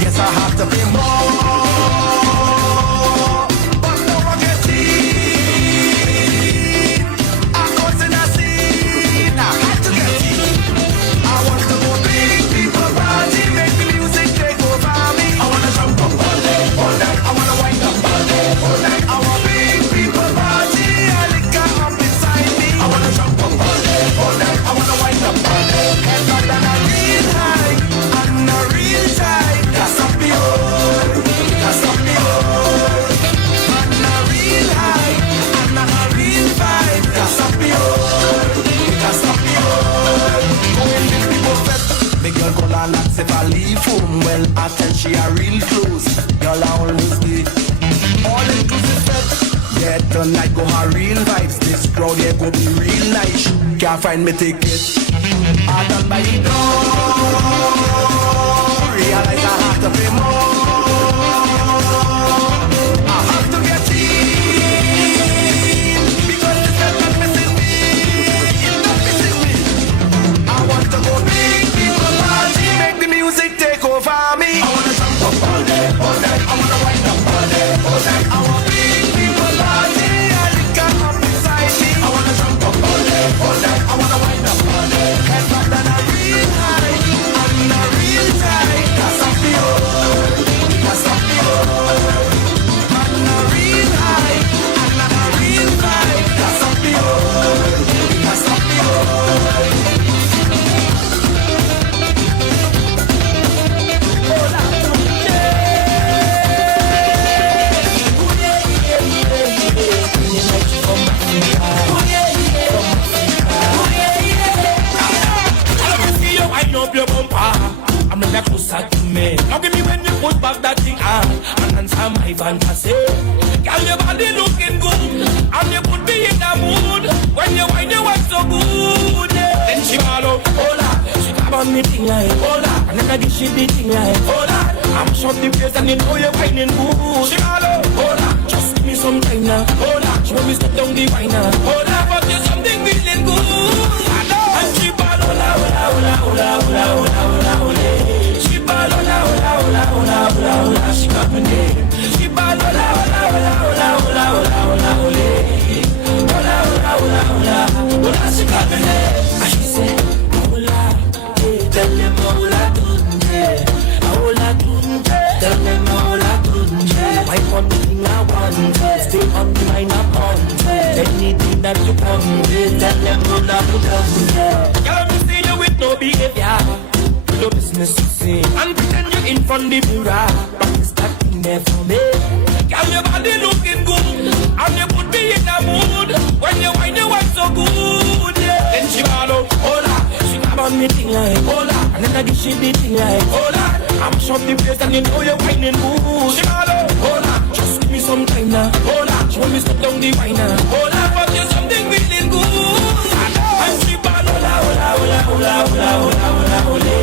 Yes, I have to pay more. But no one gets seen. I'm causing a scene. I had to get seen. I want to go big, people party, make the music take over me. I wanna jump up all day, all night. I wanna wind up all day, all night. I want big people party, and liquor up inside me. I wanna jump up all day, all night. I wanna wind up all day. Head back and a real high, and a real tight. That's up the old, that's up the old. And a real high, and a real vibe. That's up the old, that's up the old. Going big people fed. The girl call her nuts if I leave home. Well, I tell she a real close. Girl, I always be all inclusive fed. Yeah, tonight go her real vibes. This crowd here go be real nice. Can't find me ticket. I done by the door. Realize I have to pay more. I have to get in because this girl not missing me. It's not missing me. I want to go big, people party, make the music take over me. I wanna jump up all day, all night. I wanna wind up all day, all night. I want big people party, and liquor up inside me. I wanna jump up all day, all night. I wanna wind up all day. Head back and a real high, and a real tight. That's up the old, that's up the old. And a real high, and a real vibe. That's up the old, that's up the old. Your bumper, I'm not closer to me. Now give me when you put back that thing on and answer my fantasy. Girl, your body looking good, and you put me in the mood. When you wine, you want so good. Yeah. Then she follow, hola. She grab on me thing like hola, and then I give she the thing like hola. I'm shot the place and you know you're whining good. She follow, hola. Just give me some time now, hola. She want me step down the wine now, hola. But there's something feeling good. I know. And she follow, hola, hola, hola, hola, hola, hola, hola, hola. She ball, hola, hola, hola, hola, hola, hola. She got my name. She ball, hola, hola, hola, hola, hola, hola, hola, hola. Hola, hola, hola, hola, hola. She got my name. And she said, hola, tell them hola, tunde, hola, tunde, tell them hola, tunde. Wipe on the thing I want, stay on the line I want. Anything that you want, tell them hola, tunde. Girl, me see you with no behavior. No business to say and pretend you're in front of the mirror. Practice that thing there for me. Girl, your body looking good, and you put me in the mood. When you wine, you want so good. Yeah. Then she follow, hola. She grab on me thing like hola, and then I give she the thing like hola. I'm shot the place and you know you're whining good. She follow, hola. Just give me some time now, hola. She want me step down the wine now, hola. But there's something feeling good. And she follow, hola, hola, hola, hola, hola, hola, hola, hola.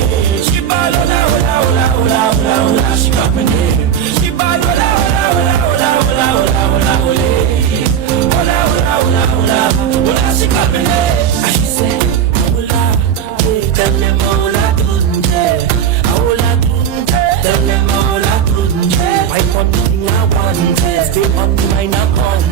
She ball, hola, hola, hola, hola, hola, hola. She got my name. She ball, hola, hola, hola, hola, hola, hola, hola, hola. Hola, hola, hola, hola, hola. She got my name. And she said, hola, tell them hola, tunde, hola, tunde, tell them hola, tunde. Wipe on the thing I want, stay on the line I want.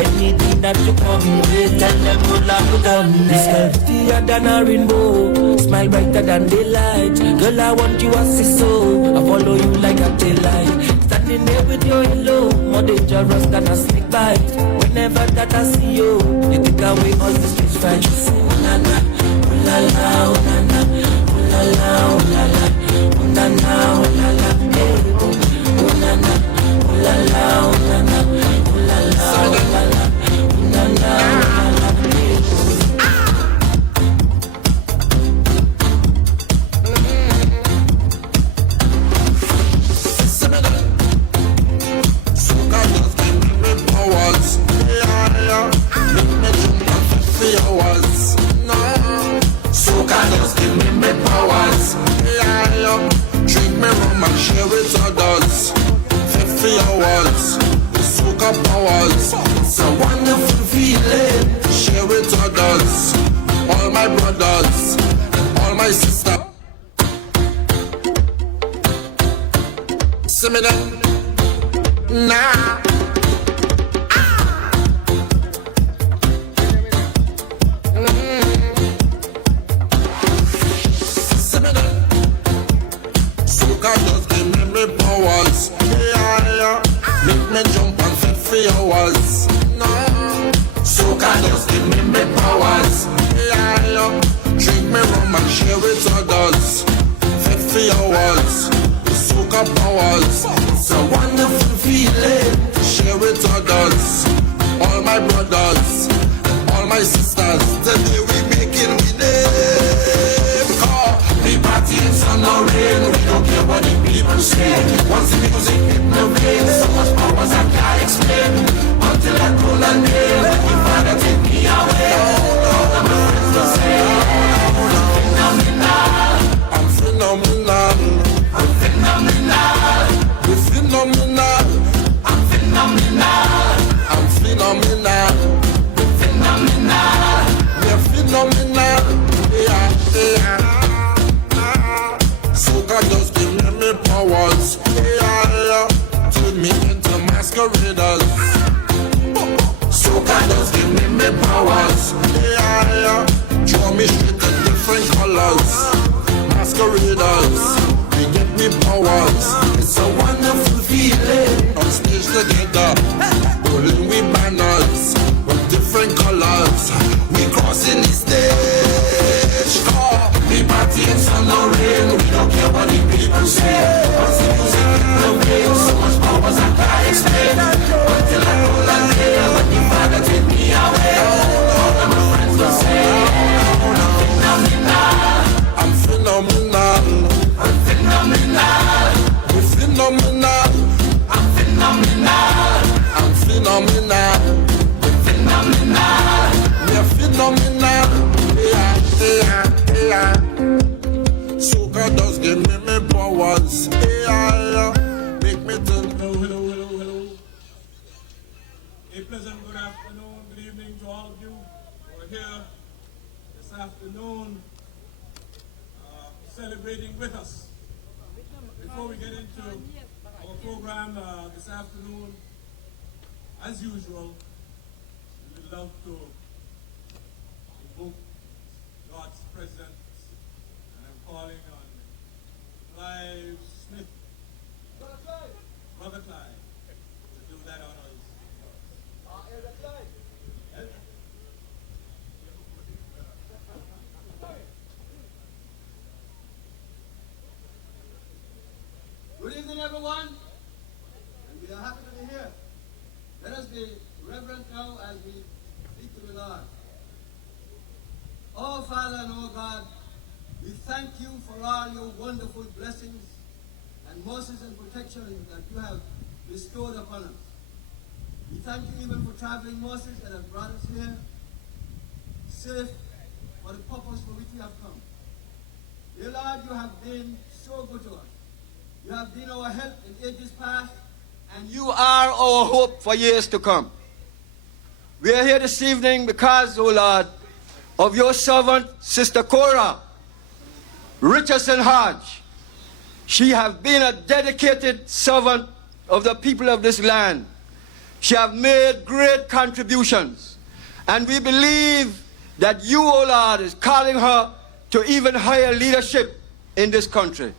Anything that you come with, tell them hola, tunde. This girl prettier than a rainbow, smile brighter than daylight. Girl, I want you as a soul, I follow you like a daylight. Standing there with your halo, more dangerous than a snake bite. Whenever that I see you, you take away all the stage fright. You say, ooh la la, ooh la la, ooh la la, ooh la la, ooh la la, ooh la la, ooh la la, hey, ooh la la, ooh la la, ooh la la, ooh la la, ooh la la, ooh la la, ooh la la, hey. Treat me rum and share with others. 50 hours, the soca powers. It's a wonderful feeling. Share with others, all my brothers, all my sisters. See me then? Nah. See me then? Soca just give me powers. Yeah. Make me jump and fit for hours. No. Soca just give me powers. Yeah. Drink me rum and share with others. Fit for hours. Soca powers. It's a wonderful feeling. Share with others. All my brothers, all my sisters. Today we making we name. We party in sun or rain. We don't care what the people say. Once the music hit my brain, so much powers I can't explain. Until I call a name, when my father take me away. All my friends will say, I'm phenomenal. I'm phenomenal. We're phenomenal. I'm phenomenal. I'm phenomenal. We're phenomenal. We're phenomenal. Yeah. Soca just give me powers. Yeah. Turn me into masqueraders. Soca just give me powers. Yeah. Draw me straight to different colors. Masqueraders, they give me powers. It's a wonderful feeling. On stage together, rolling with banners with different colors. We crossing the stage. We party in sun or rain. We don't care what the people say. Once the music hit the brain, so much powers I can't explain. Until I roll and play, when the father take me away. All of my friends will say, I'm phenomenal. I'm phenomenal. We're phenomenal. I'm phenomenal. I'm phenomenal. We're phenomenal. We're phenomenal. Yeah. Soca does give me powers. Yeah. Make me turn. Hello. A pleasant good afternoon, good evening to all of you who are here this afternoon celebrating with us. Before we get into our program this afternoon, as usual, we would love to invoke God's presence, and I'm calling on Clive Smith, Brother Clive, to do that honors. Good evening, everyone, and we are happy to be here. Let us be reverent now as we speak to the Lord. Oh, Father and oh, God, we thank you for all your wonderful blessings and mercies and protection that you have bestowed upon us. We thank you even for traveling mercies that have brought us here, safe for the purpose for which we have come. Dear Lord, you have been so good to us. You have been our help in ages past, and you are our hope for years to come. We are here this evening because, O Lord, of your servant, Sister Cora Richardson-Hodge. She has been a dedicated servant of the people of this land. She has made great contributions, and we believe that you, O Lord, is calling her to even higher leadership in this country.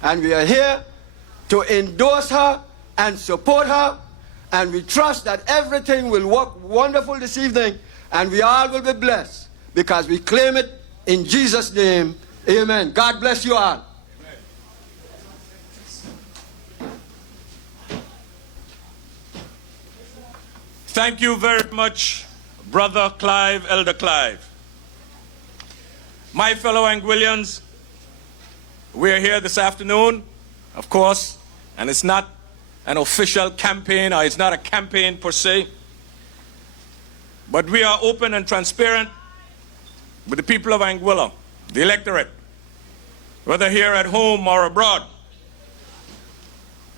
And we are here to endorse her and support her, and we trust that everything will work wonderful this evening, and we all will be blessed because we claim it in Jesus' name. Amen. God bless you all. Thank you very much, Brother Clive, Elder Clive. My fellow Anguillians, we're here this afternoon, of course, and it's not an official campaign, or it's not a campaign per se, but we are open and transparent with the people of Anguilla, the electorate, whether here at home or abroad.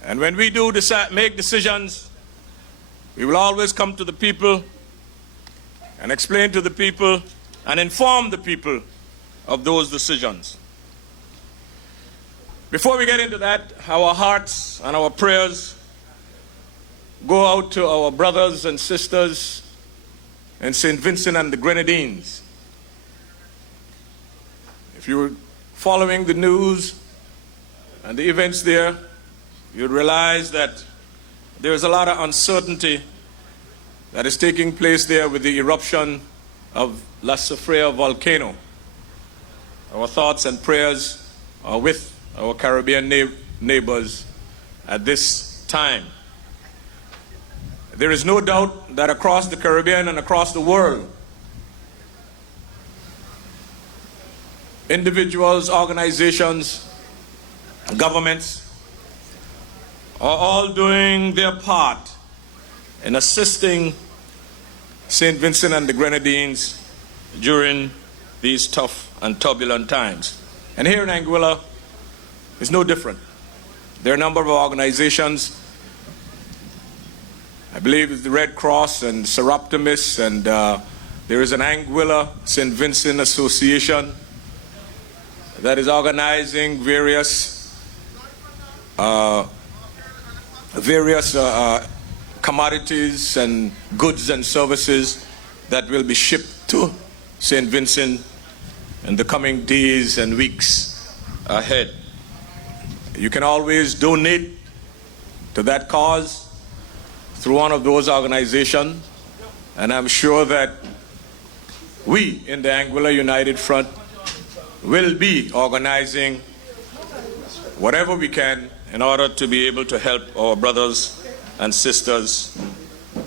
And when we do make decisions, we will always come to the people and explain to the people and inform the people of those decisions. Before we get into that, our hearts and our prayers go out to our brothers and sisters in St. Vincent and the Grenadines. If you were following the news and the events there, you'd realize that there's a lot of uncertainty that is taking place there with the eruption of La Sofria volcano. Our thoughts and prayers are with our Caribbean neighbors at this time. There is no doubt that across the Caribbean and across the world, individuals, organizations, governments are all doing their part in assisting St. Vincent and the Grenadines during these tough and turbulent times. And here in Anguilla, it's no different. There are a number of organizations. I believe it's the Red Cross and Seroptimus, and there is an Anguilla St. Vincent Association that is organizing various commodities and goods and services that will be shipped to St. Vincent in the coming days and weeks ahead. You can always donate to that cause through one of those organizations, and I'm sure that we in the Anguilla United Front will be organizing whatever we can in order to be able to help our brothers and sisters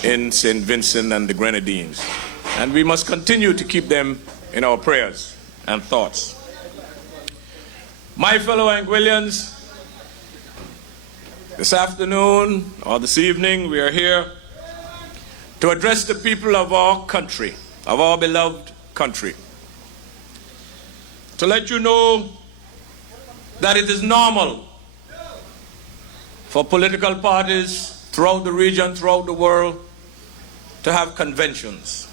in St. Vincent and the Grenadines. And we must continue to keep them in our prayers and thoughts. My fellow Anguillians, this afternoon or this evening, we are here to address the people of our country, of our beloved country, to let you know that it is normal for political parties throughout the region, throughout the world, to have conventions.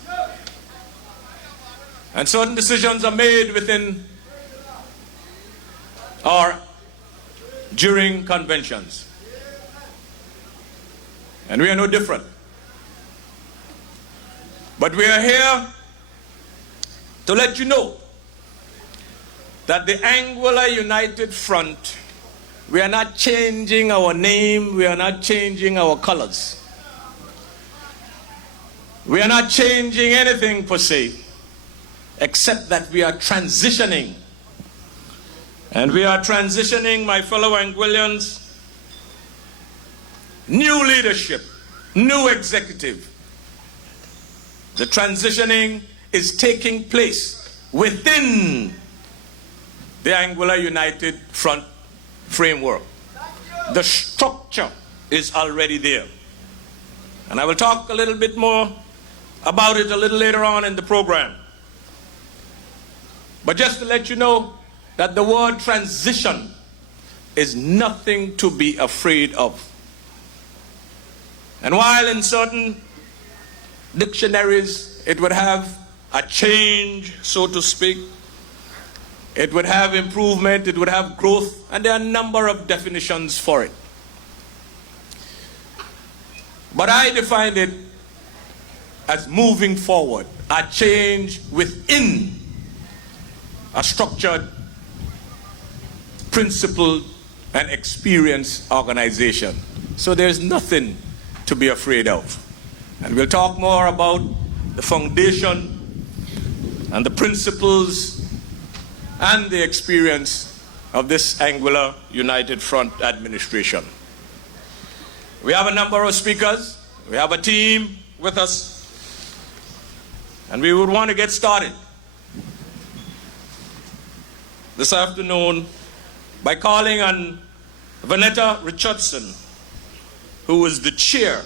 And certain decisions are made within or during conventions. And we are no different. But we are here to let you know that the Anguilla United Front, we are not changing our name, we are not changing our colors. We are not changing anything per se, except that we are transitioning. And we are transitioning, my fellow Anguillians, new leadership, new executive. The transitioning is taking place within the Anguilla United Front framework. The structure is already there. And I will talk a little bit more about it a little later on in the program. But just to let you know that the word transition is nothing to be afraid of. And while in certain dictionaries it would have a change, so to speak, it would have improvement, it would have growth, and there are a number of definitions for it. But I define it as moving forward, a change within a structured, principled, and experienced organization. So there's nothing to be afraid of. And we'll talk more about the foundation and the principles and the experience of this Anguilla United Front administration. We have a number of speakers. We have a team with us. And we would want to get started this afternoon by calling on Vanetta Richardson, who is the chair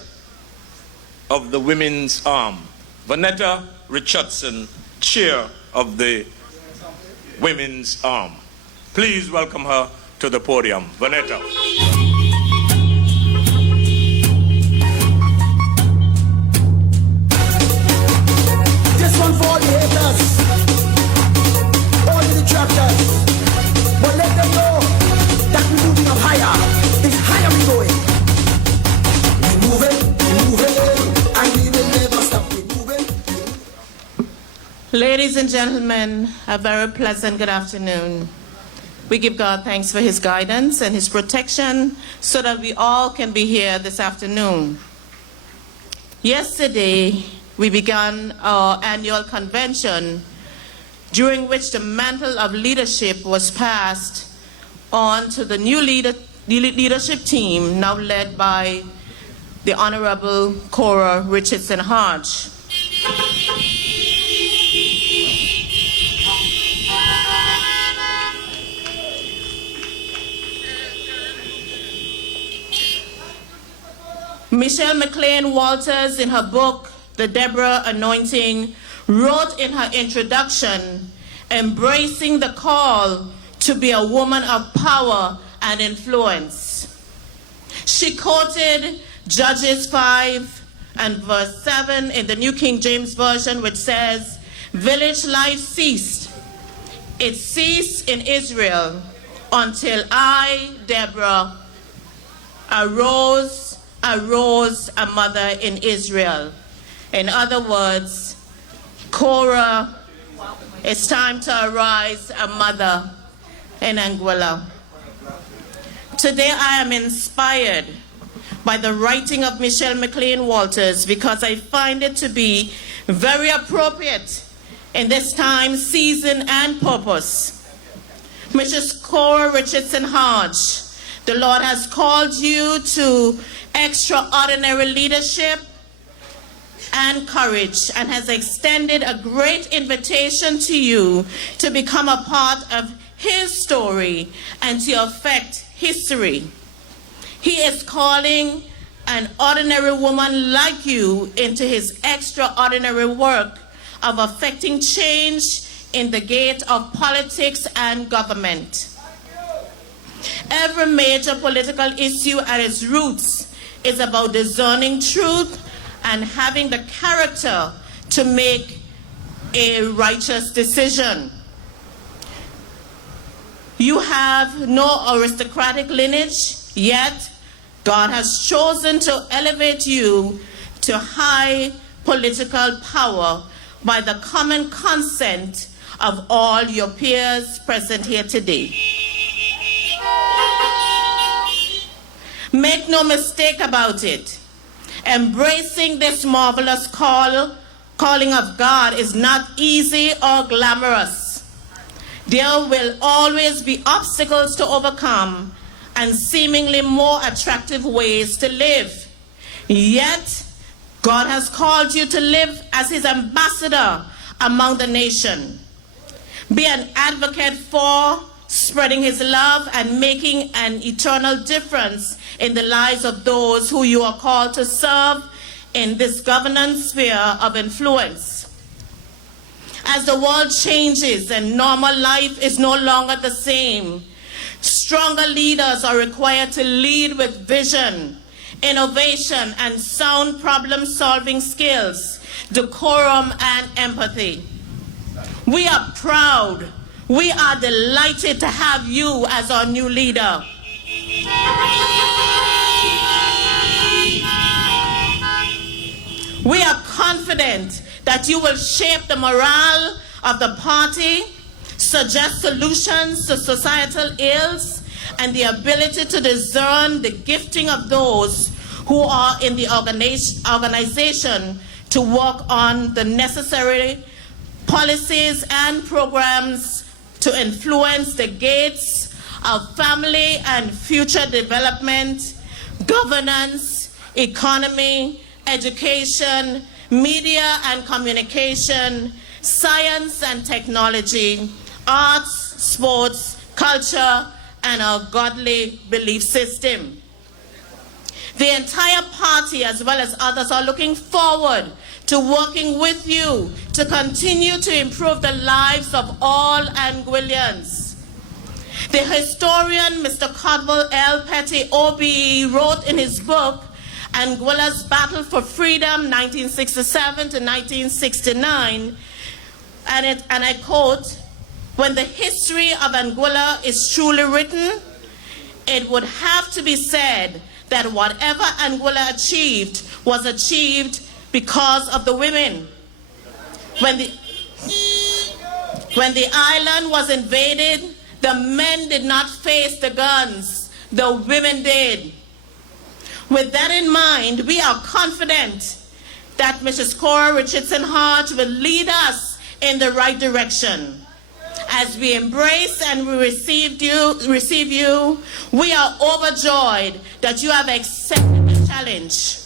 of the Women's Arm. Vanetta Richardson, chair of the Women's Arm. Please welcome her to the podium. Vanetta. This one for all the haters, all the detractors, but let them know that we Ladies and gentlemen, a very pleasant good afternoon. We give God thanks for his guidance and his protection so that we all can be here this afternoon. Yesterday, we began our annual convention, during which the mantle of leadership was passed on to the new leadership team, now led by the Honorable Cora Richardson-Hodge. Michelle McLean Walters, in her book, The Deborah Anointing, wrote in her introduction, embracing the call to be a woman of power and influence. She quoted Judges 5 and verse 7 in the New King James Version, which says, "Village life ceased. It ceased in Israel until I, Deborah, arose a mother in Israel." In other words, Cora, it's time to arise a mother in Anguilla. Today I am inspired by the writing of Michelle McLean Walters because I find it to be very appropriate in this time, season, and purpose. Mrs. Cora Richardson-Hodge, the Lord has called you to extraordinary leadership and courage and has extended a great invitation to you to become a part of his story and to affect history. He is calling an ordinary woman like you into his extraordinary work of affecting change in the gate of politics and government. Every major political issue at its roots is about discerning truth and having the character to make a righteous decision. You have no aristocratic lineage, yet God has chosen to elevate you to high political power by the common consent of all your peers present here today. Make no mistake about it. Embracing this marvelous calling of God is not easy or glamorous. There will always be obstacles to overcome and seemingly more attractive ways to live. Yet, God has called you to live as his ambassador among the nation. Be an advocate for spreading his love and making an eternal difference in the lives of those who you are called to serve in this governance sphere of influence. As the world changes and normal life is no longer the same, stronger leaders are required to lead with vision, innovation, and sound problem-solving skills, decorum, and empathy. We are proud. We are delighted to have you as our new leader. We are confident that you will shape the morale of the party, suggest solutions to societal ills, and the ability to discern the gifting of those who are in the organization to work on the necessary policies and programs to influence the gates of family and future development, governance, economy, education, media and communication, science and technology, arts, sports, culture, and our godly belief system. The entire party, as well as others, are looking forward to working with you to continue to improve the lives of all Anguillians. The historian, Mr. Codwell L. Petty, OBE, wrote in his book, Anguilla's Battle for Freedom, 1967 to 1969, and I quote, "When the history of Anguilla is truly written, it would have to be said that whatever Anguilla achieved was achieved because of the women. When the When the island was invaded, the men did not face the guns, the women did. With that in mind, we are confident that Mrs. Cora Richardson-Hodge will lead us in the right direction. As we embrace and we receive you, we are overjoyed that you have accepted the challenge.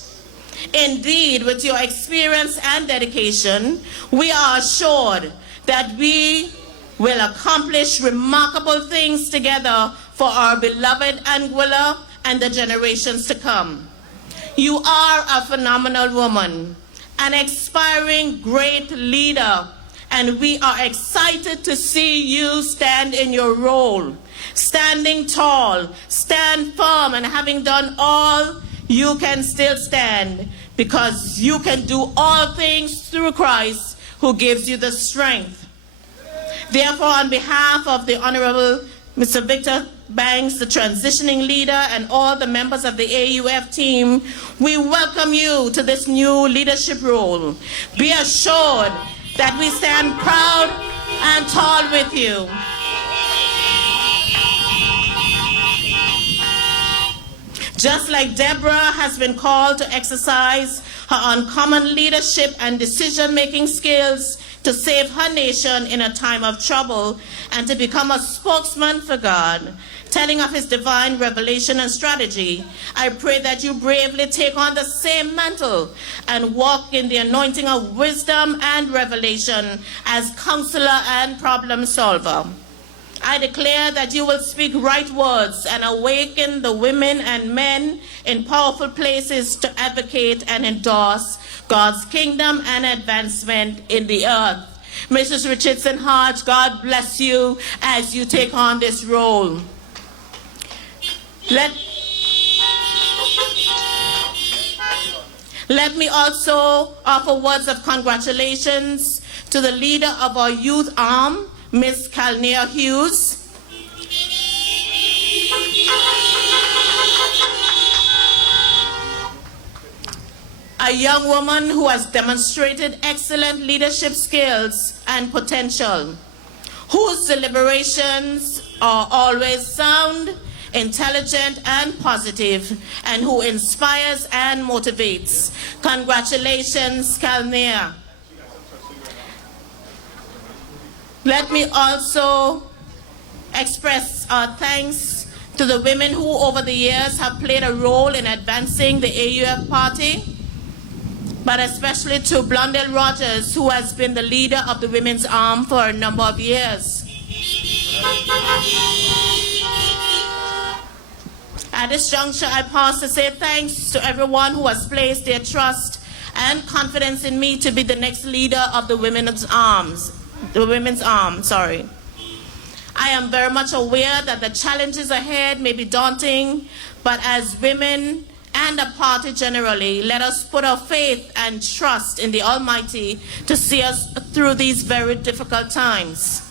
Indeed, with your experience and dedication, we are assured that we will accomplish remarkable things together for our beloved Anguilla and the generations to come. You are a phenomenal woman, an inspiring great leader, and we are excited to see you stand in your role, standing tall, stand firm, and having done all, you can still stand because you can do all things through Christ who gives you the strength. Therefore, on behalf of the Honorable Mr. Victor Banks, the transitioning leader, and all the members of the AUF team, we welcome you to this new leadership role. Be assured that we stand proud and tall with you. Just like Deborah has been called to exercise her uncommon leadership and decision-making skills to save her nation in a time of trouble and to become a spokesman for God, telling of his divine revelation and strategy, I pray that you bravely take on the same mantle and walk in the anointing of wisdom and revelation as counselor and problem solver. I declare that you will speak right words and awaken the women and men in powerful places to advocate and endorse God's kingdom and advancement in the earth. Mrs. Richardson-Hodge, God bless you as you take on this role. Let me also offer words of congratulations to the leader of our youth arm, Ms. Kalnia Hughes. A young woman who has demonstrated excellent leadership skills and potential, whose deliberations are always sound, intelligent, and positive, and who inspires and motivates. Congratulations, Kalnia. Let me also express our thanks to the women who over the years have played a role in advancing the AUF party, but especially to Blondell Rogers, who has been the leader of the women's arm for a number of years. At this juncture, I pause to say thanks to everyone who has placed their trust and confidence in me to be the next leader of the women's arm. I am very much aware that the challenges ahead may be daunting, but as women and a party generally, let us put our faith and trust in the Almighty to see us through these very difficult times.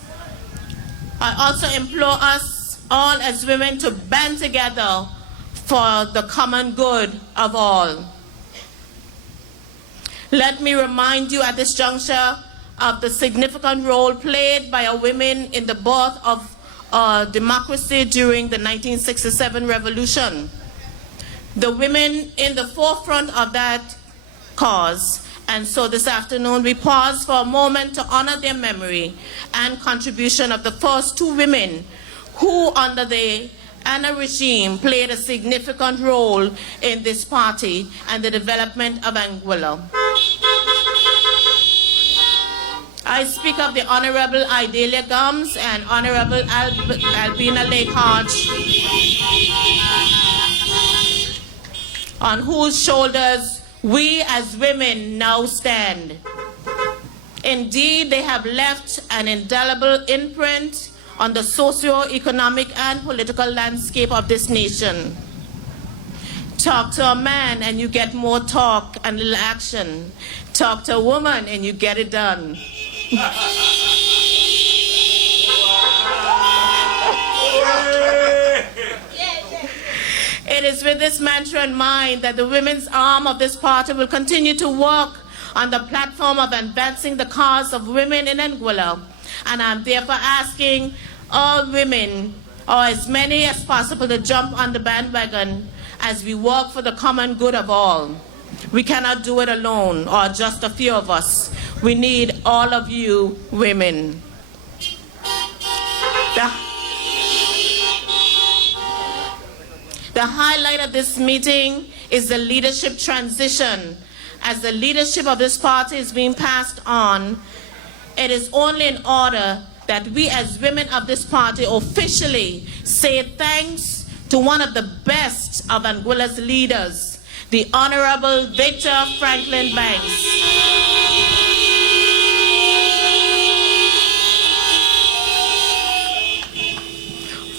I also implore us all as women to band together for the common good of all. Let me remind you at this juncture of the significant role played by our women in the birth of democracy during the 1967 revolution. The women in the forefront of that cause, and so this afternoon we pause for a moment to honor their memory and contribution of the first two women who, under the Anna regime, played a significant role in this party and the development of Anguilla. I speak of the Honorable Idalia Gums and Honorable Albina Lake Hodge, on whose shoulders we as women now stand. Indeed, they have left an indelible imprint on the socio-economic and political landscape of this nation. Talk to a man and you get more talk and little action. Talk to a woman and you get it done. It is with this mantra in mind that the women's arm of this party will continue to work on the platform of advancing the cause of women in Anguilla And I'm therefore asking all women, or as many as possible, to jump on the bandwagon as we work for the common good of all. We cannot do it alone, or just a few of us. We need all of you women. The highlight of this meeting is the leadership transition. As the leadership of this party is being passed on, it is only in order that we as women of this party officially say thanks to one of the best of Anguilla's leaders, the Honorable Victor Franklin Banks.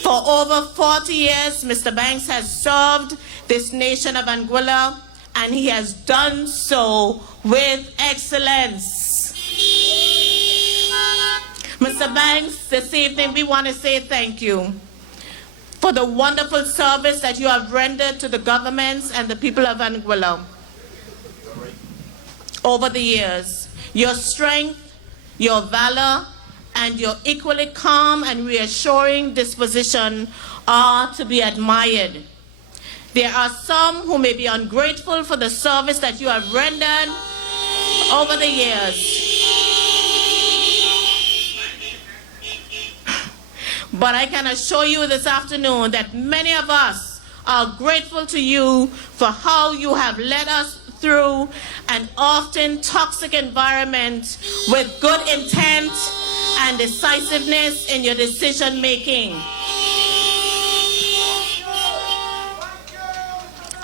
For over 40 years, Mr. Banks has served this nation of Anguilla, and he has done so with excellence. Mr. Banks, this evening we want to say thank you for the wonderful service that you have rendered to the governments and the people of Anguilla over the years. Your strength, your valor, and your equally calm and reassuring disposition are to be admired. There are some who may be ungrateful for the service that you have rendered over the years. But I can assure you this afternoon that many of us are grateful to you for how you have led us through an often toxic environment with good intent and decisiveness in your decision making.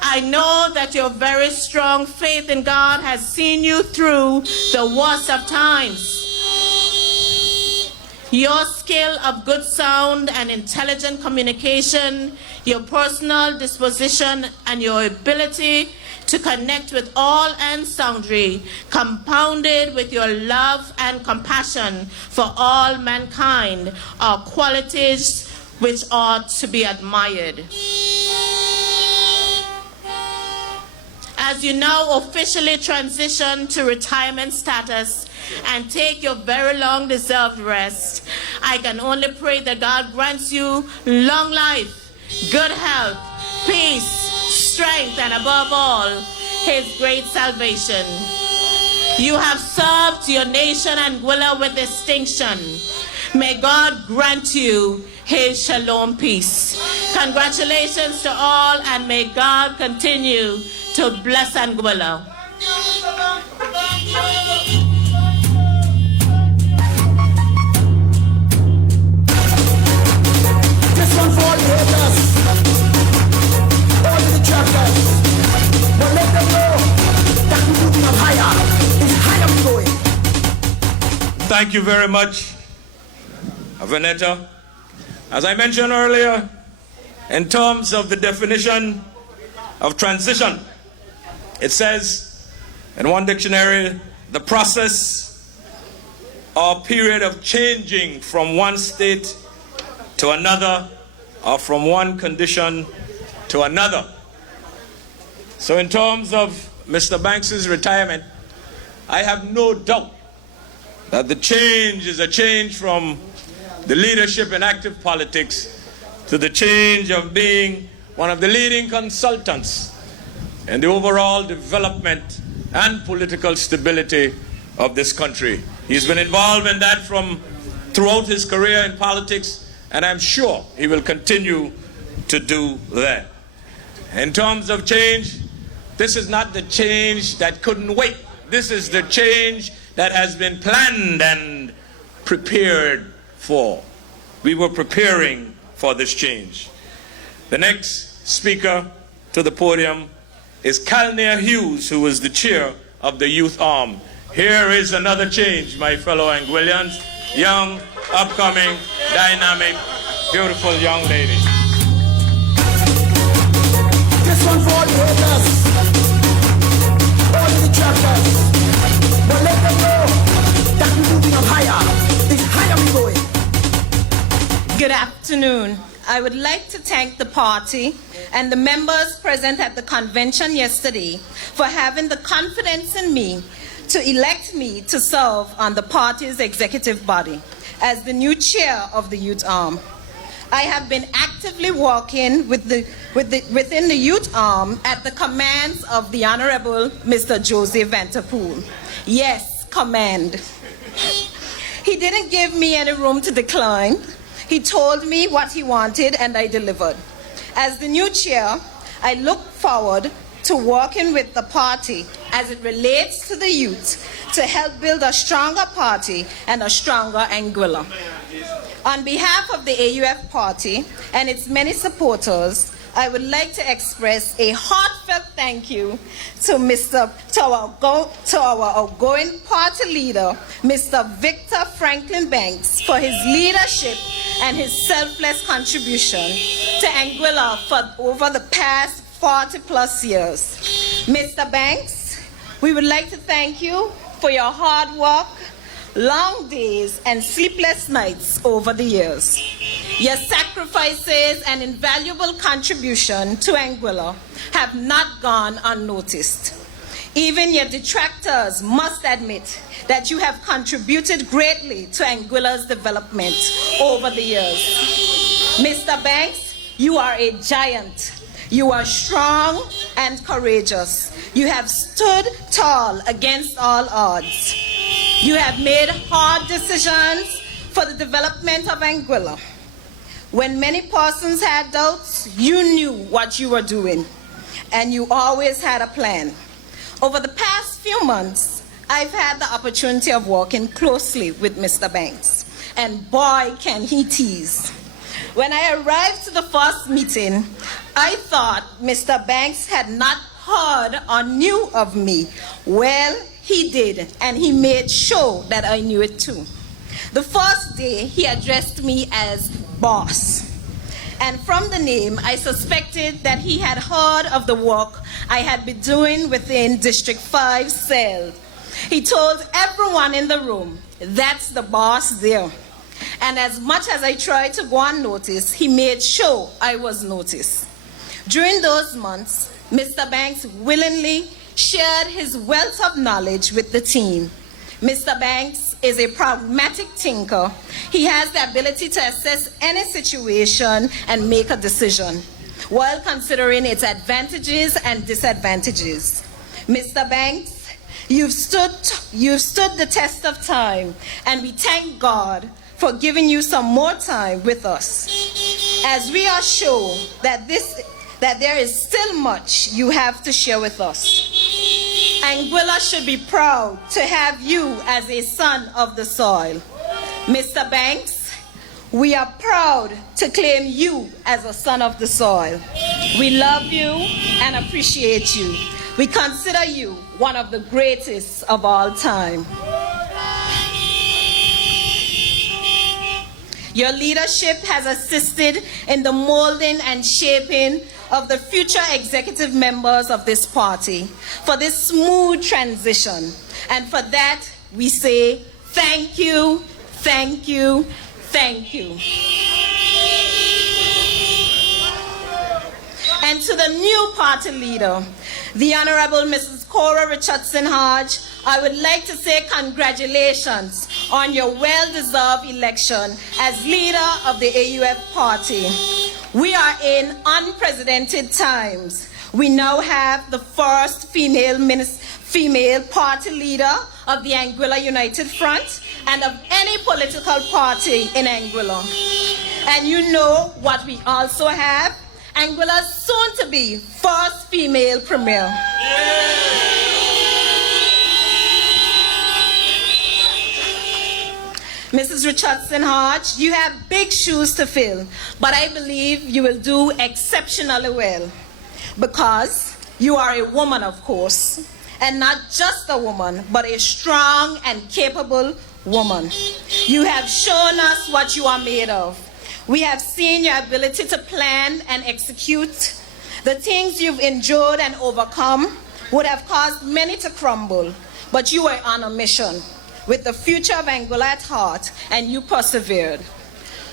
I know that your very strong faith in God has seen you through the worst of times. Your skill of good sound and intelligent communication, your personal disposition, and your ability to connect with all and sundry, compounded with your love and compassion for all mankind, are qualities which are to be admired. As you now officially transition to retirement status and take your very long-deserved rest, I can only pray that God grants you long life, good health, peace, strength, and above all, His great salvation. You have served your nation Anguilla with distinction. May God grant you His shalom peace. Congratulations to all, and may God continue to bless Anguilla. This one for all the haters, all the detractors. But let them know that we're moving up higher. It's higher we're going. Thank you very much, Vanetta. As I mentioned earlier, in terms of the definition of transition, it says in one dictionary, the process or period of changing from one state to another or from one condition to another. So in terms of Mr. Banks's retirement, I have no doubt that the change is a change from the leadership in active politics to the change of being one of the leading consultants in the overall development and political stability of this country. He's been involved in that from throughout his career in politics, and I'm sure he will continue to do that. In terms of change, this is not the change that couldn't wait. This is the change that has been planned and prepared for. We were preparing for this change. The next speaker to the podium is Calnea Hughes, who is the chair of the youth arm. Here is another change, my fellow Anguillians. Young, upcoming, dynamic, beautiful young lady. This one for all the haters, all the detractors. But let them know that we're moving up higher. It's higher we're going. Good afternoon. I would like to thank the party and the members present at the convention yesterday for having the confidence in me to elect me to serve on the party's executive body. as the new chair of the youth arm. I have been actively working within the youth arm at the commands of the Honorable Mr. Joseph Vanterpool. Yes, command. He didn't give me any room to decline. He told me what he wanted and I delivered. As the new chair, I look forward to working with the party as it relates to the youth to help build a stronger party and a stronger Anguilla. On behalf of the AUF party and its many supporters, I would like to express a heartfelt thank you to our outgoing party leader, Mr. Victor Franklin Banks, for his leadership and his selfless contribution to Anguilla for over the past 40 plus years. Mr. Banks, we would like to thank you for your hard work, long days, and sleepless nights over the years. Your sacrifices and invaluable contribution to Anguilla have not gone unnoticed. Even your detractors must admit that you have contributed greatly to Anguilla's development over the years. Mr. Banks, you are a giant. You are strong and courageous. You have stood tall against all odds. You have made hard decisions for the development of Anguilla. When many persons had doubts, you knew what you were doing, and you always had a plan. Over the past few months, I've had the opportunity of working closely with Mr. Banks, and boy, can he tease. When I arrived to the first meeting, I thought Mr. Banks had not heard or knew of me. Well, he did, and he made sure that I knew it too. The first day, he addressed me as boss. And from the name, I suspected that he had heard of the work I had been doing within District 5 cell. He told everyone in the room, that's the boss there. And as much as I tried to go unnoticed, he made sure I was noticed. During those months, Mr. Banks willingly shared his wealth of knowledge with the team. Mr. Banks is a pragmatic thinker. He has the ability to assess any situation and make a decision, while considering its advantages and disadvantages. Mr. Banks, you've stood the test of time, and we thank God for giving you some more time with us, as we are sure that there is still much you have to share with us. Anguilla should be proud to have you as a son of the soil. Mr. Banks, we are proud to claim you as a son of the soil. We love you and appreciate you. We consider you one of the greatest of all time. Your leadership has assisted in the molding and shaping of the future executive members of this party for this smooth transition. And for that, we say thank you, thank you, thank you. And to the new party leader, the Honorable Mrs. Cora Richardson-Hodge, I would like to say congratulations on your well-deserved election as leader of the AUF party. We are in unprecedented times. We now have the first female party leader of the Anguilla United Front and of any political party in Anguilla. And you know what we also have? Anguilla's soon-to-be first female premier. Mrs. Richardson-Hodge, you have big shoes to fill, but I believe you will do exceptionally well because you are a woman, of course, and not just a woman, but a strong and capable woman. You have shown us what you are made of. We have seen your ability to plan and execute. The things you've endured and overcome would have caused many to crumble, but you were on a mission with the future of Anguilla at heart, and you persevered.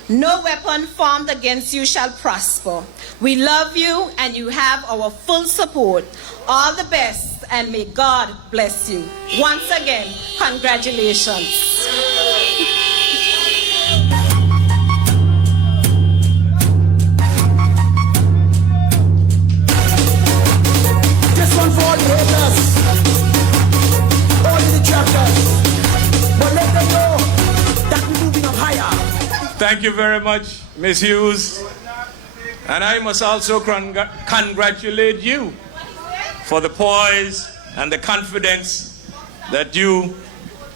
No weapon formed against you shall prosper. We love you, and you have our full support. All the best, and may God bless you. Once again, congratulations. Thank you very much, Ms. Hughes. And I must also congratulate you for the poise and the confidence that you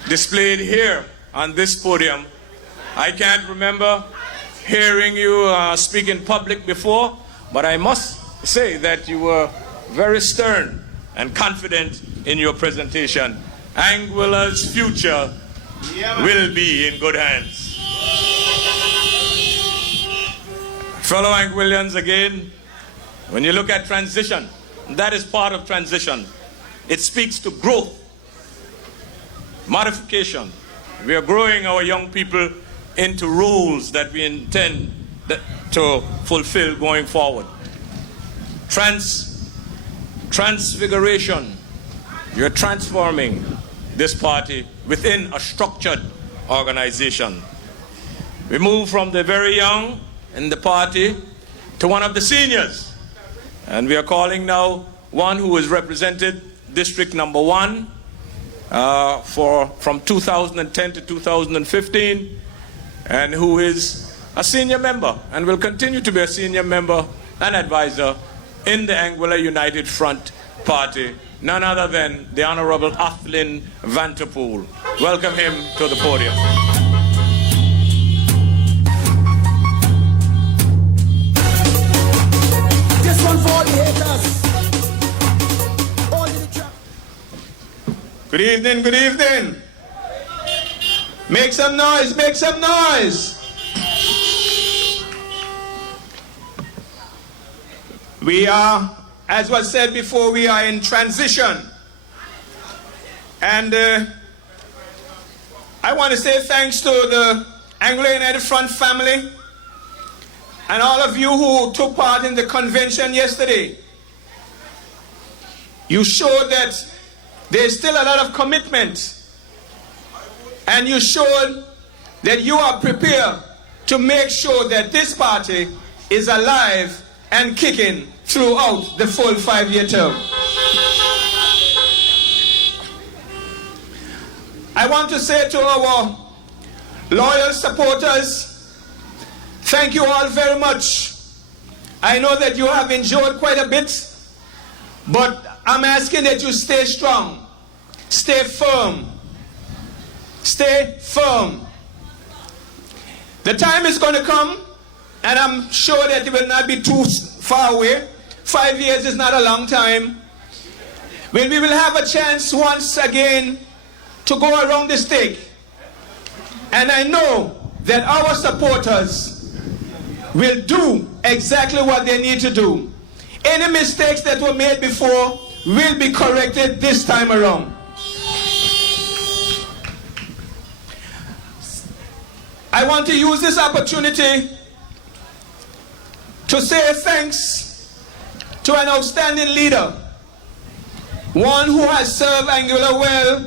displayed here on this podium. I can't remember hearing you speak in public before, but I must say that you were very stern and confident in your presentation. Anguilla's future will be in good hands. Fellow Anguillians, again, when you look at transition, that is part of transition. It speaks to growth, modification. We are growing our young people into roles that we intend to fulfill going forward. Transfiguration. You're transforming this party within a structured organization. We move from the very young in the party to one of the seniors. And we are calling now one who is represented District Number 1 from 2010 to 2015, and who is a senior member and will continue to be a senior member and advisor in the Anguilla United Front Party, none other than the Honorable Athlin Vanterpool. Welcome him to the podium. This one for all the haters. Good evening, good evening. Make some noise, make some noise. We are, as was said before, we are in transition. And I want to say thanks to the Anguilla United Front family and all of you who took part in the convention yesterday. You showed that there's still a lot of commitment, and you showed that you are prepared to make sure that this party is alive and kicking throughout the full 5-year term. I want to say to our loyal supporters, thank you all very much. I know that you have enjoyed quite a bit, but I'm asking that you stay strong, stay firm, stay firm. The time is going to come, and I'm sure that it will not be too far away. 5 years is not a long time, when we will have a chance once again to go around the stake. And I know that our supporters will do exactly what they need to do. Any mistakes that were made before will be corrected this time around. I want to use this opportunity to say thanks to an outstanding leader, one who has served Anguilla well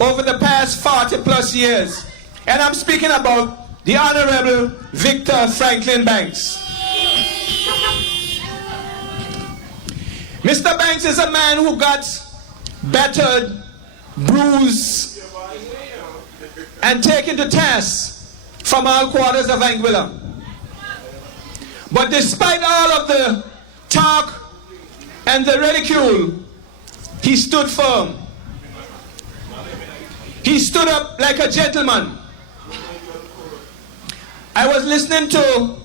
over the past 40 plus years. And I'm speaking about the Honorable Victor Franklin Banks. Mr. Banks is a man who got battered, bruised, and taken to task from all quarters of Anguilla. But despite all of the talk and the ridicule, he stood firm. He stood up like a gentleman. I was listening to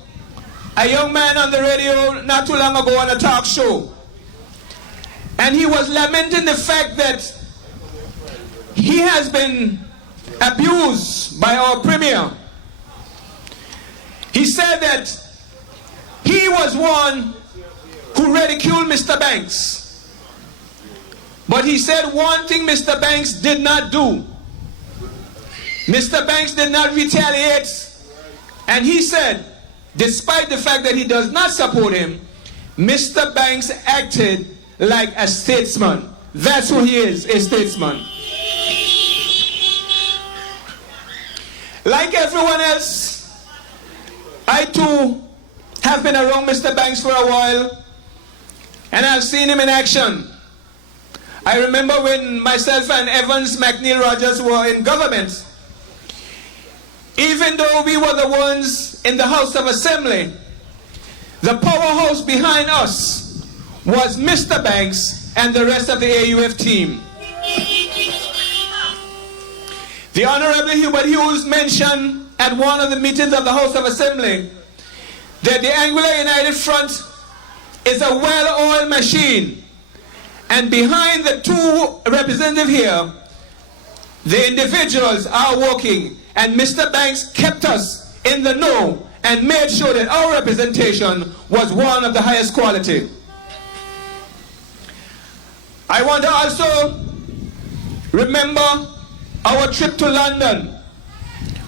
a young man on the radio not too long ago on a talk show, and he was lamenting the fact that he has been abused by our premier. He said that he was one who ridiculed Mr. Banks. But he said one thing Mr. Banks did not do. Mr. Banks did not retaliate. And he said, despite the fact that he does not support him, Mr. Banks acted like a statesman. That's who he is, a statesman. Like everyone else, I too have been around Mr. Banks for a while, and I've seen him in action. I remember when myself and Evans McNeil Rogers were in government, even though we were the ones in the House of Assembly, the powerhouse behind us was Mr. Banks and the rest of the AUF team. The Honorable Hubert Hughes mentioned at one of the meetings of the House of Assembly that the Anguilla United Front is a well-oiled machine, and behind the two representatives here, the individuals are working, and Mr. Banks kept us in the know and made sure that our representation was one of the highest quality. I want to also remember our trip to London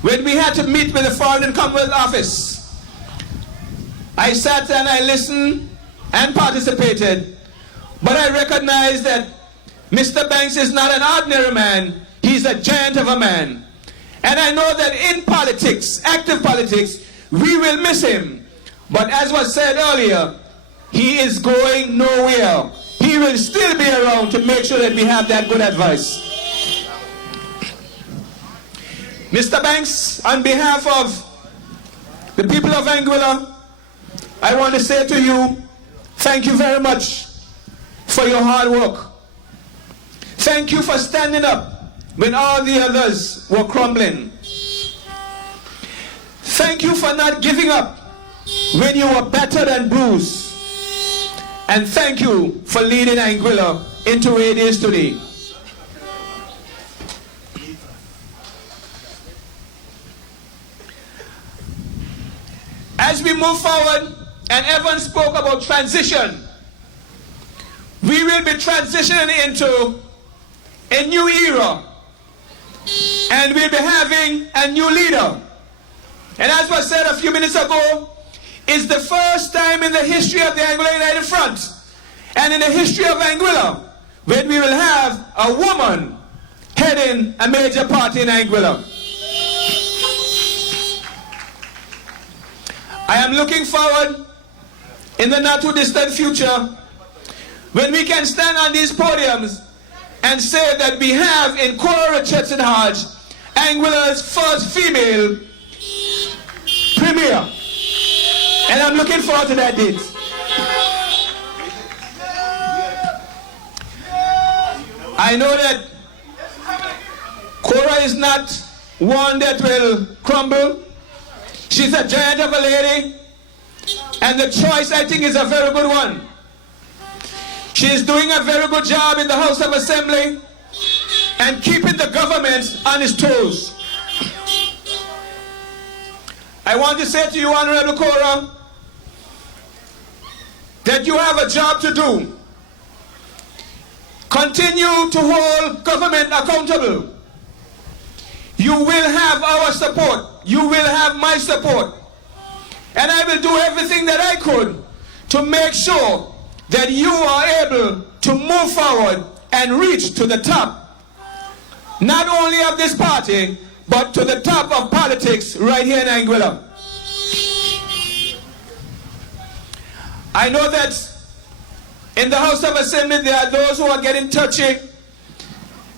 when we had to meet with the Foreign and Commonwealth Office. I sat and I listened and participated, but I recognize that Mr. Banks is not an ordinary man, he's a giant of a man. And I know that in politics, active politics, we will miss him. But as was said earlier, he is going nowhere. He will still be around to make sure that we have that good advice. Mr. Banks, on behalf of the people of Anguilla, I want to say to you, thank you very much for your hard work. Thank you for standing up when all the others were crumbling. Thank you for not giving up when you were battered and bruised. And thank you for leading Anguilla into where it is today. As we move forward, and Evan spoke about transition, we will be transitioning into a new era, and we'll be having a new leader. And as was said a few minutes ago, it's the first time in the history of the Anguilla United Front and in the history of Anguilla when we will have a woman heading a major party in Anguilla. I am looking forward in the not too distant future when we can stand on these podiums and say that we have in Cora Richardson-Hodge Anguilla's first female premier. And I'm looking forward to that date. I know that Cora is not one that will crumble. She's a giant of a lady, and the choice, I think, is a very good one. She is doing a very good job in the House of Assembly and keeping the government on its toes. I want to say to you, Honorable Cora, that you have a job to do. Continue to hold government accountable. You will have our support. You will have my support. And I will do everything that I could to make sure that you are able to move forward and reach to the top, not only of this party, but to the top of politics right here in Anguilla. I know that in the House of Assembly there are those who are getting touchy.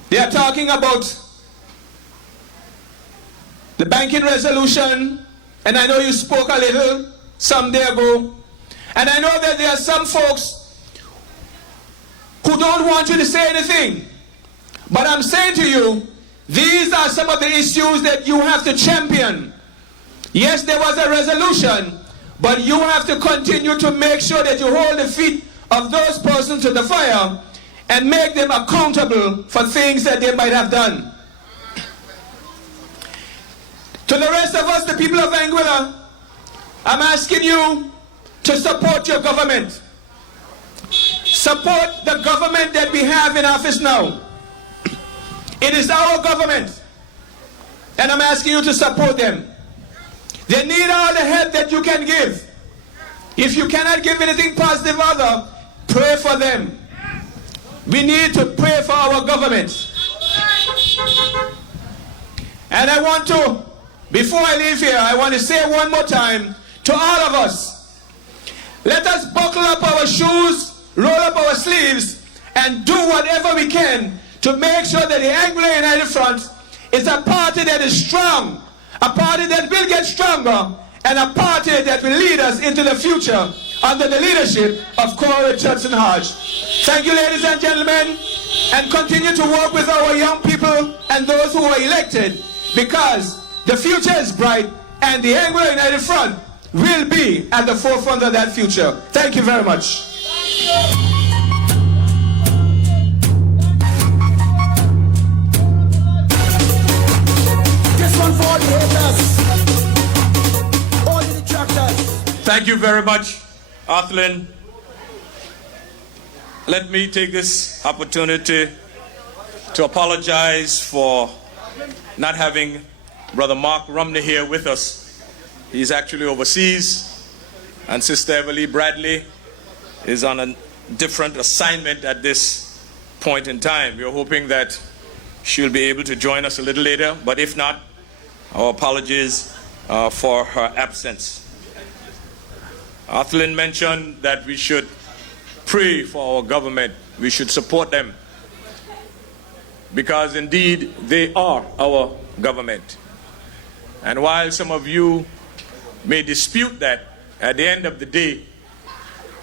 They are talking about the banking resolution, and I know you spoke a little some day ago. And I know that there are some folks who don't want you to say anything. But I'm saying to you, these are some of the issues that you have to champion. Yes, there was a resolution, but you have to continue to make sure that you hold the feet of those persons to the fire and make them accountable for things that they might have done. To the rest of us, the people of Anguilla, I'm asking you to support your government. Support the government that we have in office now. It is our government, and I'm asking you to support them. They need all the help that you can give. If you cannot give anything positive other, pray for them. We need to pray for our government. And I want to, before I leave here, I want to say one more time to all of us, let us buckle up our shoes, roll up our sleeves, and do whatever we can to make sure that the Anguilla United Front is a party that is strong, a party that will get stronger, and a party that will lead us into the future under the leadership of Cora Richardson-Hodge. Thank you, ladies and gentlemen, and continue to work with our young people and those who are elected, because the future is bright and the Anguilla United Front will be at the forefront of that future. Thank you very much. This one for all the haters, all the detractors. Thank you very much, Athlin. Let me take this opportunity to apologize for not having Brother Mark Rumney here with us. He's actually overseas, and Sister Everly Bradley is on a different assignment at this point in time. We're hoping that she'll be able to join us a little later, but if not, our apologies for her absence. Athlin mentioned that we should pray for our government. We should support them, because indeed they are our government. And while some of you may dispute that, at the end of the day,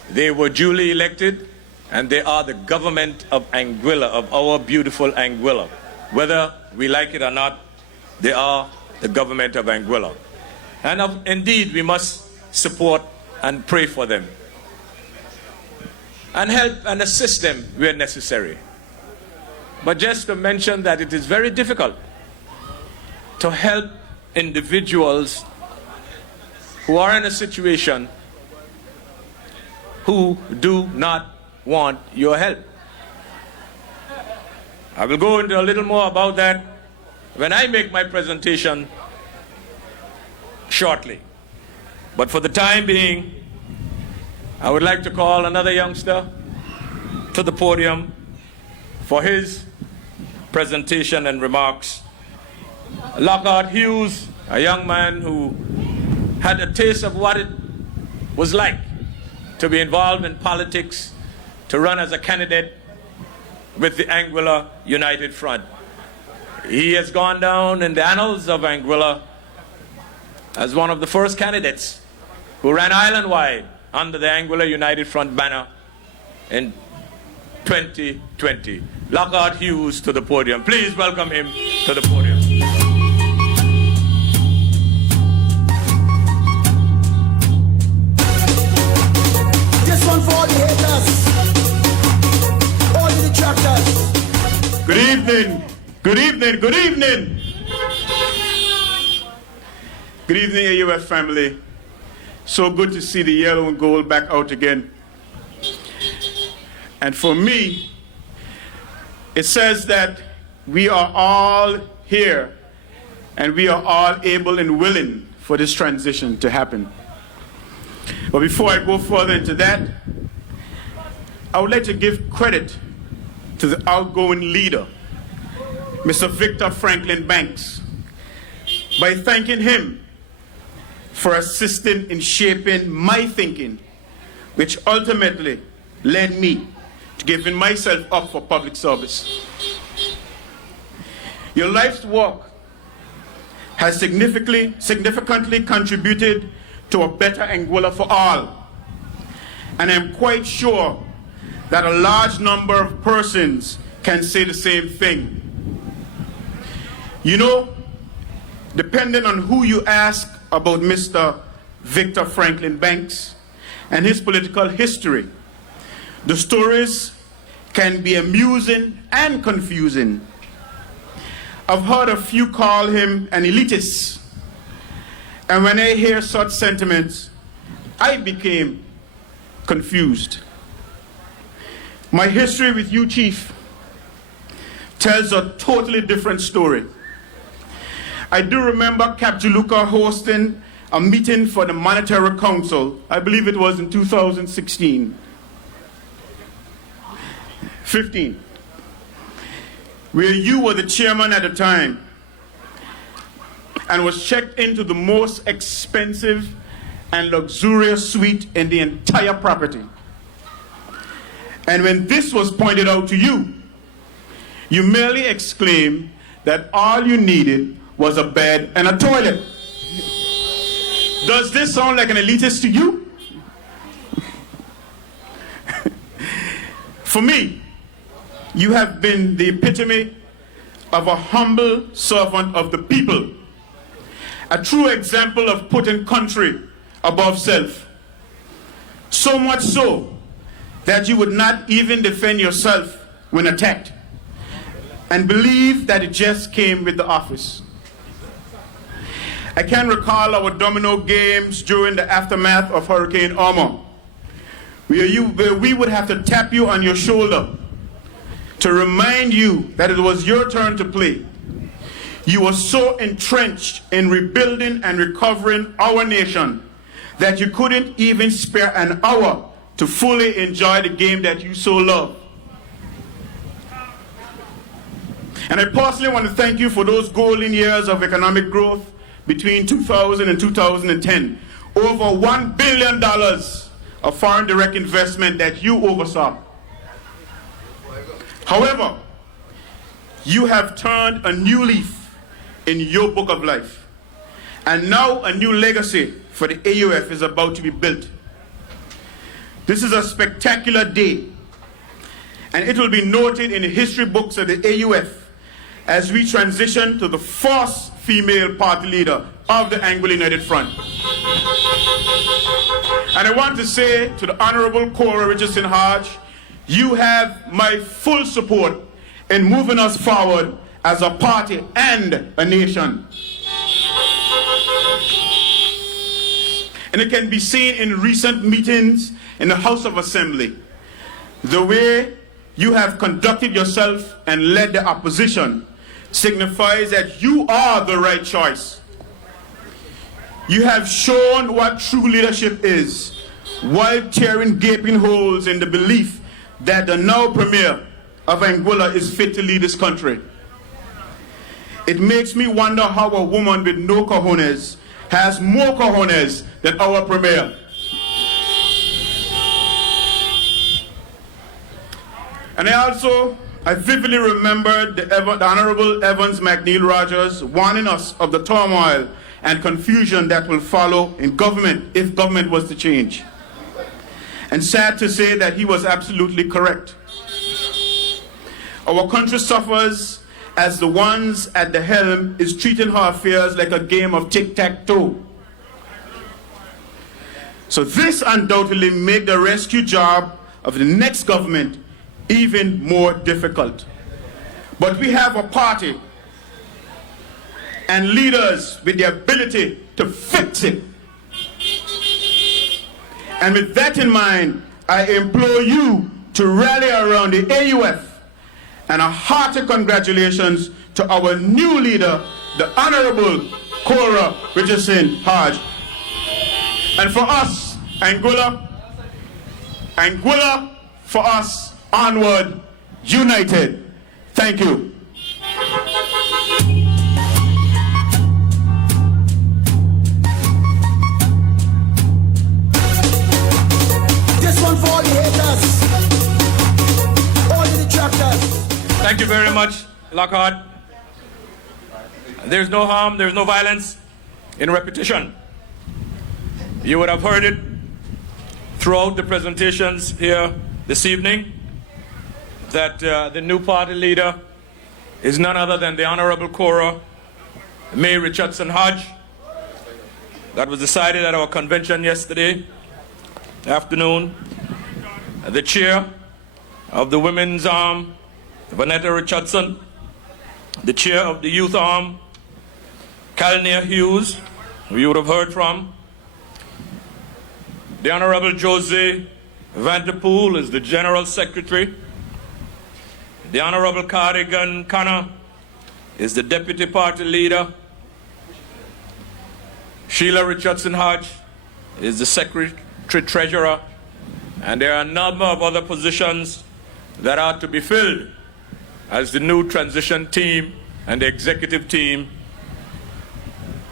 they were duly elected, and they are the government of Anguilla, of our beautiful Anguilla. Whether we like it or not, they are the government of Anguilla. And indeed, we must support and pray for them, and help and assist them where necessary. But just to mention that it is very difficult to help individuals who are in a situation who do not want your help. I will go into a little more about that when I make my presentation shortly. But for the time being, I would like to call another youngster to the podium for his presentation and remarks. Lockhart Hughes, a young man who had a taste of what it was like to be involved in politics, to run as a candidate with the Anguilla United Front. He has gone down in the annals of Anguilla as one of the first candidates who ran island-wide under the Anguilla United Front banner in 2020. Lockhart Hughes to the podium. Please welcome him to the podium. This one for all the haters, all the detractors. Good evening, good evening, good evening. Good evening, AUF family. So good to see the yellow and gold back out again. And for me, it says that we are all here and we are all able and willing for this transition to happen. But before I go further into that, I would like to give credit to the outgoing leader, Mr. Victor Franklin Banks, by thanking him for assisting in shaping my thinking, which ultimately led me to giving myself up for public service. Your life's work has significantly contributed to a better Anguilla for all. And I'm quite sure that a large number of persons can say the same thing. You know, depending on who you ask about Mr. Victor Franklin Banks and his political history, the stories can be amusing and confusing. I've heard a few call him an elitist, and when I hear such sentiments, I became confused. My history with you, Chief, tells a totally different story. I do remember Cap Juluka hosting a meeting for the Monetary Council. I believe it was in 2015, where you were the chairman at the time and was checked into the most expensive and luxurious suite in the entire property. And when this was pointed out to you, you merely exclaimed that all you needed was a bed and a toilet. Does this sound like an elitist to you? For me, you have been the epitome of a humble servant of the people, a true example of putting country above self. So much so that you would not even defend yourself when attacked, and believe that it just came with the office. I can recall our domino games during the aftermath of Hurricane Irma, where we would have to tap you on your shoulder to remind you that it was your turn to play. You were so entrenched in rebuilding and recovering our nation that you couldn't even spare an hour to fully enjoy the game that you so love. And I personally want to thank you for those golden years of economic growth between 2000 and 2010. Over $1 billion of foreign direct investment that you oversaw. However, you have turned a new leaf in your book of life. And now a new legacy for the AUF is about to be built. This is a spectacular day, and it will be noted in the history books of the AUF as we transition to the first female party leader of the Anguilla United Front. And I want to say to the Honorable Cora Richardson-Hodge, you have my full support in moving us forward as a party and a nation. And it can be seen in recent meetings in the House of Assembly. The way you have conducted yourself and led the opposition signifies that you are the right choice. You have shown what true leadership is, while tearing gaping holes in the belief that the now Premier of Anguilla is fit to lead this country. It makes me wonder how a woman with no cojones has more cojones than our Premier. And I vividly remembered the Honorable Evans McNeil Rogers warning us of the turmoil and confusion that will follow in government if government was to change. And sad to say that he was absolutely correct. Our country suffers as the ones at the helm is treating her affairs like a game of tic-tac-toe. So this undoubtedly make the rescue job of the next government even more difficult. But we have a party and leaders with the ability to fix it. And with that in mind, I implore you to rally around the AUF, and a hearty congratulations to our new leader, the Honorable Cora Richardson-Hodge. And for us, Anguilla for us, onward, united. Thank you. This one for all the haters, all the detractors. Thank you very much, Lockhart. There's no harm, there's no violence in repetition. You would have heard it throughout the presentations here this evening that the new party leader is none other than the Honorable Cora Richardson-Hodge. That was decided at our convention yesterday afternoon. The chair of the women's arm, Vanetta Richardson, the chair of the youth arm, Kalnia Hughes, who you would have heard from. The Honorable Jose Vanterpool is the General Secretary. The Honorable Cardigan Connor is the Deputy Party Leader. Sheila Richardson-Hodge is the Secretary Treasurer. And there are a number of other positions that are to be filled as the new transition team and the executive team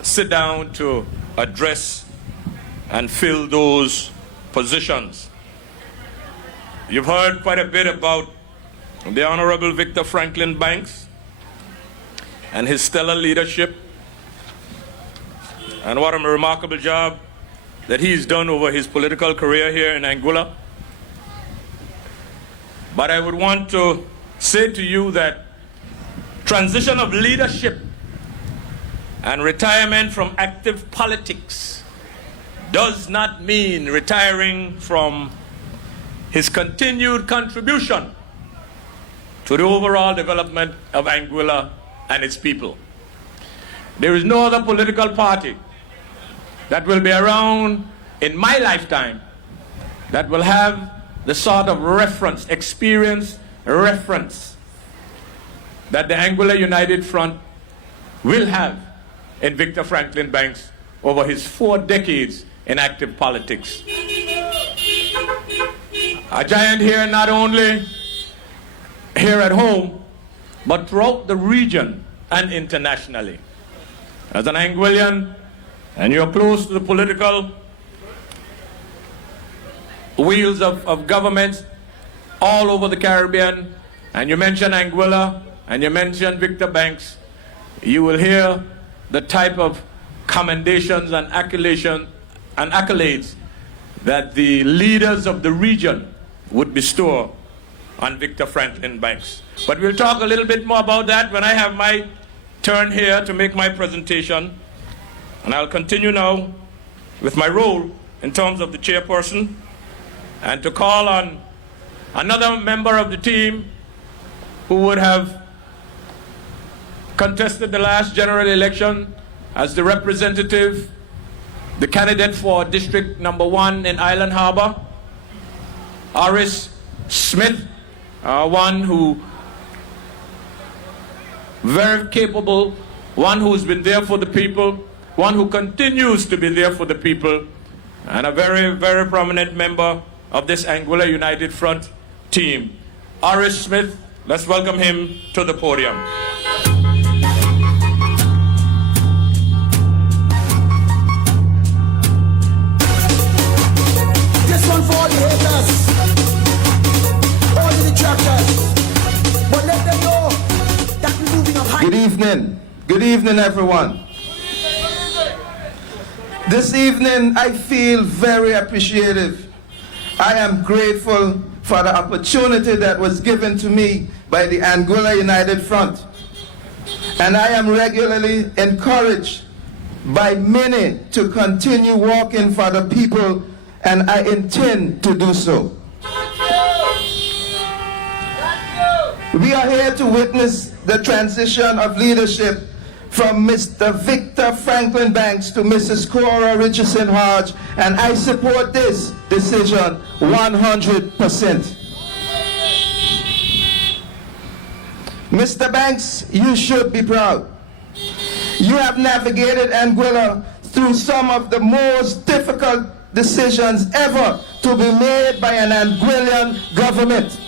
sit down to address and fill those positions. You've heard quite a bit about the Honorable Victor Franklin Banks and his stellar leadership and what a remarkable job that he's done over his political career here in Anguilla. But I would want to say to you that transition of leadership and retirement from active politics does not mean retiring from his continued contribution to the overall development of Anguilla and its people. There is no other political party that will be around in my lifetime that will have the sort of reference, experience, reference that the Anguilla United Front will have in Victor Franklin Banks over his 4 decades in active politics. A giant here not only here at home, but throughout the region and internationally. As an Anguillian, and you're close to the political wheels of governments all over the Caribbean, and you mention Anguilla, and you mention Victor Banks, you will hear the type of commendations and accolades that the leaders of the region would bestow on Victor Franklin Banks. But we'll talk a little bit more about that when I have my turn here to make my presentation. And I'll continue now with my role in terms of the chairperson and to call on another member of the team who would have contested the last general election as the representative, the candidate for District Number 1 in Island Harbor, Aris Smith, one who very capable, one who's been there for the people, one who continues to be there for the people, and a very, very prominent member of this Anguilla United Front team. Aris Smith, let's welcome him to the podium. This one for all the haters, all the detractors, but let them know that we're moving up high. Good evening. Good evening, everyone. This evening, I feel very appreciative. I am grateful for the opportunity that was given to me by the Anguilla United Front. And I am regularly encouraged by many to continue working for the people, and I intend to do so. We are here to witness the transition of leadership from Mr. Victor Franklin Banks to Mrs. Cora Richardson-Hodge, and I support this decision 100%. Mr. Banks, you should be proud. You have navigated Anguilla through some of the most difficult decisions ever to be made by an Anguillan government.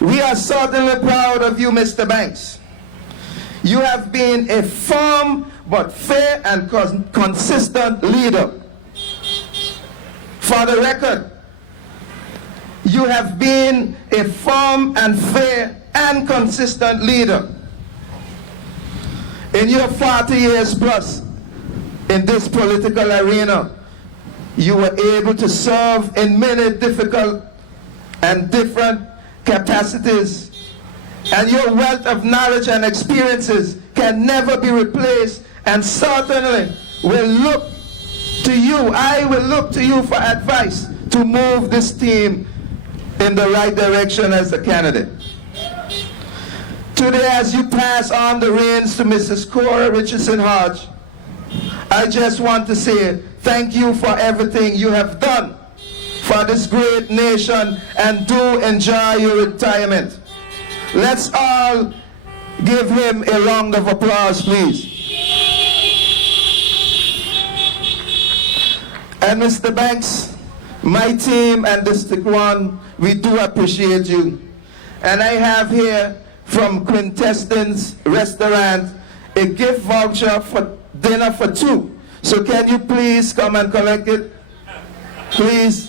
We are certainly proud of you, Mr. Banks. You have been a firm but fair and consistent leader. For the record, you have been a firm and fair and consistent leader. In your 40 years plus in this political arena, you were able to serve in many difficult and different capacities, and your wealth of knowledge and experiences can never be replaced, and certainly will look to you, I will look to you for advice to move this team in the right direction as a candidate. Today, as you pass on the reins to Mrs. Cora Richardson-Hodge, I just want to say thank you for everything you have done for this great nation, and do enjoy your retirement. Let's all give him a round of applause, please. And Mr. Banks, my team and District 1, we do appreciate you. And I have here from Quintessence Restaurant a gift voucher for dinner for 2. So can you please come and collect it? Please.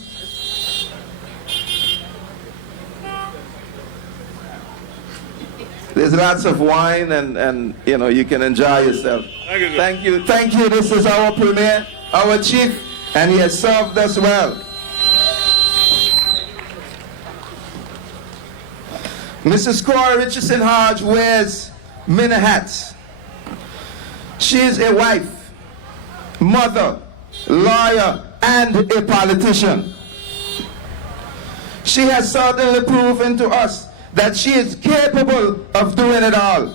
There's lots of wine and you know, you can enjoy yourself. Thank you, sir. Thank you. Thank you. This is our premier, our chief, and he has served us well. Mrs. Cora Richardson-Hodge wears many hats. She is a wife, mother, lawyer, and a politician. She has certainly proven to us that she is capable of doing it all.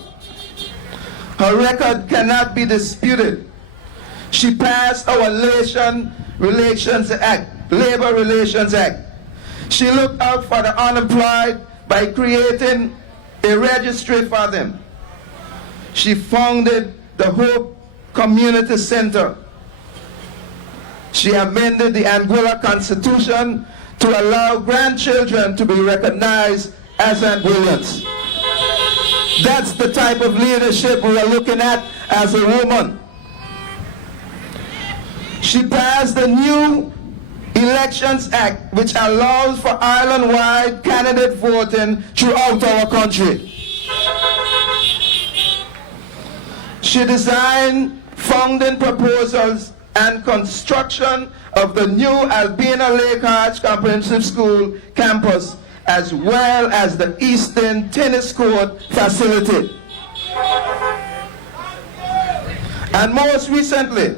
Her record cannot be disputed. She passed our Labor Relations Act. She looked out for the unemployed by creating a registry for them. She founded the Hope Community Center. She amended the Anguilla Constitution to allow grandchildren to be recognized as Anguillans. That's the type of leadership we are looking at as a woman. She passed the new Elections Act, which allows for island-wide candidate voting throughout our country. She designed founding proposals and construction of the new Albina Lake Arch Comprehensive School campus, as well as the Eastern Tennis Court facility. And most recently,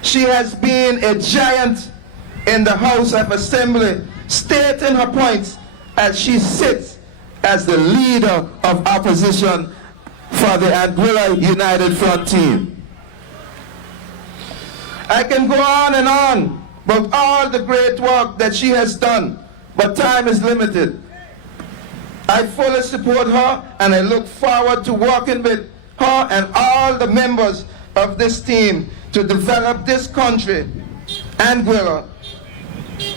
she has been a giant in the House of Assembly, stating her points as she sits as the leader of opposition for the Anguilla United Front team. I can go on and on about all the great work that she has done, but time is limited. I fully support her, and I look forward to working with her and all the members of this team to develop this country, Anguilla,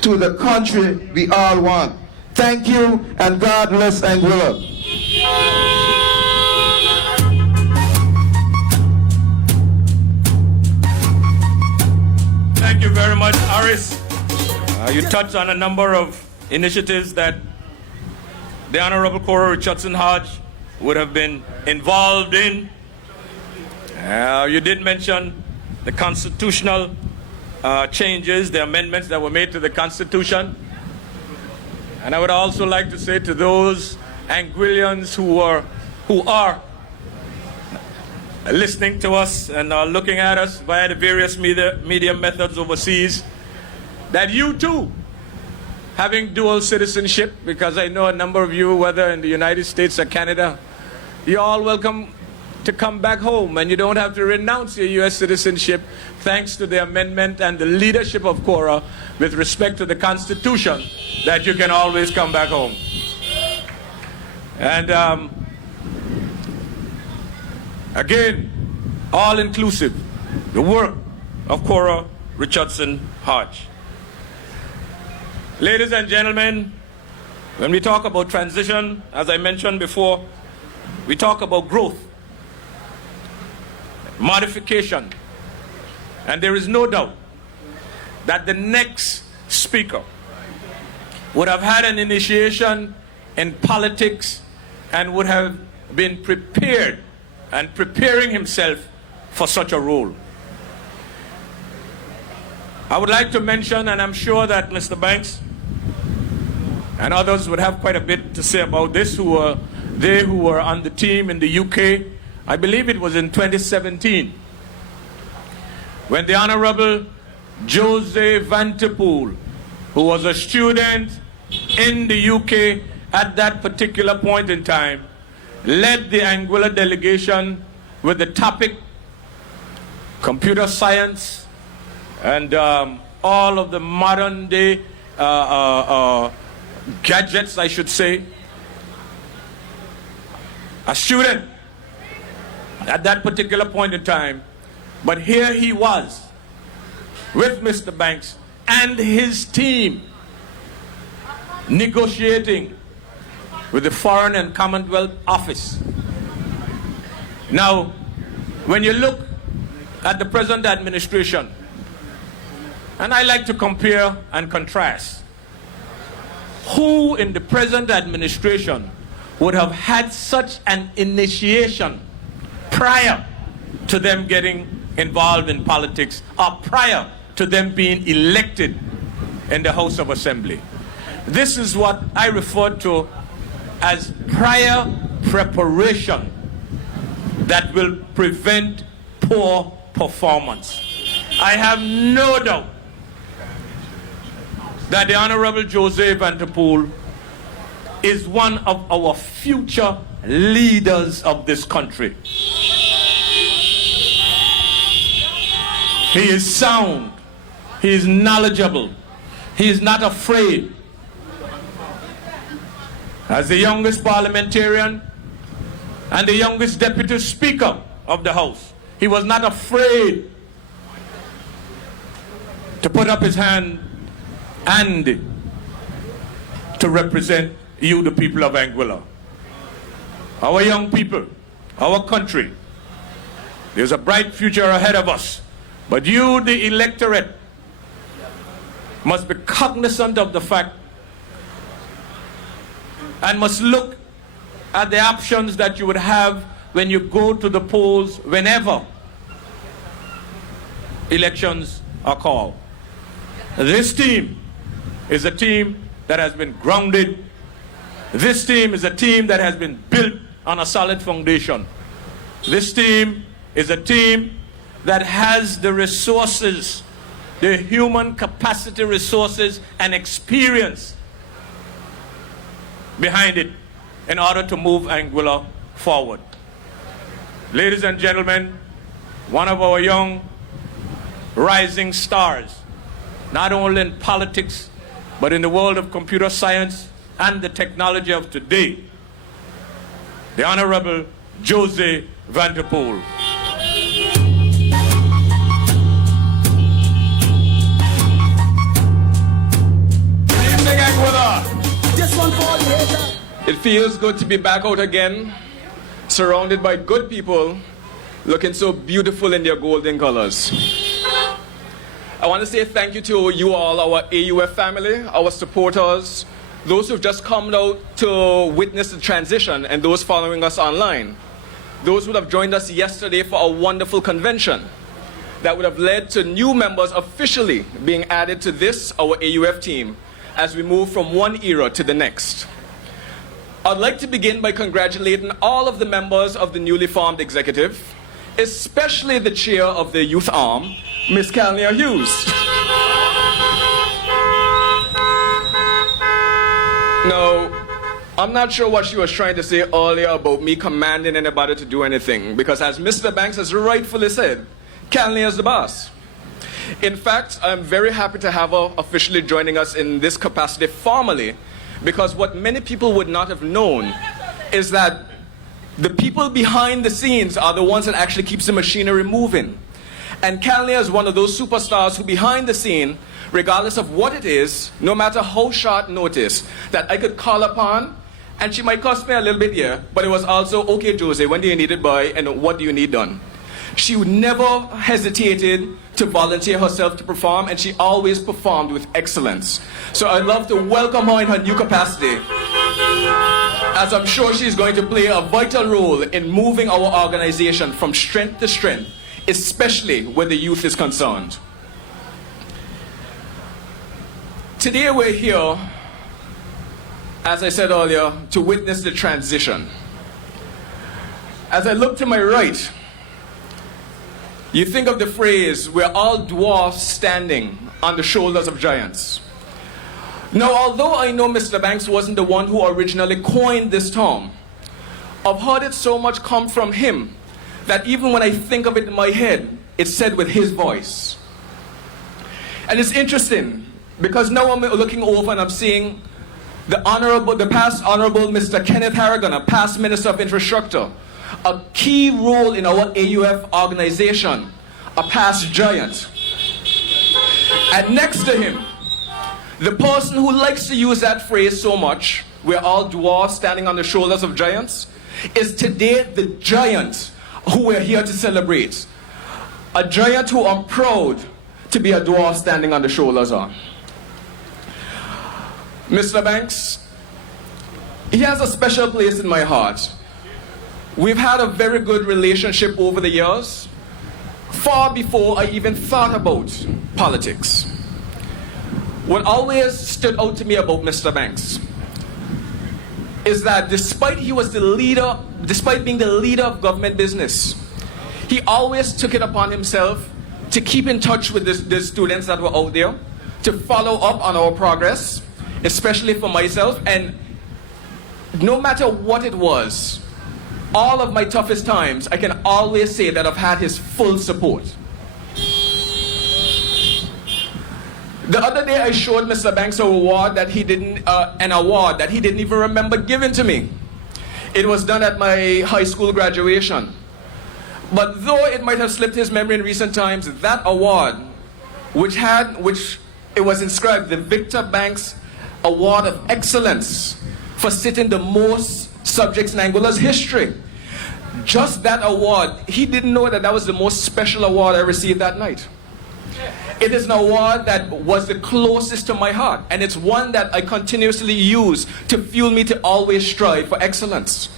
to the country we all want. Thank you, and God bless Anguilla. Thank you very much, Aris. You touched on a number of initiatives that the Honorable Cora Richardson-Hodge would have been involved in. You did mention the constitutional changes, the amendments that were made to the Constitution. And I would also like to say to those Anguillians who are listening to us and are looking at us via the various media methods overseas, that you too, having dual citizenship, because I know a number of you, whether in the United States or Canada, you're all welcome to come back home, and you don't have to renounce your U.S. citizenship thanks to the amendment and the leadership of Cora with respect to the Constitution, that you can always come back home. And again, all-inclusive, the work of Cora Richardson-Hodge. Ladies and gentlemen, when we talk about transition, as I mentioned before, we talk about growth, modification, and there is no doubt that the next speaker would have had an initiation in politics and would have been prepared and preparing himself for such a role. I would like to mention, and I'm sure that Mr. Banks and others would have quite a bit to say about this, who were on the team in the UK. I believe it was in 2017, when the Honorable Jose Vanterpool, who was a student in the UK at that particular point in time, led the Anguilla delegation with the topic computer science and all of the modern day gadgets, I should say. A student at that particular point in time, but here he was with Mr. Banks and his team negotiating with the Foreign and Commonwealth Office. Now, when you look at the present administration, and I like to compare and contrast, who in the present administration would have had such an initiation prior to them getting involved in politics or prior to them being elected in the House of Assembly. This is what I refer to as prior preparation that will prevent poor performance. I have no doubt that the Honorable Jose Vanterpool is one of our future leaders of this country. He is sound, he is knowledgeable, he is not afraid. As the youngest parliamentarian and the youngest deputy speaker of the House, he was not afraid to put up his hand and to represent you, the people of Anguilla. Our young people, our country, there's a bright future ahead of us. But you, the electorate, must be cognizant of the fact and must look at the options that you would have when you go to the polls whenever elections are called. This team is a team that has been grounded. This team is a team that has been built on a solid foundation. This team is a team that has the resources, the human capacity resources and experience behind it in order to move Anguilla forward. Ladies and gentlemen, one of our young rising stars, not only in politics, but in the world of computer science and the technology of today, the Honorable Jose Vanterpool. This one for all the haters. It feels good to be back out again, surrounded by good people, looking so beautiful in their golden colors. I want to say thank you to you all, our AUF family, our supporters, those who've just come out to witness the transition, and those following us online. Those who have joined us yesterday for a wonderful convention that would have led to new members officially being added to this, our AUF team, as we move from one era to the next. I'd like to begin by congratulating all of the members of the newly formed executive, especially the chair of the youth arm, Ms. Calnia Hughes. Now, I'm not sure what she was trying to say earlier about me commanding anybody to do anything, because as Mr. Banks has rightfully said, Calnia is the boss. In fact, I'm very happy to have her officially joining us in this capacity formally, because what many people would not have known is that the people behind the scenes are the ones that actually keeps the machinery moving. And Calnia is one of those superstars who behind the scene, regardless of what it is, no matter how short notice, that I could call upon, and she might cost me a little bit here, but it was also, okay, Jose, when do you need it by, and what do you need done? She never hesitated to volunteer herself to perform, and she always performed with excellence. So I'd love to welcome her in her new capacity, as I'm sure she's going to play a vital role in moving our organization from strength to strength, especially where the youth is concerned. Today we're here, as I said earlier, to witness the transition. As I look to my right, you think of the phrase, we're all dwarfs standing on the shoulders of giants. Now, although I know Mr. Banks wasn't the one who originally coined this term, I've heard it so much come from him that even when I think of it in my head, it's said with his voice. And it's interesting, because now I'm looking over and I'm seeing the past Honorable Mr. Kenneth Harrigan, a past Minister of Infrastructure, a key role in our AUF organization, a past giant. And next to him, the person who likes to use that phrase so much, we're all dwarfs standing on the shoulders of giants, is today the giant who we're here to celebrate. A giant who I'm proud to be a dwarf standing on the shoulders of. Mr. Banks, He has a special place in my heart. We've had a very good relationship over the years, far before I even thought about politics. What always stood out to me about Mr. Banks is that despite being the leader of government business, he always took it upon himself to keep in touch with the students that were out there, to follow up on our progress, especially for myself. And no matter what it was, all of my toughest times, I can always say that I've had his full support. The other day I showed Mr. Banks an award that he didn't even remember giving to me. It was done at my high school graduation. But though it might have slipped his memory in recent times, that award, which it was inscribed the Victor Banks Award of Excellence for sitting the most subjects in Angola's history. Just that award, he didn't know that was the most special award I received that night. It is an award that was the closest to my heart, and it's one that I continuously use to fuel me to always strive for excellence.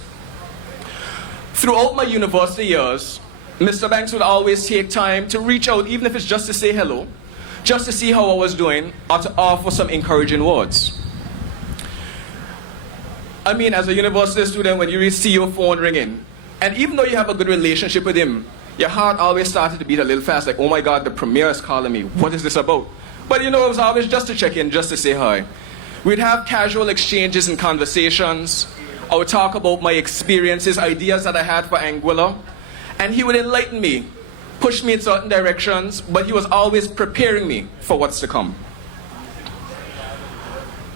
Throughout my university years, Mr. Banks would always take time to reach out, even if it's just to say hello, just to see how I was doing, or to offer some encouraging words. I mean, as a university student, when you see your phone ringing, and even though you have a good relationship with him, your heart always started to beat a little fast, like, oh my God, the premier is calling me. What is this about? But you know, it was always just to check in, just to say hi. We'd have casual exchanges and conversations. I would talk about my experiences, ideas that I had for Anguilla, and he would enlighten me, push me in certain directions, but he was always preparing me for what's to come.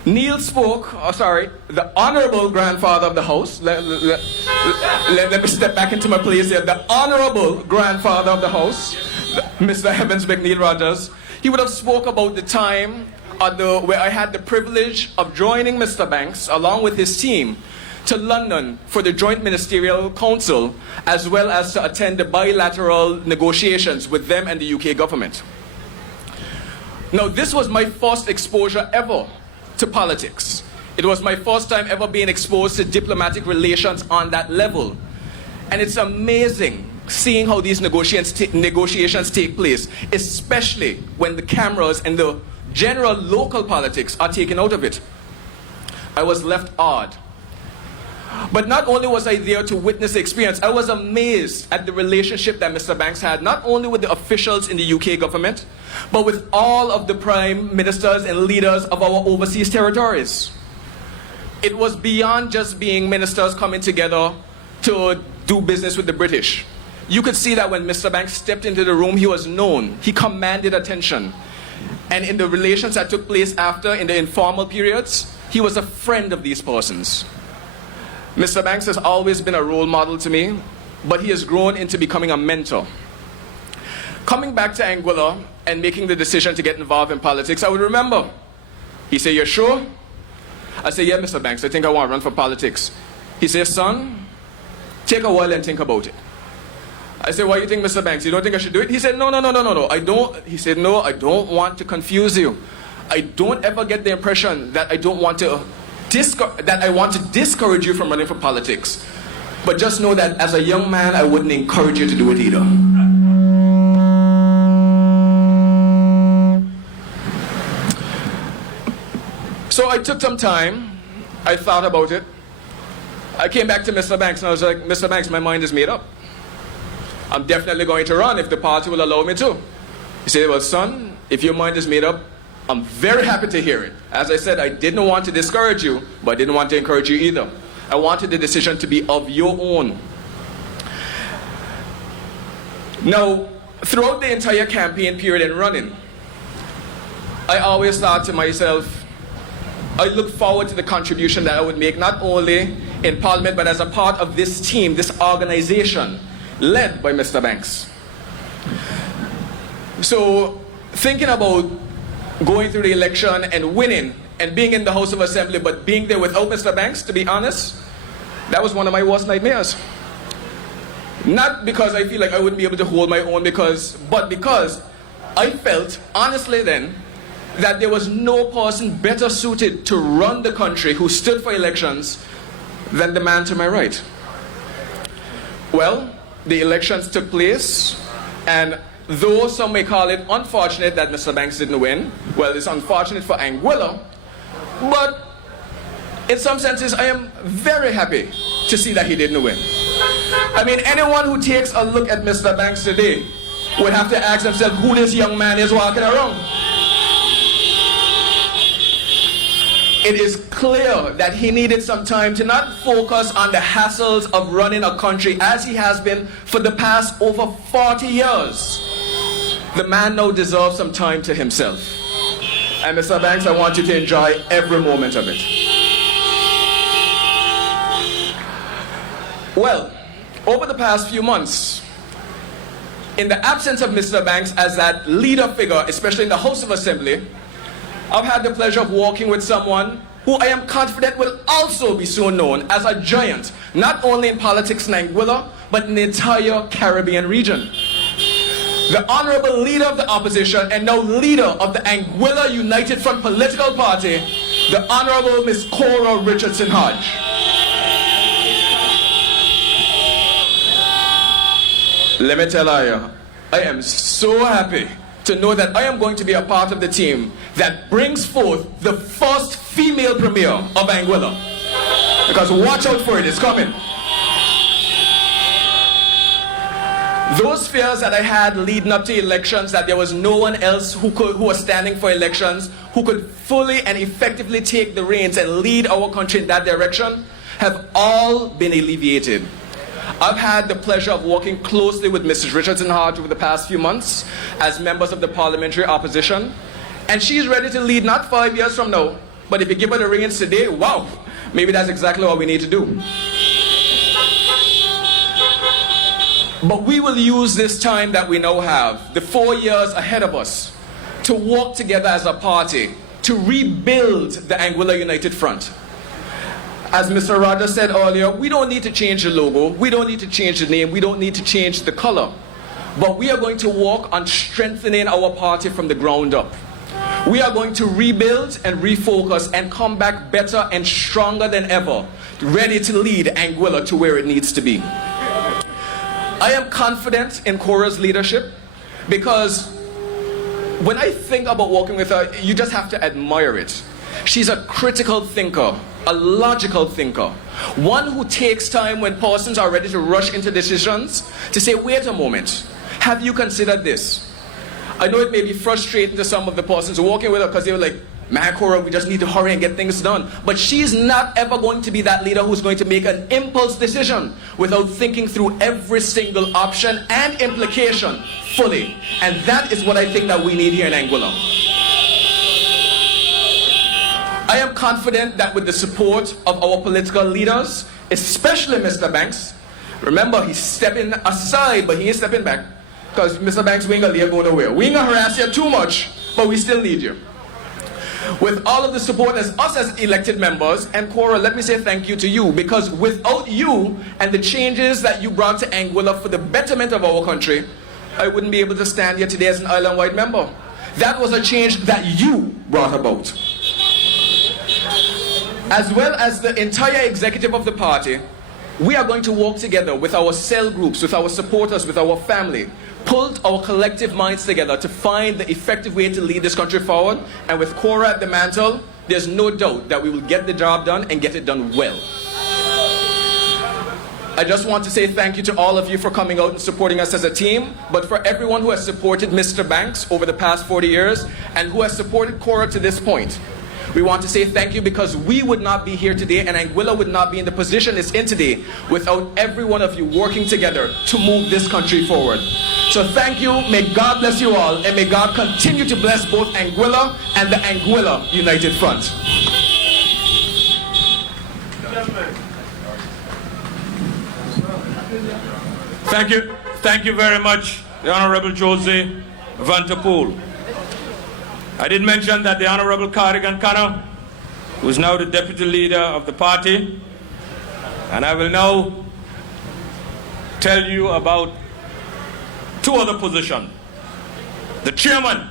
Neil spoke, the honorable grandfather of the house, let me step back into my place here, the honorable grandfather of the house, Mr. Evans McNeil Rogers, he would have spoke about the time where I had the privilege of joining Mr. Banks, along with his team, to London for the Joint Ministerial Council, as well as to attend the bilateral negotiations with them and the UK government. Now, this was my first exposure ever to politics. It was my first time ever being exposed to diplomatic relations on that level. And it's amazing seeing how these negotiations take place, especially when the cameras and the general local politics are taken out of it. I was left awed. But not only was I there to witness the experience, I was amazed at the relationship that Mr. Banks had, not only with the officials in the UK government, but with all of the prime ministers and leaders of our overseas territories. It was beyond just being ministers coming together to do business with the British. You could see that when Mr. Banks stepped into the room, he was known. He commanded attention. And in the relations that took place after, in the informal periods, he was a friend of these persons. Mr. Banks has always been a role model to me, but he has grown into becoming a mentor. Coming back to Anguilla and making the decision to get involved in politics, I would remember. He said, "You're sure?" I said, "Yeah, Mr. Banks, I think I want to run for politics." He said, "Son, take a while and think about it." I said, "Why do you think, Mr. Banks? You don't think I should do it?" He said, No, I don't. He said, "No, I don't want to confuse you. I don't ever get the impression that I want to discourage you from running for politics. But just know that as a young man, I wouldn't encourage you to do it either." So I took some time. I thought about it. I came back to Mr. Banks and I was like, "Mr. Banks, my mind is made up. I'm definitely going to run if the party will allow me to." He said, "Well, son, if your mind is made up, I'm very happy to hear it. As I said, I didn't want to discourage you, but I didn't want to encourage you either. I wanted the decision to be of your own." Now, throughout the entire campaign period and running, I always thought to myself, I look forward to the contribution that I would make, not only in Parliament, but as a part of this team, this organization, led by Mr. Banks. So, thinking about going through the election and winning and being in the House of Assembly, but being there without Mr. Banks, to be honest, that was one of my worst nightmares. Not because I feel like I wouldn't be able to hold my own, but because I felt, honestly then, that there was no person better suited to run the country who stood for elections than the man to my right? Well, the elections took place, and though some may call it unfortunate that Mr. Banks didn't win, well, it's unfortunate for Anguilla, but in some senses, I am very happy to see that he didn't win. I mean, anyone who takes a look at Mr. Banks today would have to ask themselves who this young man is walking around. It is clear that he needed some time to not focus on the hassles of running a country as he has been for the past over 40 years. The man now deserves some time to himself. And Mr. Banks, I want you to enjoy every moment of it. Well, over the past few months, in the absence of Mr. Banks as that leader figure, especially in the House of Assembly, I've had the pleasure of working with someone who I am confident will also be soon known as a giant, not only in politics in Anguilla, but in the entire Caribbean region. The honorable leader of the opposition and now leader of the Anguilla United Front political party, the Honorable Miss Cora Richardson-Hodge. Let me tell you, I am so happy to know that I am going to be a part of the team that brings forth the first female premier of Anguilla. Because watch out for it, it's coming. Those fears that I had leading up to elections, that there was no one else who was standing for elections, who could fully and effectively take the reins and lead our country in that direction, have all been alleviated. I've had the pleasure of working closely with Mrs. Richardson-Hodge over the past few months as members of the parliamentary opposition. And she's ready to lead not 5 years from now, but if you give her the reins today, wow, maybe that's exactly what we need to do. But we will use this time that we now have, the 4 years ahead of us, to work together as a party to rebuild the Anguilla United Front. As Mr. Rogers said earlier, we don't need to change the logo, we don't need to change the name, we don't need to change the color. But we are going to work on strengthening our party from the ground up. We are going to rebuild and refocus and come back better and stronger than ever, ready to lead Anguilla to where it needs to be. I am confident in Cora's leadership because when I think about working with her, you just have to admire it. She's a critical thinker, a logical thinker, one who takes time when persons are ready to rush into decisions to say, wait a moment, have you considered this? I know it may be frustrating to some of the persons working with her because they were like, man, Cora, we just need to hurry and get things done. But she's not ever going to be that leader who's going to make an impulse decision without thinking through every single option and implication fully. And that is what I think that we need here in Anguilla. I am confident that with the support of our political leaders, especially Mr. Banks, remember he's stepping aside, but he ain't stepping back. Because Mr. Banks, we ain't gonna leave go nowhere. We ain't gonna harass you too much, but we still need you. With all of the support as us as elected members, and Cora, let me say thank you to you, because without you and the changes that you brought to Anguilla for the betterment of our country, I wouldn't be able to stand here today as an island-wide member. That was a change that you brought about. As well as the entire executive of the party, we are going to work together with our cell groups, with our supporters, with our family, pulled our collective minds together to find the effective way to lead this country forward. And with Cora at the mantle, there's no doubt that we will get the job done and get it done well. I just want to say thank you to all of you for coming out and supporting us as a team, but for everyone who has supported Mr. Banks over the past 40 years and who has supported Cora to this point. We want to say thank you because we would not be here today and Anguilla would not be in the position it's in today without every one of you working together to move this country forward. So thank you, may God bless you all, and may God continue to bless both Anguilla and the Anguilla United Front. Thank you very much, the Honorable Jose Vanterpool. I did mention that the Honorable Cardigan Connor, who is now the deputy leader of the party, and I will now tell you about two other positions. The chairman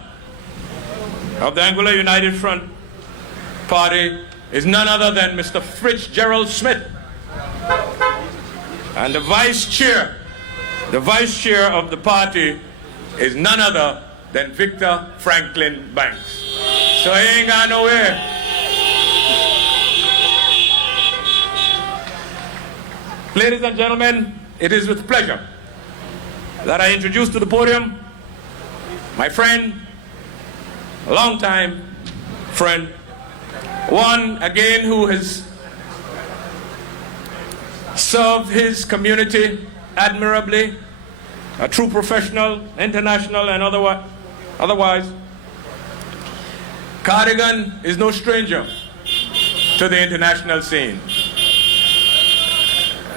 of the Anguilla United Front Party is none other than Mr. Fitzgerald Smith. And the vice chair of the party is none other than Victor Franklin Banks. So he ain't got nowhere. Ladies and gentlemen, it is with pleasure that I introduce to the podium my friend, a long-time friend, one again who has served his community admirably, a true professional, international and otherwise. Cardigan is no stranger to the international scene.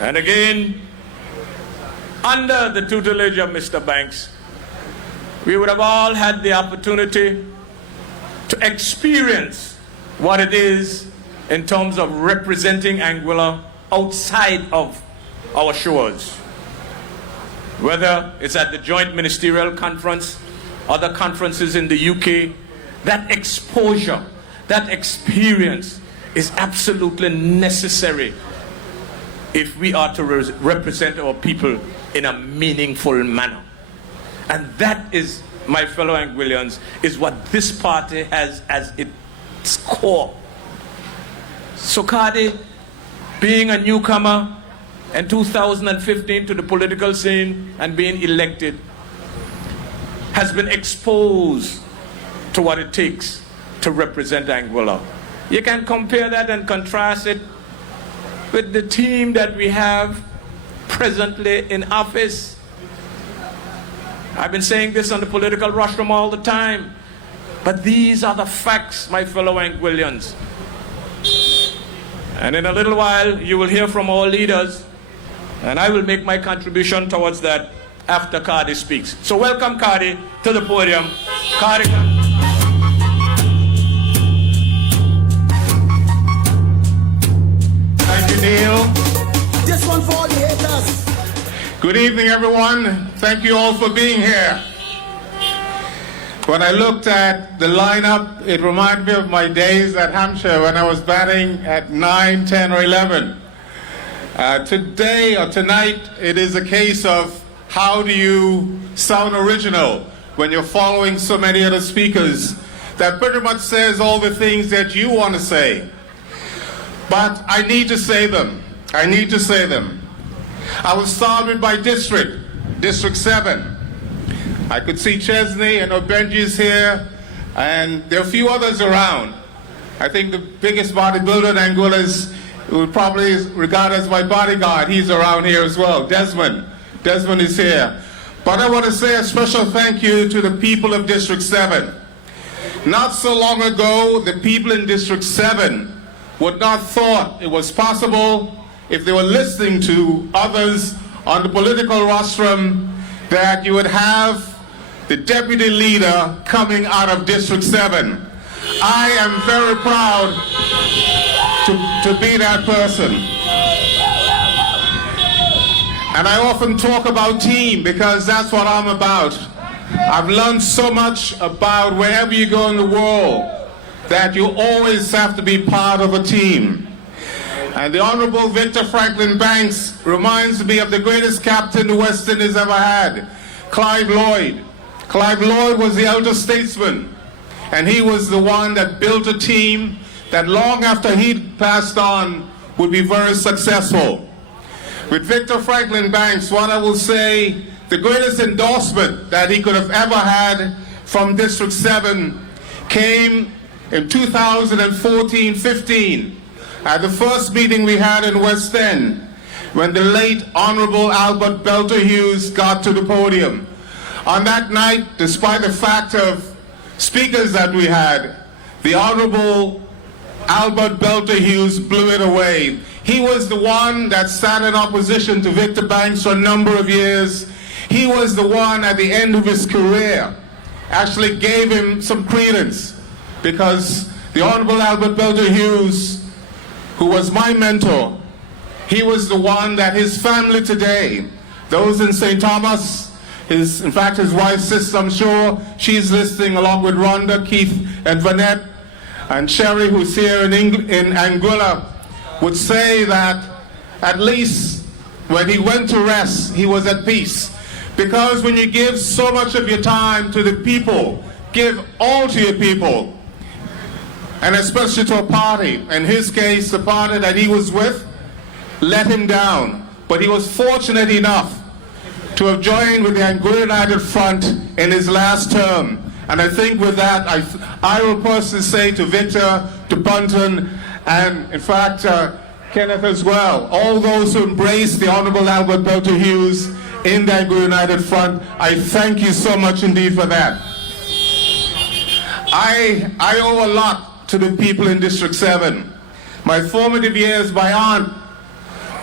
And again, under the tutelage of Mr. Banks, we would have all had the opportunity to experience what it is in terms of representing Anguilla outside of our shores. Whether it's at the Joint Ministerial Conference, other conferences in the UK, that exposure, that experience is absolutely necessary if we are to represent our people in a meaningful manner. And that is, my fellow Anguillians, is what this party has as its core. So Cardi, being a newcomer in 2015 to the political scene and being elected, has been exposed to what it takes to represent Anguilla. You can compare that and contrast it with the team that we have presently in office. I've been saying this on the political rostrum all the time, but these are the facts, my fellow Anguillians. And in a little while, you will hear from our leaders, and I will make my contribution towards that after Cardi speaks. So welcome Cardi to the podium. Cardi. Thank you, Neil. This one for all the haters. Good evening, everyone. Thank you all for being here. When I looked at the lineup, it reminded me of my days at Hampshire when I was batting at 9, 10, or 11. Today or tonight, it is a case of how do you sound original when you're following so many other speakers that pretty much says all the things that you want to say. But I need to say them. I need to say them. I will start with my district, District 7. I could see Chesney and Benji's here, and there are a few others around. I think the biggest bodybuilder in Anguilla is, would probably regard as my bodyguard. He's around here as well. Desmond is here. But I want to say a special thank you to the people of District 7. Not so long ago, the people in District 7 would not thought it was possible, if they were listening to others on the political rostrum, that you would have the deputy leader coming out of District 7. I am very proud to be that person. And I often talk about team because that's what I'm about. I've learned so much about wherever you go in the world that you always have to be part of a team. And the Honorable Victor Franklin Banks reminds me of the greatest captain the West Indies ever had, Clive Lloyd. Clive Lloyd was the elder statesman, and he was the one that built a team that long after he'd passed on would be very successful. With Victor Franklin Banks, what I will say, the greatest endorsement that he could have ever had from District 7 came in 2014-15 at the first meeting we had in West End, when the late Honorable Albert Belter Hughes got to the podium. On that night, despite the fact of speakers that we had, the Honorable Albert Belter Hughes blew it away. He was the one that sat in opposition to Victor Banks for a number of years. He was the one at the end of his career actually gave him some credence, because the Honorable Albert Belter Hughes, who was my mentor, he was the one that his family today, those in St. Thomas, in fact his wife's sister, I'm sure, she's listening along with Rhonda, Keith, and Vanette, and Sherry, who's here in Anguilla, would say that at least when he went to rest, he was at peace. Because when you give so much of your time to the people, give all to your people, and especially to a party. In his case, the party that he was with let him down. But he was fortunate enough to have joined with the Angola United Front in his last term. And I think with that, I will personally say to Victor, to Baton, and in fact, Kenneth as well, all those who embraced the Honorable Albert Belter Hughes in the Angola United Front, I thank you so much indeed for that. I owe a lot to the people in District 7. My formative years, my aunt,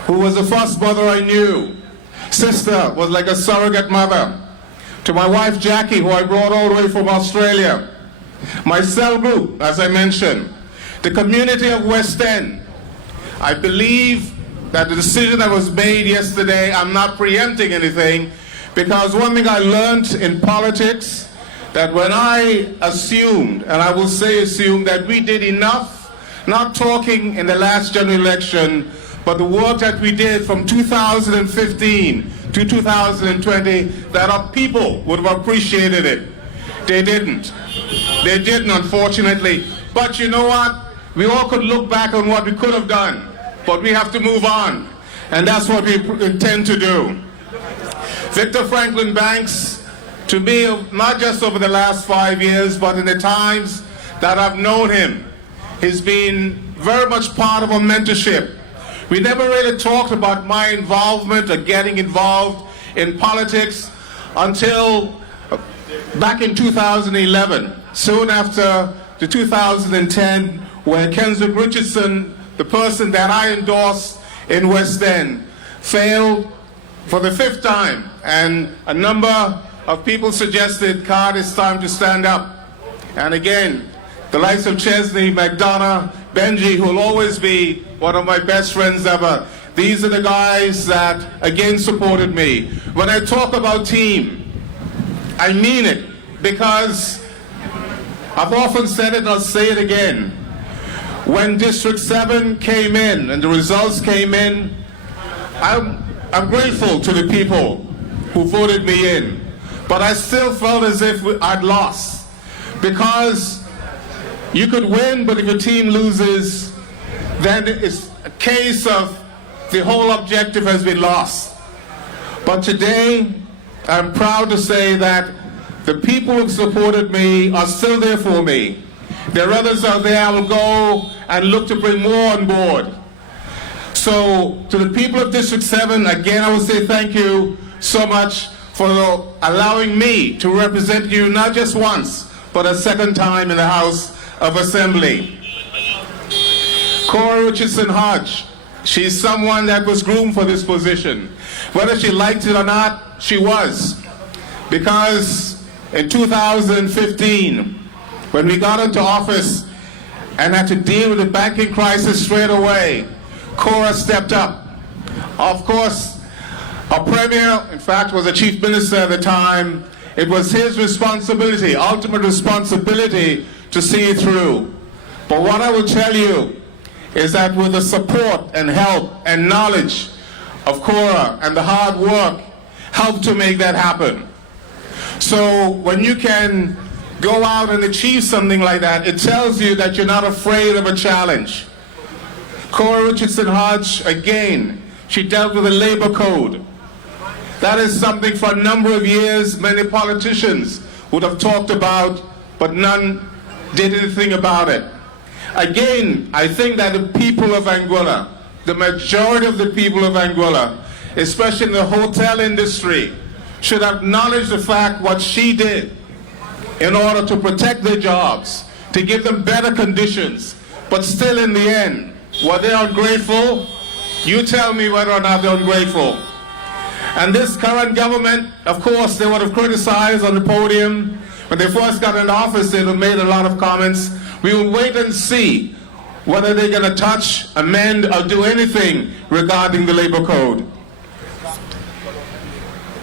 who was the first mother I knew, sister was like a surrogate mother. To my wife Jackie, who I brought all the way from Australia. My cell group, as I mentioned. The community of West End. I believe that the decision that was made yesterday, I'm not preempting anything, because one thing I learned in politics, that when I assumed, and I will say assumed, that we did enough, not talking in the last general election, but the work that we did from 2015 to 2020, that our people would have appreciated it. They didn't. They didn't, unfortunately. But you know what? We all could look back on what we could have done, but we have to move on. And that's what we intend to do. Victor Franklin Banks, to me, not just over the last 5 years, but in the times that I've known him, he's been very much part of our mentorship. We never really talked about my involvement or getting involved in politics until back in 2011, soon after the 2010, where Cora Richardson, the person that I endorsed in West End, failed for the 5th time. And a number of people suggested, "Card, it's time to stand up." And again, the likes of Chesney, McDonough, Benji, who will always be one of my best friends ever. These are the guys that, again, supported me. When I talk about team, I mean it, because I've often said it and I'll say it again. When District 7 came in and the results came in, I'm grateful to the people who voted me in. But I still felt as if I'd lost, because you could win, but if your team loses, then it's a case of the whole objective has been lost. But today, I'm proud to say that the people who supported me are still there for me. There are others out there I will go and look to bring more on board. So, to the people of District 7, again, I will say thank you so much for allowing me to represent you not just once, but a 2nd time in the House of Assembly. Cora Richardson-Hodge, she's someone that was groomed for this position. Whether she liked it or not, she was. Because in 2015, when we got into office and had to deal with the banking crisis straight away, Cora stepped up. Of course, our Premier, in fact, was a Chief Minister at the time. It was his responsibility, ultimate responsibility, to see it through. But what I will tell you is that with the support and help and knowledge of Cora and the hard work, helped to make that happen. So when you can go out and achieve something like that, it tells you that you're not afraid of a challenge. Cora Richardson-Hodge, again, she dealt with the labor code. That is something for a number of years many politicians would have talked about, but none did anything about it. Again, I think that the people of Angola, the majority of the people of Angola, especially in the hotel industry, should acknowledge the fact what she did in order to protect their jobs, to give them better conditions. But still, in the end, were they ungrateful? You tell me whether or not they're ungrateful. And this current government, of course, they would have criticized on the podium. When they first got into office, they would have made a lot of comments. We will wait and see whether they're going to touch, amend, or do anything regarding the labor code.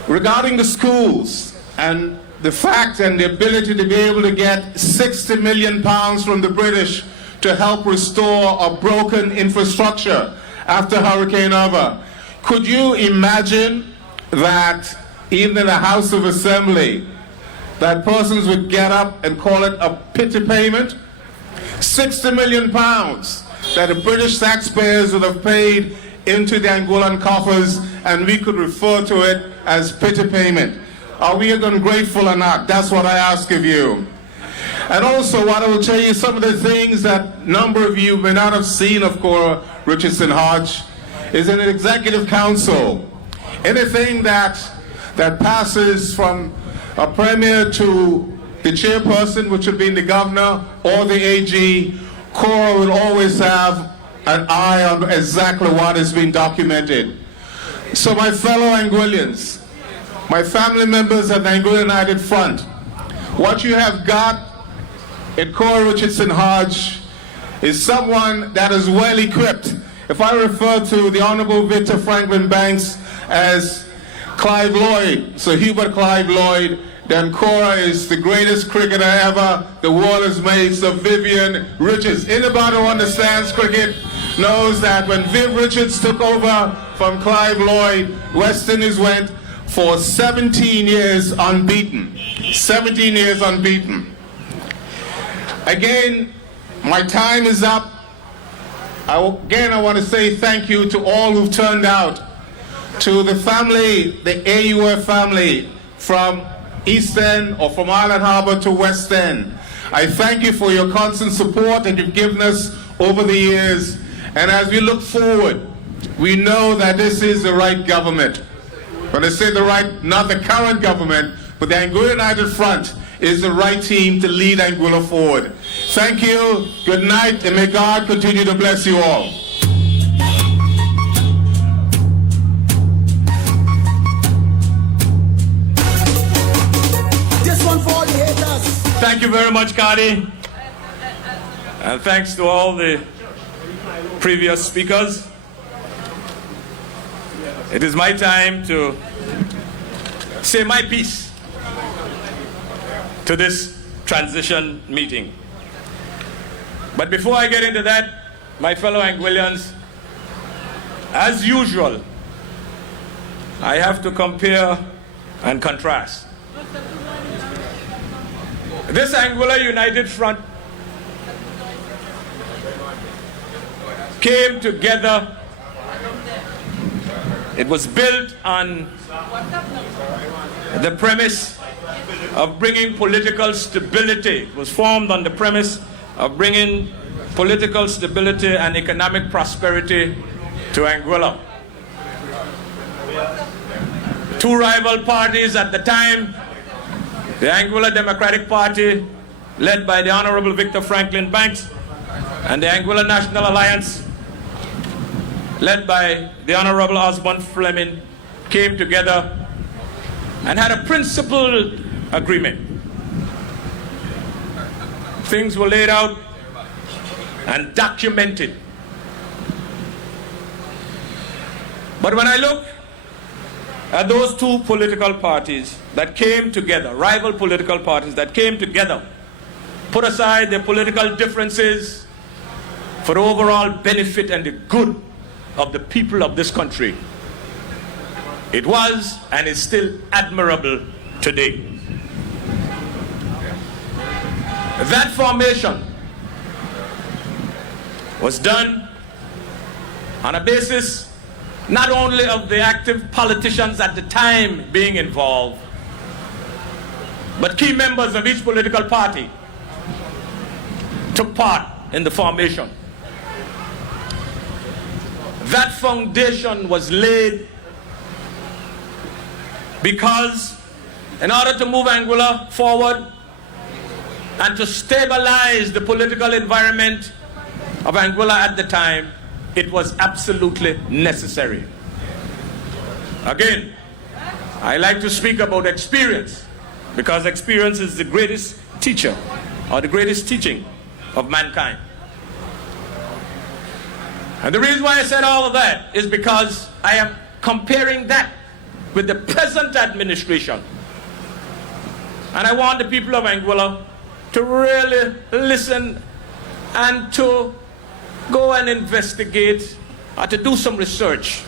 Regarding the schools and the fact and the ability to be able to get £60 million from the British to help restore a broken infrastructure after Hurricane Irma, Could you imagine that even in the House of Assembly, that persons would get up and call it a pity payment? 60 million pounds that the British taxpayers would have paid into the Angolan coffers, and we could refer to it as pity payment. Are we ungrateful or not? That's what I ask of you. And also, what I will tell you, some of the things that a number of you may not have seen of Cora Richardson-Hodge is in an executive council. Anything that passes from a premier to the chairperson, which would be the governor or the AG, Cora will always have an eye on exactly what is being documented. So my fellow Anguillians, my family members of the Anguilla United Front, what you have got in Cora Richardson-Hodge is someone that is well equipped. If I refer to the Honorable Victor Franklin Banks as Clive Lloyd, Sir Hubert Clive Lloyd, then Cora is the greatest cricketer ever the world has made, Sir Vivian Richards. Anybody who understands cricket knows that when Viv Richards took over from Clive Lloyd, West Indies went for 17 years unbeaten. 17 years unbeaten. Again, my time is up. I want to say thank you to all who've turned out, to the family, the AUF family, from East End or from Island Harbour to West End. I thank you for your constant support that you've given us over the years. And as we look forward, we know that this is the right government. When I say the right, not the current government, but the Anguilla United Front is the right team to lead Anguilla forward. Thank you, good night, and may God continue to bless you all. This one for all the haters. Thank you very much, Cardi. And thanks to all the previous speakers. It is my time to say my piece to this transition meeting. But before I get into that, my fellow Anguillians, as usual, I have to compare and contrast. This Anguilla United Front came together. It was built on the premise of bringing political stability. It was formed on the premise of bringing political stability and economic prosperity to Anguilla. Two rival parties at the time, the Anguilla Democratic Party, led by the Honorable Victor Franklin Banks, and the Anguilla National Alliance, led by the Honorable Osborne Fleming, came together and had a principled agreement. Things were laid out and documented. But when I look at those two political parties that came together, rival political parties that came together, put aside their political differences for the overall benefit and the good of the people of this country, it was and is still admirable today. That formation was done on a basis not only of the active politicians at the time being involved, but key members of each political party took part in the formation. That foundation was laid because in order to move Anguilla forward and to stabilize the political environment of Anguilla at the time, it was absolutely necessary. Again, I like to speak about experience, because experience is the greatest teacher, or the greatest teaching of mankind. And the reason why I said all of that is because I am comparing that with the present administration. And I want the people of Anguilla to really listen and to go and investigate or to do some research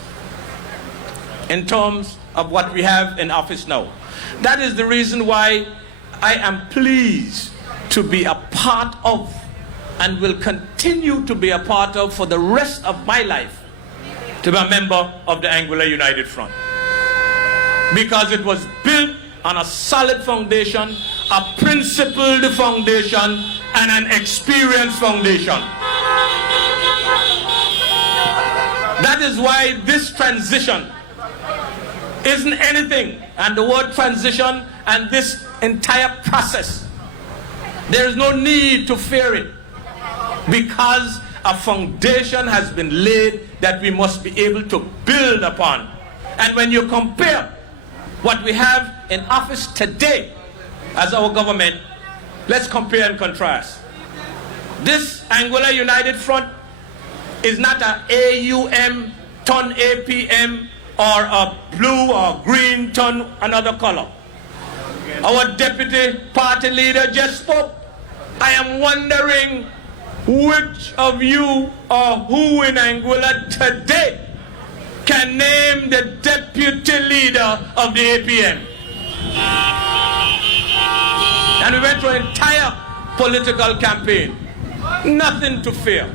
in terms of what we have in office now. That is the reason why I am pleased to be a part of and will continue to be a part of for the rest of my life, to be a member of the Anguilla United Front. Because it was built on a solid foundation, a principled foundation, and an experienced foundation. That is why this transition isn't anything, and the word transition and this entire process, there is no need to fear it, because a foundation has been laid that we must be able to build upon. And when you compare what we have in office today as our government, let's compare and contrast. This Anguilla United Front is not a AUM turn APM or a blue or green turn another color. Our deputy party leader just spoke. I am wondering which of you or who in Anguilla today can name the deputy leader of the APM. And we went through an entire political campaign. Nothing to fear.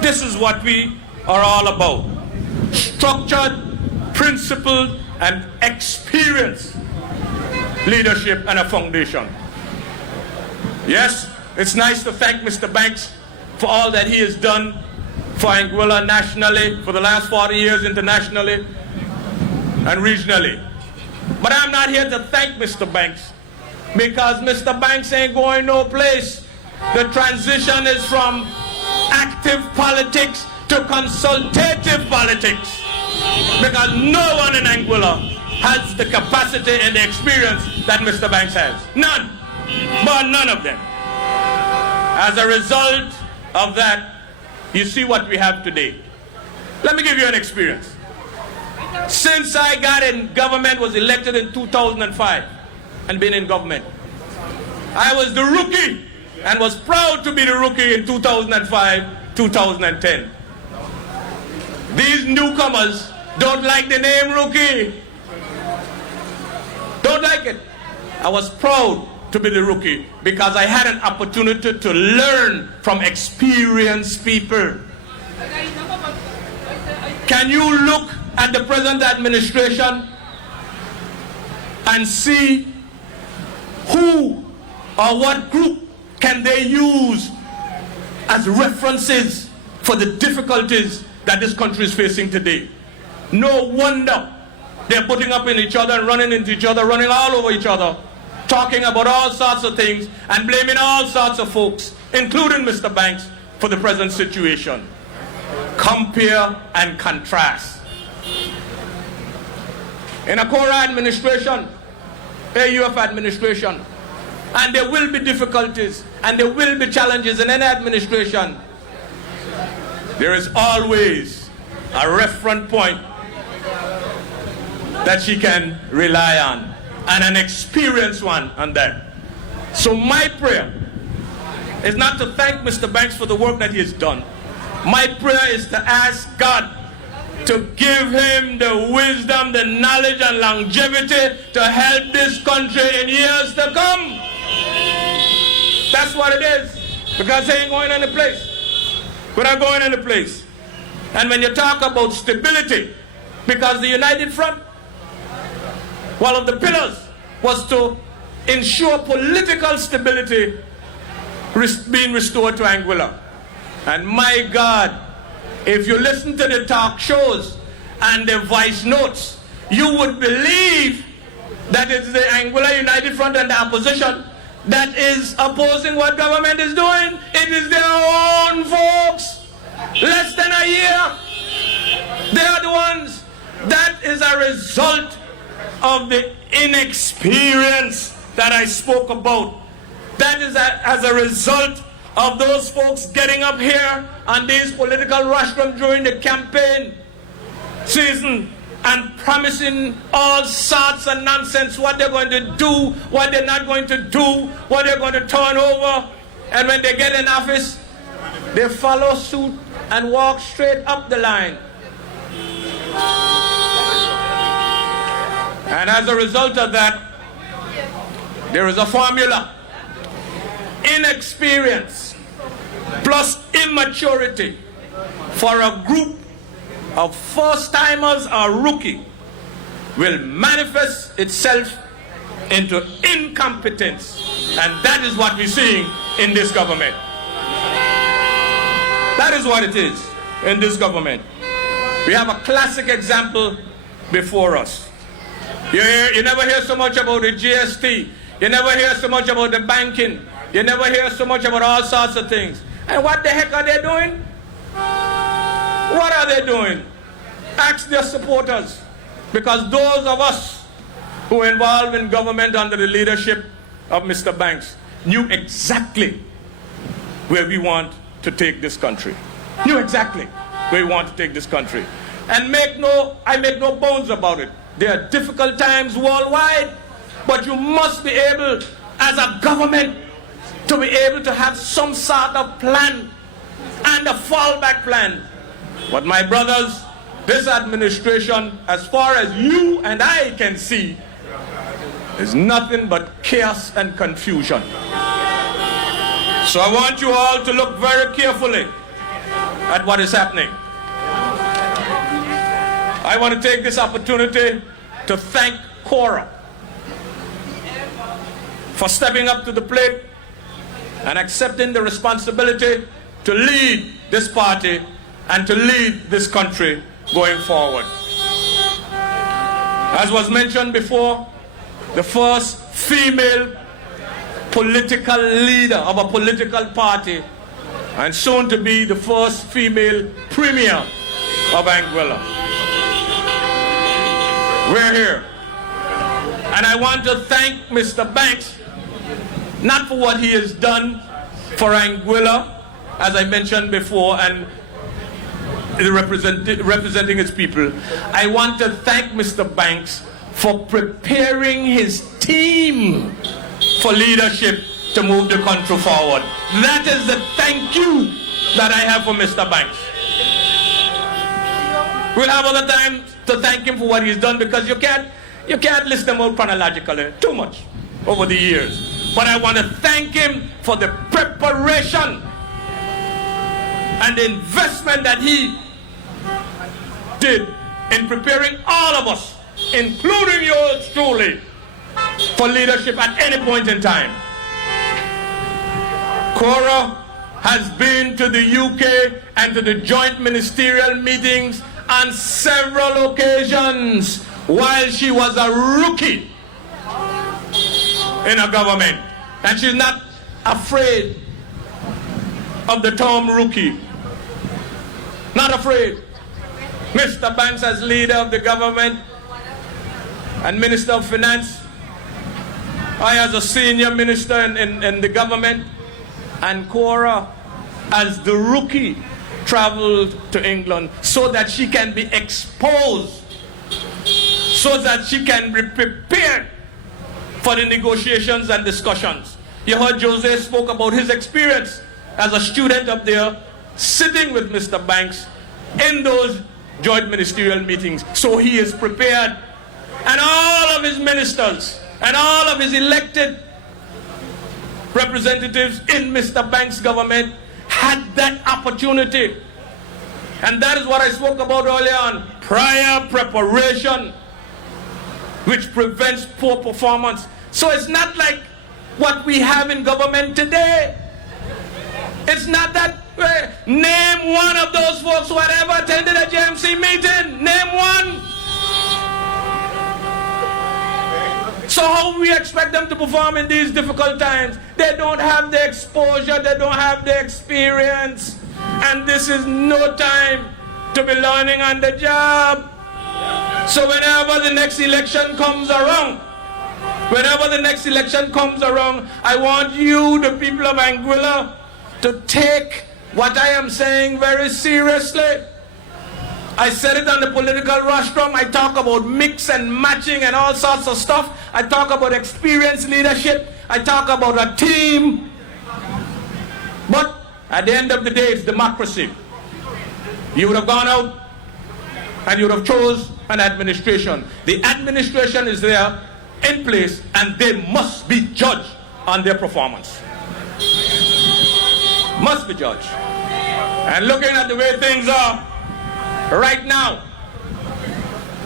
This is what we are all about. Structured, principled, and experienced leadership and a foundation. Yes, it's nice to thank Mr. Banks for all that he has done for Anguilla nationally, for the last 40 years internationally and regionally. But I'm not here to thank Mr. Banks, because Mr. Banks ain't going no place. The transition is from active politics to consultative politics, because no one in Anguilla has the capacity and the experience that Mr. Banks has. None, but none of them. As a result of that, you see what we have today. Let me give you an experience. Since I got in government, was elected in 2005 and been in government, I was the rookie and was proud to be the rookie in 2005, 2010. These newcomers don't like the name rookie. Don't like it. I was proud to be the rookie because I had an opportunity to learn from experienced people. Can you look at the present administration and see who or what group can they use as references for the difficulties that this country is facing today? No wonder they're putting up in each other and running into each other, running all over each other, talking about all sorts of things and blaming all sorts of folks, including Mr. Banks, for the present situation. Compare and contrast. In a Cora administration, AUF administration, and there will be difficulties and there will be challenges in any administration, there is always a reference point that she can rely on, and an experienced one on that. So my prayer is not to thank Mr. Banks for the work that he has done. My prayer is to ask God to give him the wisdom, the knowledge, and longevity to help this country in years to come. That's what it is. Because they ain't going any place. We're not going any place. And when you talk about stability, because the United Front, one of the pillars was to ensure political stability being restored to Anguilla. And my God, if you listen to the talk shows and the voice notes, you would believe that it's the Anguilla United Front and the opposition that is opposing what government is doing. It is their own folks. Less than a year. They are the ones. That is a result of the inexperience that I spoke about. That is as a result of those folks getting up here on these political rostrum during the campaign season and promising all sorts of nonsense, what they're going to do, what they're not going to do, what they're going to turn over. And when they get in office, they follow suit and walk straight up the line. And as a result of that, there is a formula. Inexperience plus immaturity for a group of first-timers or rookie will manifest itself into incompetence. And that is what we're seeing in this government. That is what it is in this government. We have a classic example before us. You never hear so much about the GST. You never hear so much about the banking. You never hear so much about all sorts of things. And what the heck are they doing? What are they doing? Ask their supporters. Because those of us who are involved in government under the leadership of Mr. Banks knew exactly where we want to take this country. Knew exactly where we want to take this country. And I make no bones about it. There are difficult times worldwide, but you must be able, as a government, to be able to have some sort of plan and a fallback plan. But my brothers, this administration, as far as you and I can see, is nothing but chaos and confusion. So I want you all to look very carefully at what is happening. I want to take this opportunity to thank Cora for stepping up to the plate and accepting the responsibility to lead this party and to lead this country going forward. As was mentioned before, the first female political leader of a political party, and soon to be the first female premier of Anguilla. We're here. And I want to thank Mr. Banks, not for what he has done for Anguilla, as I mentioned before, and representing his people. I want to thank Mr. Banks for preparing his team for leadership to move the country forward. That is the thank you that I have for Mr. Banks. We'll have other time to thank him for what he's done, because you can't list them out chronologically, too much over the years. But I want to thank him for the preparation and the investment that he did in preparing all of us, including yours truly, for leadership at any point in time. Cora has been to the UK and to the joint ministerial meetings on several occasions while she was a rookie in a government. And she's not afraid of the term rookie. Not afraid. Mr. Banks, as leader of the government and Minister of Finance, I as a senior minister in the government, and Cora as the rookie traveled to England so that she can be exposed, so that she can be prepared for the negotiations and discussions. You heard Jose spoke about his experience as a student up there, sitting with Mr. Banks in those joint ministerial meetings. So he is prepared. And all of his ministers and all of his elected representatives in Mr. Banks' government had that opportunity. And that is what I spoke about earlier on, prior preparation, which prevents poor performance. So it's not like what we have in government today. It's not that, name one of those folks who had ever attended a JMC meeting. Name one. So how we expect them to perform in these difficult times? They don't have the exposure, they don't have the experience. And this is no time to be learning on the job. So whenever the next election comes around, I want you, the people of Anguilla, to take what I am saying very seriously. I said it on the political rostrum. I talk about mix and matching and all sorts of stuff. I talk about experienced leadership. I talk about a team. But at the end of the day, it's democracy. You would have gone out and you would have chose an administration. The administration is there in place, and they must be judged on their performance. Must be judged. And looking at the way things are right now,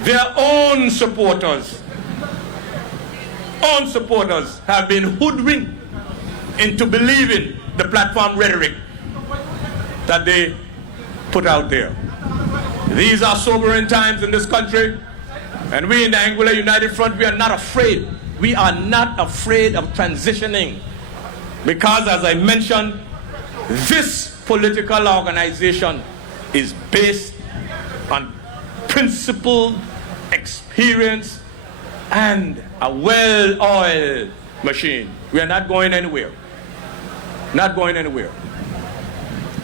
their own supporters have been hoodwinked into believing the platform rhetoric that they put out there. These are sobering times in this country, and we in the Anguilla United Front, we are not afraid. We are not afraid of transitioning, because, as I mentioned, this political organization is based on principle, experience, and a well-oiled machine. We are not going anywhere. Not going anywhere.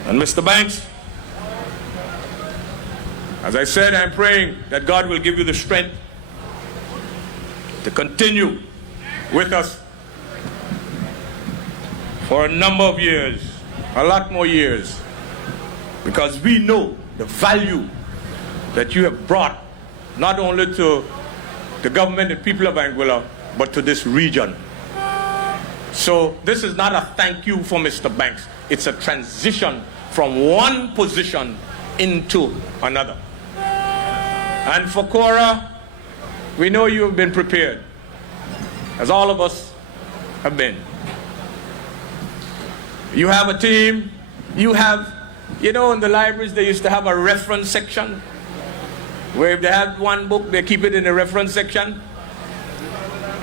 And Mr. Banks, as I said, I'm praying that God will give you the strength to continue with us for a number of years, a lot more years, because we know the value that you have brought not only to the government and people of Anguilla, but to this region. So this is not a thank you for Mr. Banks. It's a transition from one position into another. And for Cora, we know you have been prepared, as all of us have been. You have a team. You have, you know, in the libraries they used to have a reference section, where if they had one book, they keep it in the reference section.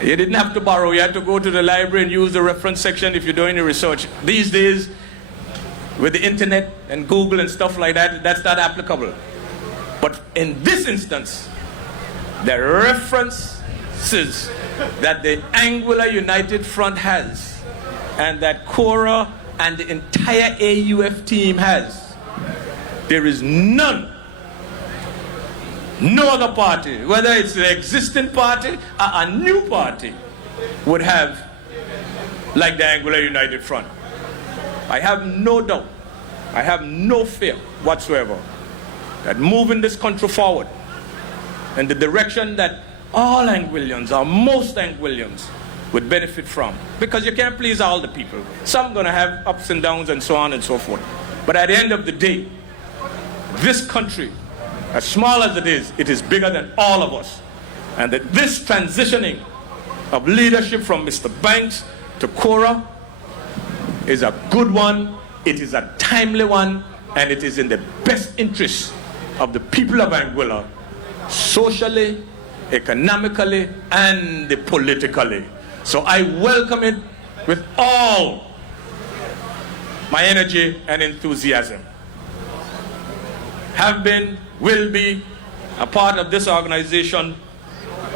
You didn't have to borrow. You had to go to the library and use the reference section if you're doing your research. These days, with the internet and Google and stuff like that, that's not applicable. But in this instance, the references that the Anguilla United Front has, and that Cora and the entire AUF team has, there is none, no other party, whether it's the existing party or a new party, would have like the Anguilla United Front. I have no doubt, I have no fear whatsoever that moving this country forward in the direction that all Anguillians, or most Anguillians, would benefit from. Because you can't please all the people. Some are going to have ups and downs and so on and so forth. But at the end of the day, this country, as small as it is bigger than all of us. And that this transitioning of leadership from Mr. Banks to Cora is a good one, it is a timely one, and it is in the best interest of the people of Anguilla, socially, economically, and politically. So I welcome it with all my energy and enthusiasm. Have been, will be a part of this organization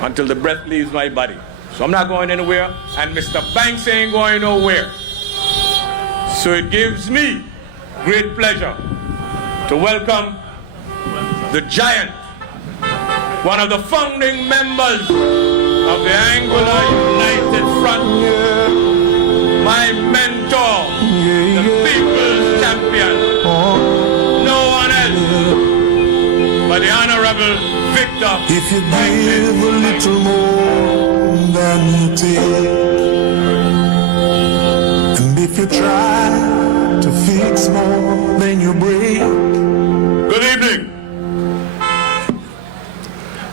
until the breath leaves my body. So I'm not going anywhere, and Mr. Banks ain't going nowhere. So it gives me great pleasure to welcome the giant, one of the founding members of the Anguilla United Front, my mentor, the people's champion, no one else but the Honorable Victor. If you give a little more than you take, and if you try to fix more than you break. Good evening.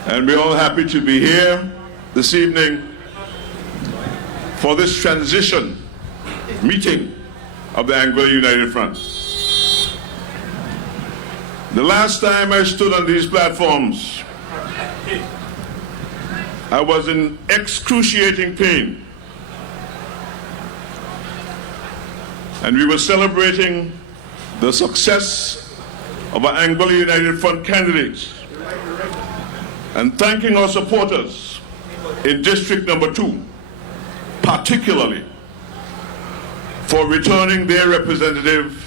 And we're all happy to be here this evening for this transition meeting of the Anguilla United Front. The last time I stood on these platforms, I was in excruciating pain. And we were celebrating the success of our Anguilla United Front candidates and thanking our supporters in District Number 2, particularly for returning their representative,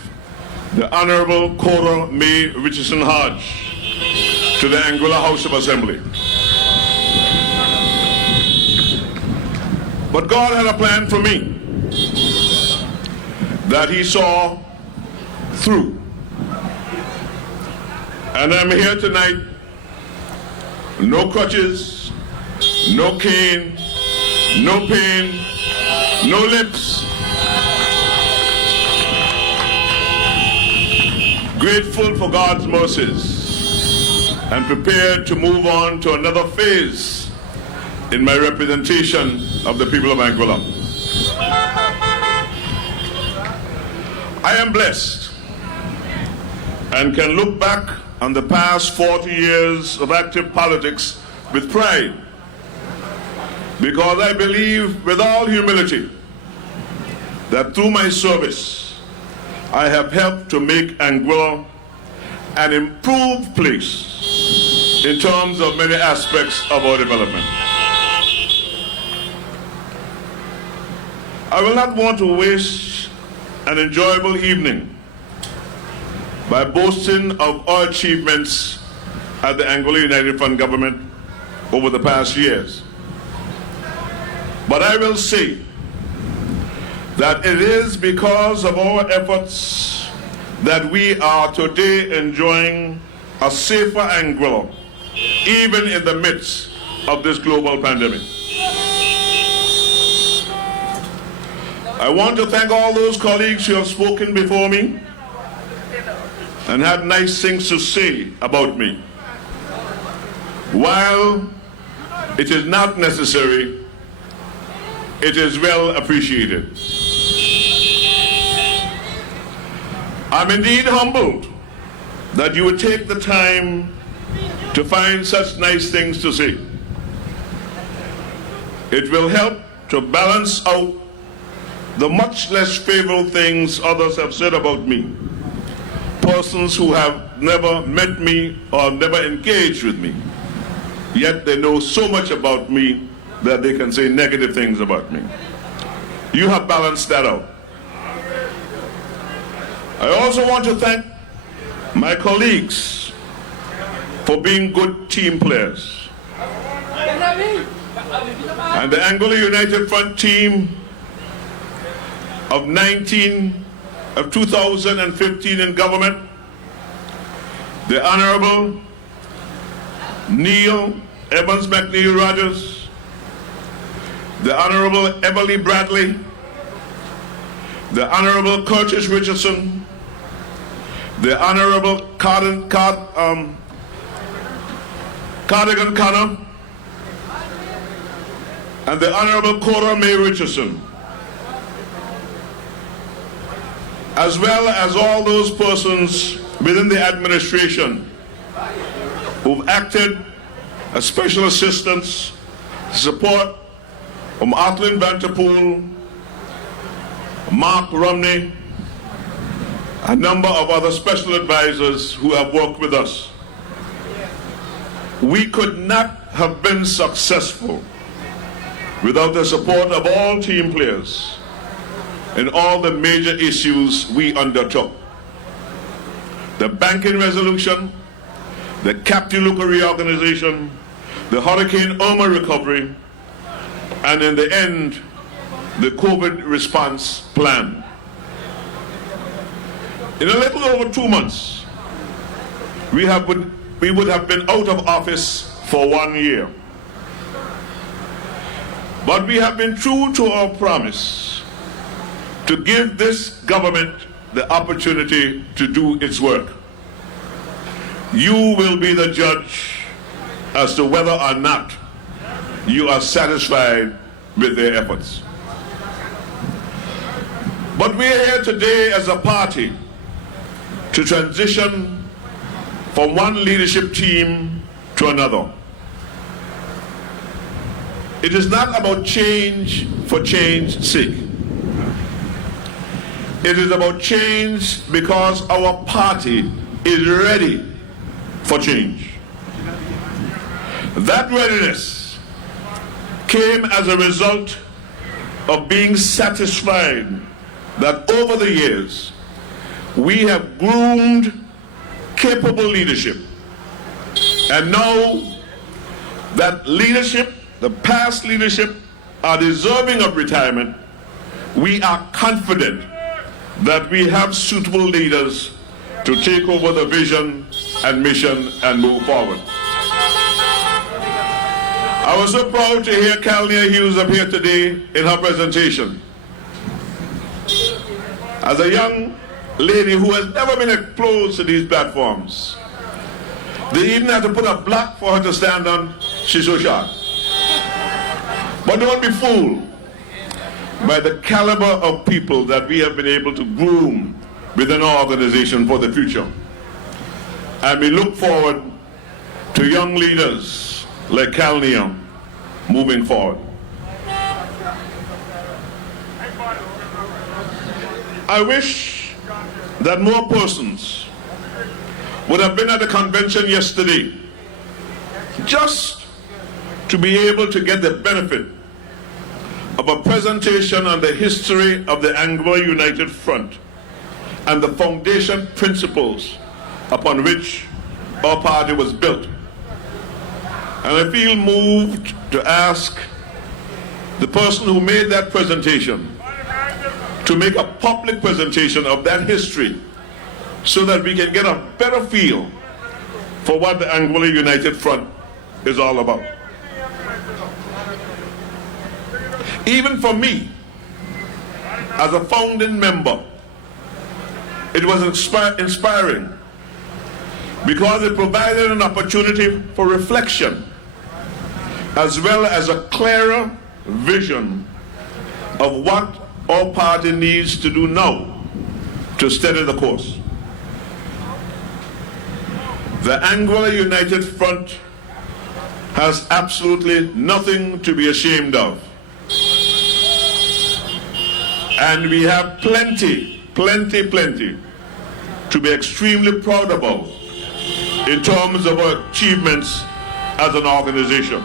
the Honorable Cora Richardson-Hodge, to the Anguilla House of Assembly. But God had a plan for me that He saw through. And I'm here tonight no crutches, no cane, no pain, no lips. Grateful for God's mercies and prepared to move on to another phase in my representation of the people of Anguilla. I am blessed and can look back on the past 40 years of active politics with pride, because I believe with all humility that through my service I have helped to make Anguilla an improved place in terms of many aspects of our development. I will not want to waste an enjoyable evening by boasting of our achievements at the Anguilla United Front government over the past years. But I will say that it is because of our efforts that we are today enjoying a safer Anguilla, even in the midst of this global pandemic. I want to thank all those colleagues who have spoken before me and had nice things to say about me. While it is not necessary, it is well appreciated. I'm indeed humbled that you would take the time to find such nice things to say. It will help to balance out the much less favorable things others have said about me. Persons who have never met me or never engaged with me, yet they know so much about me that they can say negative things about me. You have balanced that out. I also want to thank my colleagues for being good team players. And the Anguilla United Front team of 2015 in government, the Honorable Neil Evans McNeil Rogers, the Honorable Everly Bradley, the Honorable Cora Richardson, the Honorable Cardigan Connor, and the Honorable Cora Richardson, as well as all those persons within the administration who've acted as special assistants to support from Atlin Vanterpool, Mark Romney, a number of other special advisors who have worked with us. We could not have been successful without the support of all team players in all the major issues we undertook. The banking resolution, the Captain Luca reorganization, the Hurricane Irma recovery, and in the end, the COVID response plan. In a little over 2 months, we would have been out of office for 1 year. But we have been true to our promise to give this government the opportunity to do its work. You will be the judge as to whether or not you are satisfied with their efforts. But we are here today as a party to transition from one leadership team to another. It is not about change for change's sake. It is about change because our party is ready for change. That readiness came as a result of being satisfied that over the years we have groomed capable leadership, and now that leadership, the past leadership, are deserving of retirement, we are confident that we have suitable leaders to take over the vision and mission and move forward. I was so proud to hear Calnia Hughes up here today in her presentation. As a young lady who has never been exposed to these platforms, they even had to put a block for her to stand on. She's so sharp. But don't be fooled by the caliber of people that we have been able to groom within our organization for the future. And we look forward to young leaders like Calnia moving forward. I wish that more persons would have been at the convention yesterday just to be able to get the benefit of a presentation on the history of the Anglo United Front and the foundation principles upon which our party was built. And I feel moved to ask the person who made that presentation to make a public presentation of that history so that we can get a better feel for what the Anglo United Front is all about. Even for me, as a founding member, it was inspiring because it provided an opportunity for reflection as well as a clearer vision of what our party needs to do now to steady the course. The Anglo United Front has absolutely nothing to be ashamed of. And we have plenty to be extremely proud about in terms of our achievements as an organization.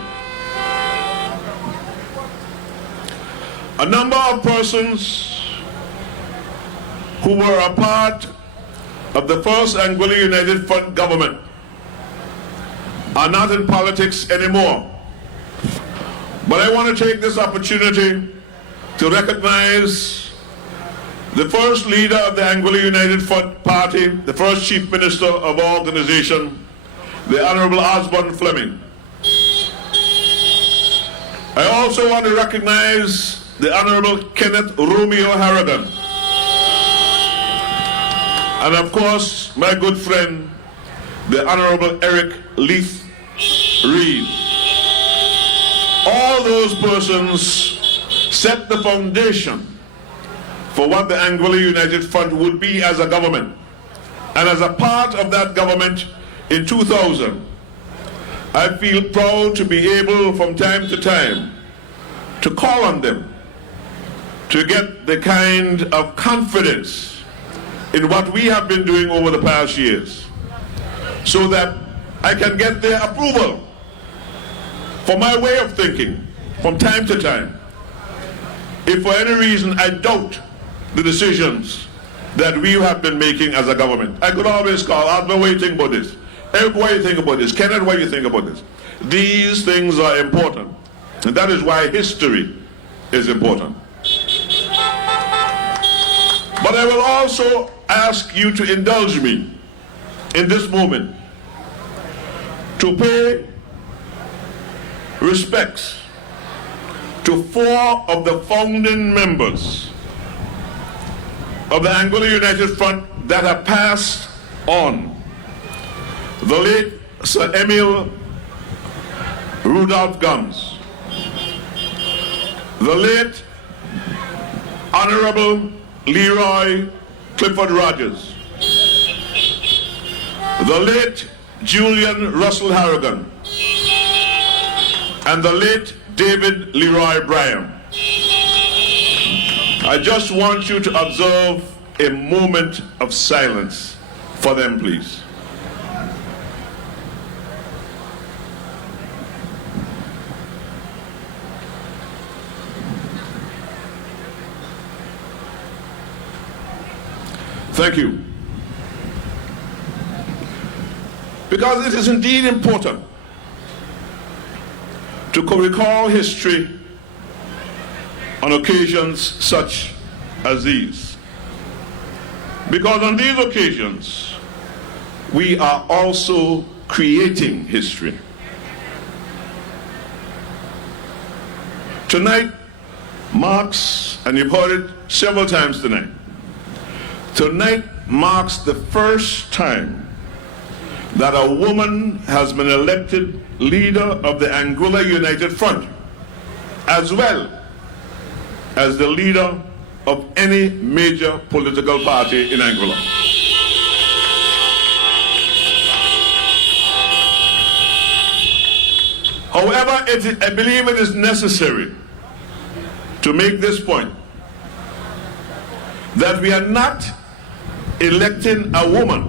A number of persons who were a part of the first Anglo United Front government are not in politics anymore. But I want to take this opportunity to recognize the first leader of the Anglo United Front Party, the first chief minister of our organization, the Honorable Osborne Fleming. I also want to recognize the Honorable Kenneth Romeo Harrigan. And of course, my good friend, the Honorable Eric Leith Reed. All those persons set the foundation for what the Anglo United Front would be as a government. And as a part of that government in 2000, I feel proud to be able from time to time to call on them to get the kind of confidence in what we have been doing over the past years so that I can get their approval for my way of thinking from time to time. If for any reason I doubt the decisions that we have been making as a government, I could always call, Osborne, what do you think about this? Eric, what do you think about this? Kenneth, what do you think about this? These things are important, and that is why history is important. But I will also ask you to indulge me in this moment to pay respects to 4 of the founding members of the Anglo United Front that have passed on. The late Sir Emil Rudolph Gums, the late Honorable Leroy Clifford Rogers, the late Julian Russell Harrigan, and the late David Leroy Bryan. I just want you to observe a moment of silence for them, please. Thank you. Because it is indeed important to recall history on occasions such as these. Because on these occasions, we are also creating history. Tonight marks, and you've heard it several times tonight, tonight marks the first time that a woman has been elected leader of the Anguilla United Front, as well as the leader of any major political party in Anguilla. However, I believe it is necessary to make this point, that we are not electing a woman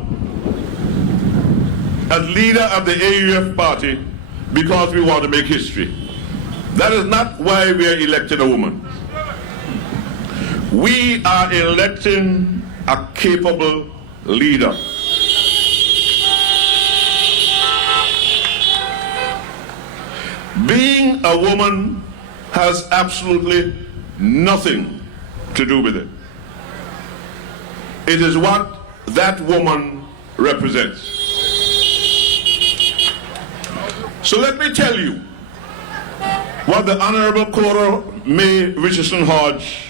as leader of the AUF party because we want to make history. That is not why we are electing a woman. We are electing a capable leader. Being a woman has absolutely nothing to do with it. It is what that woman represents. So let me tell you what the Honorable Cora Richardson-Hodge,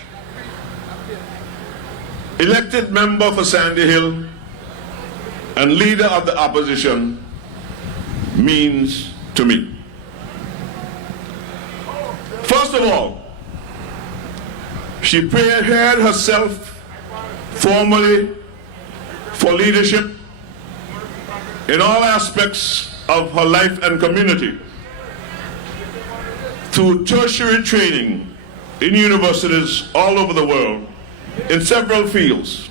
elected member for Sandy Hill and leader of the opposition, means to me. First of all, she prepared herself formally for leadership in all aspects of her life and community through tertiary training in universities all over the world in several fields.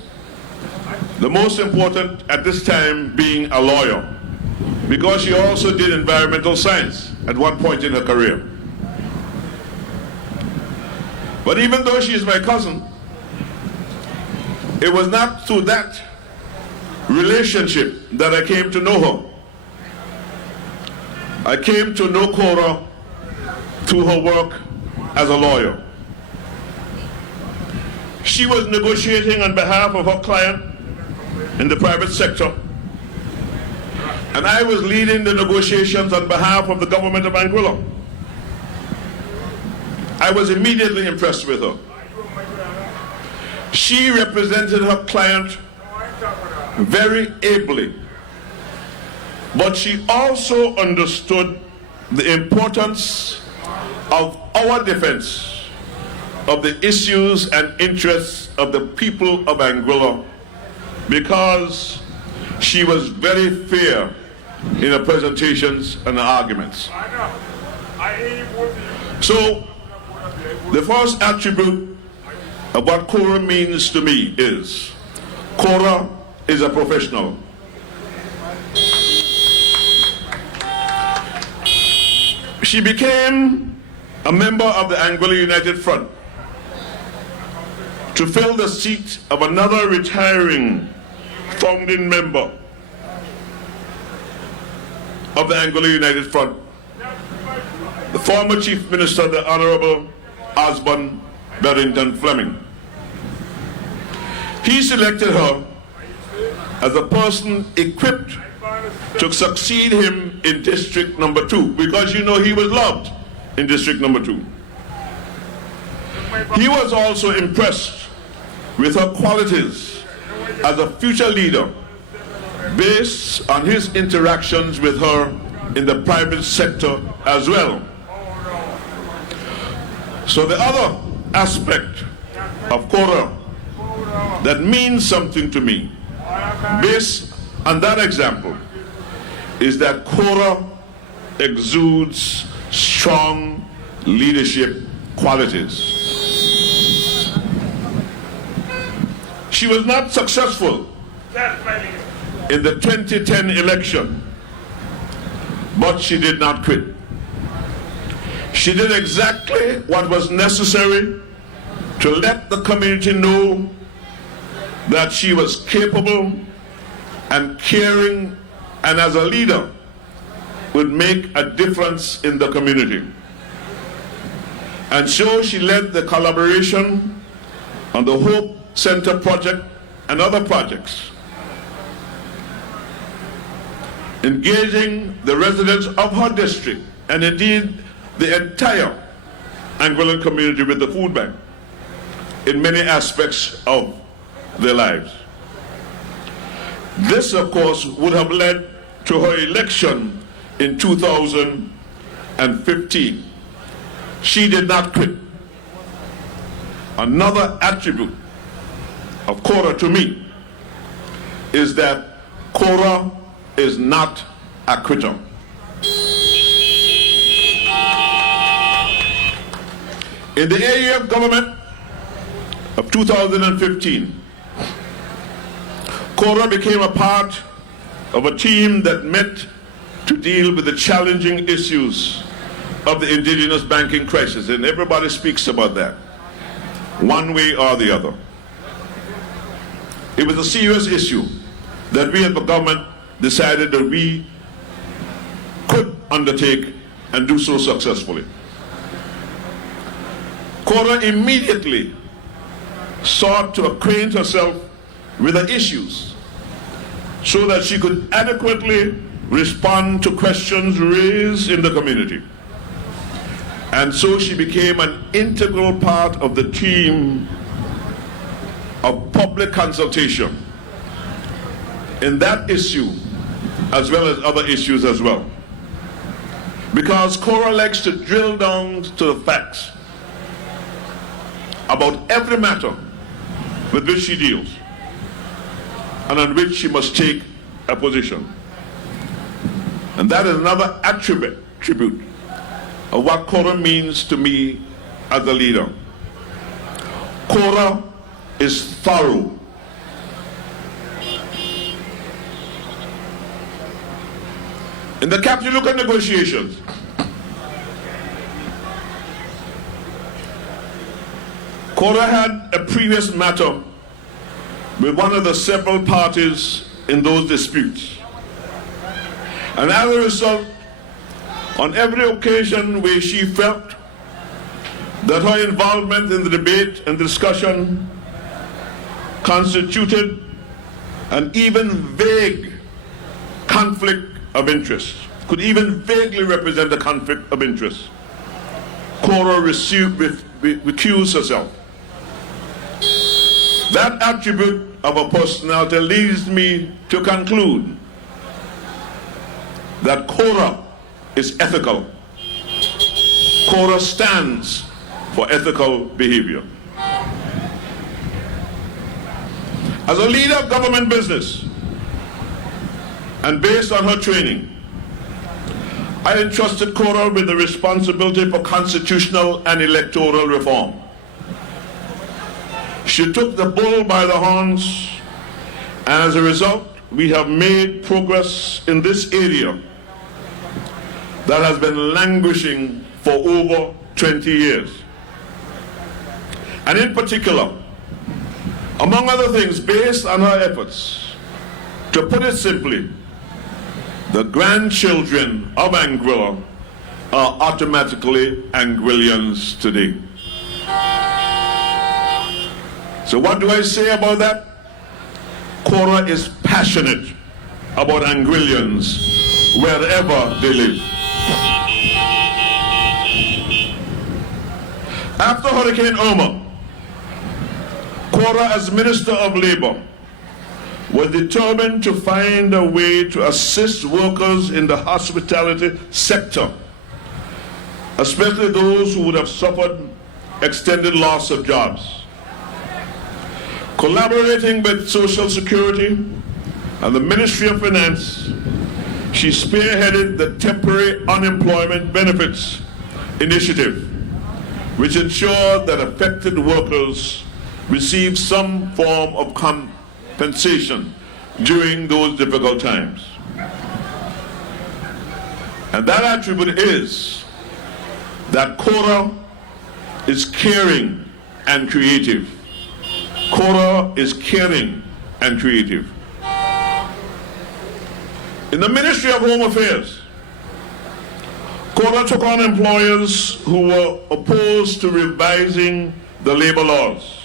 The most important at this time being a lawyer, because she also did environmental science at one point in her career. But even though she is my cousin, it was not through that relationship that I came to know her. I came to know Cora through her work as a lawyer. She was negotiating on behalf of her client in the private sector, and I was leading the negotiations on behalf of the government of Anguilla. I was immediately impressed with her. She represented her client very ably, but she also understood the importance of our defense of the issues and interests of the people of Anguilla, because she was very fair in her presentations and her arguments. So, the first attribute of what Cora means to me is, Cora is a professional. She became a member of the Anguilla United Front to fill the seat of another retiring founding member of the Anguilla United Front, the former Chief Minister, the Honorable Osborne Barrington Fleming. He selected her as a person equipped to succeed him in District Number 2, because you know he was loved in District Number 2. He was also impressed with her qualities as a future leader based on his interactions with her in the private sector as well. So the other aspect of Cora that means something to me, based on that example, is that Cora exudes strong leadership qualities. She was not successful in the 2010 election, but she did not quit. She did exactly what was necessary to let the community know that she was capable and caring, and as a leader would make a difference in the community. And so she led the collaboration on the Hope Center project and other projects, engaging the residents of her district and indeed the entire Anguillan community with the food bank in many aspects of their lives. This, of course, would have led to her election in 2015. She did not quit. Another attribute of Cora to me is that Cora is not a quitter. In the area of government of 2015, Cora became a part of a team that met to deal with the challenging issues of the indigenous banking crisis, and everybody speaks about that, one way or the other. It was a serious issue that we as the government decided that we could undertake and do so successfully. Cora immediately sought to acquaint herself with the issues so that she could adequately respond to questions raised in the community. And so she became an integral part of the team of public consultation in that issue as well as other issues as well. Because Cora likes to drill down to the facts about every matter with which she deals and on which she must take a position. And that is another attribute of what Cora means to me as a leader. Cora is thorough. In the Captain negotiations, Cora had a previous matter with one of the several parties in those disputes. And as a result, on every occasion where she felt that her involvement in the debate and discussion constituted an even vague conflict of interest, could even vaguely represent a conflict of interest, Cora recused herself. That attribute of a personality leads me to conclude that Cora is ethical. Cora stands for ethical behavior. As a leader of government business, and based on her training, I entrusted Cora with the responsibility for constitutional and electoral reform. She took the bull by the horns, and as a result, we have made progress in this area that has been languishing for over 20 years. And in particular, among other things, based on her efforts, to put it simply, the grandchildren of Anguilla are automatically Anguillians today. So what do I say about that? Cora is passionate about Anguillians wherever they live. After Hurricane Irma, Cora, as Minister of Labor, was determined to find a way to assist workers in the hospitality sector, especially those who would have suffered extended loss of jobs. Collaborating with Social Security and the Ministry of Finance, she spearheaded the Temporary Unemployment Benefits Initiative, which ensured that affected workers receive some form of compensation during those difficult times. And that attribute is that Cora is caring and creative. Cora is caring and creative. In the Ministry of Home Affairs, Cora took on employers who were opposed to revising the labor laws,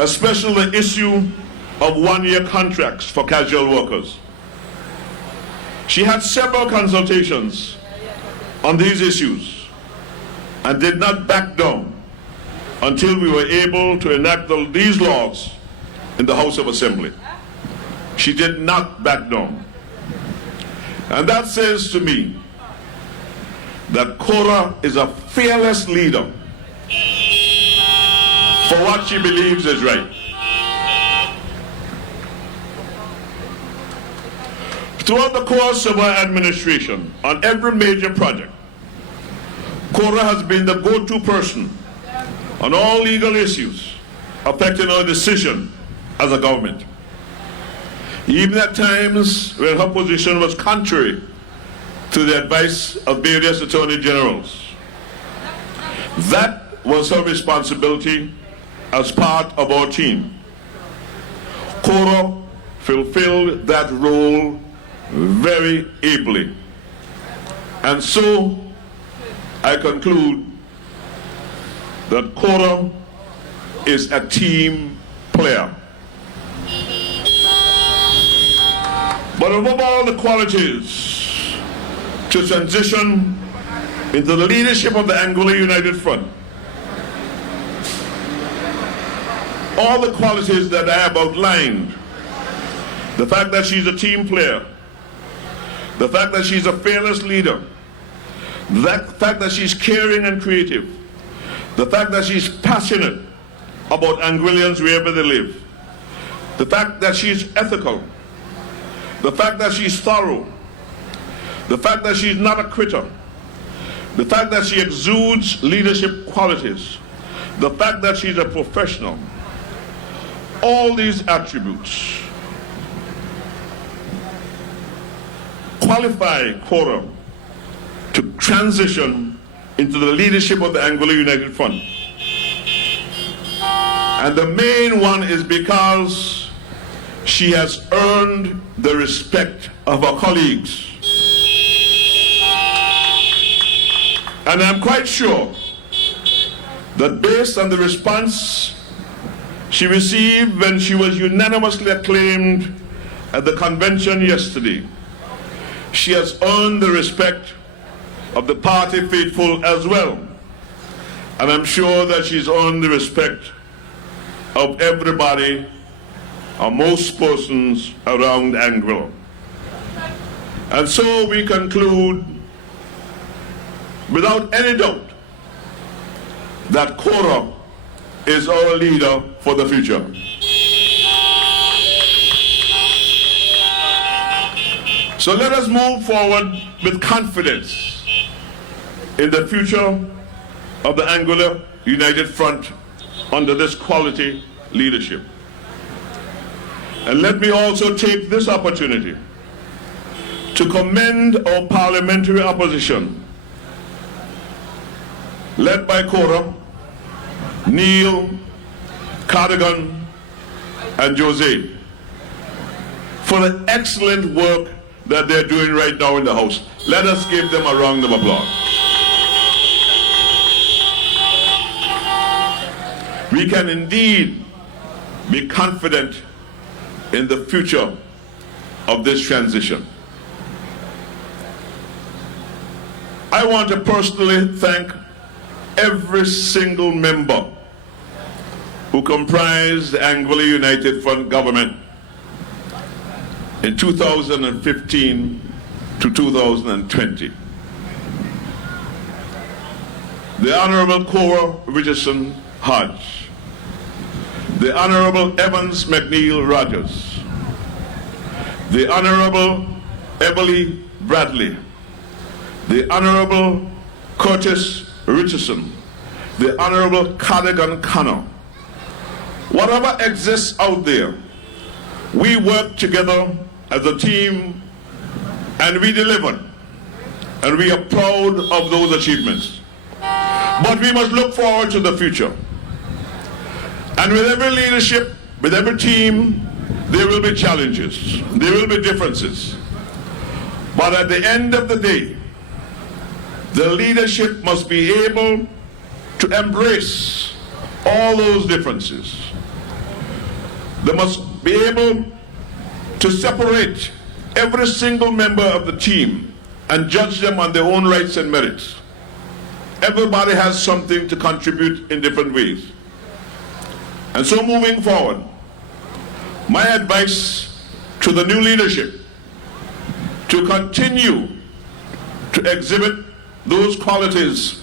especially the issue of one-year contracts for casual workers. She had several consultations on these issues, and did not back down until we were able to enact these laws in the House of Assembly. She did not back down. And that says to me that Cora is a fearless leader for what she believes is right. Throughout the course of our administration, on every major project, Cora has been the go-to person on all legal issues affecting our decision as a government. Even at times when her position was contrary to the advice of various attorney generals. That was her responsibility as part of our team. Cora fulfilled that role very ably. And so I conclude that Cora is a team player. But above all the qualities to transition into the leadership of the Angola United Front, all the qualities that I have outlined, the fact that she's a team player, the fact that she's a fearless leader, the fact that she's caring and creative, the fact that she's passionate about Anguillians wherever they live, the fact that she's ethical, the fact that she's thorough, the fact that she's not a quitter, the fact that she exudes leadership qualities, the fact that she's a professional, all these attributes qualify Cora to transition into the leadership of the Angola United Front. And the main one is because she has earned the respect of her colleagues. And I'm quite sure that based on the response she received when she was unanimously acclaimed at the convention yesterday, she has earned the respect of the party faithful as well. And I'm sure that she's earned the respect of everybody, or most persons around Angola. And so we conclude, without any doubt, that Cora is our leader for the future. So let us move forward with confidence in the future of the Angola United Front under this quality leadership. And let me also take this opportunity to commend our parliamentary opposition, led by Cora, Neil, Cardigan, and Jose, for the excellent work that they're doing right now in the House. Let us give them a round of applause. We can indeed be confident in the future of this transition. I want to personally thank every single member who comprised the Angola United Front government in 2015 to 2020. The Honorable Cora Richardson-Hodge, the Honorable Evans McNeil Rogers, the Honorable Emily Bradley, the Honorable Curtis Richardson, the Honorable Cardigan Connor. Whatever exists out there, we work together as a team and we delivered, and we are proud of those achievements. But we must look forward to the future. And with every leadership, with every team, there will be challenges, there will be differences. But at the end of the day, the leadership must be able to embrace all those differences. They must be able to separate every single member of the team and judge them on their own rights and merits. everybody has something to contribute in different ways. And so moving forward, my advice to the new leadership to continue to exhibit those qualities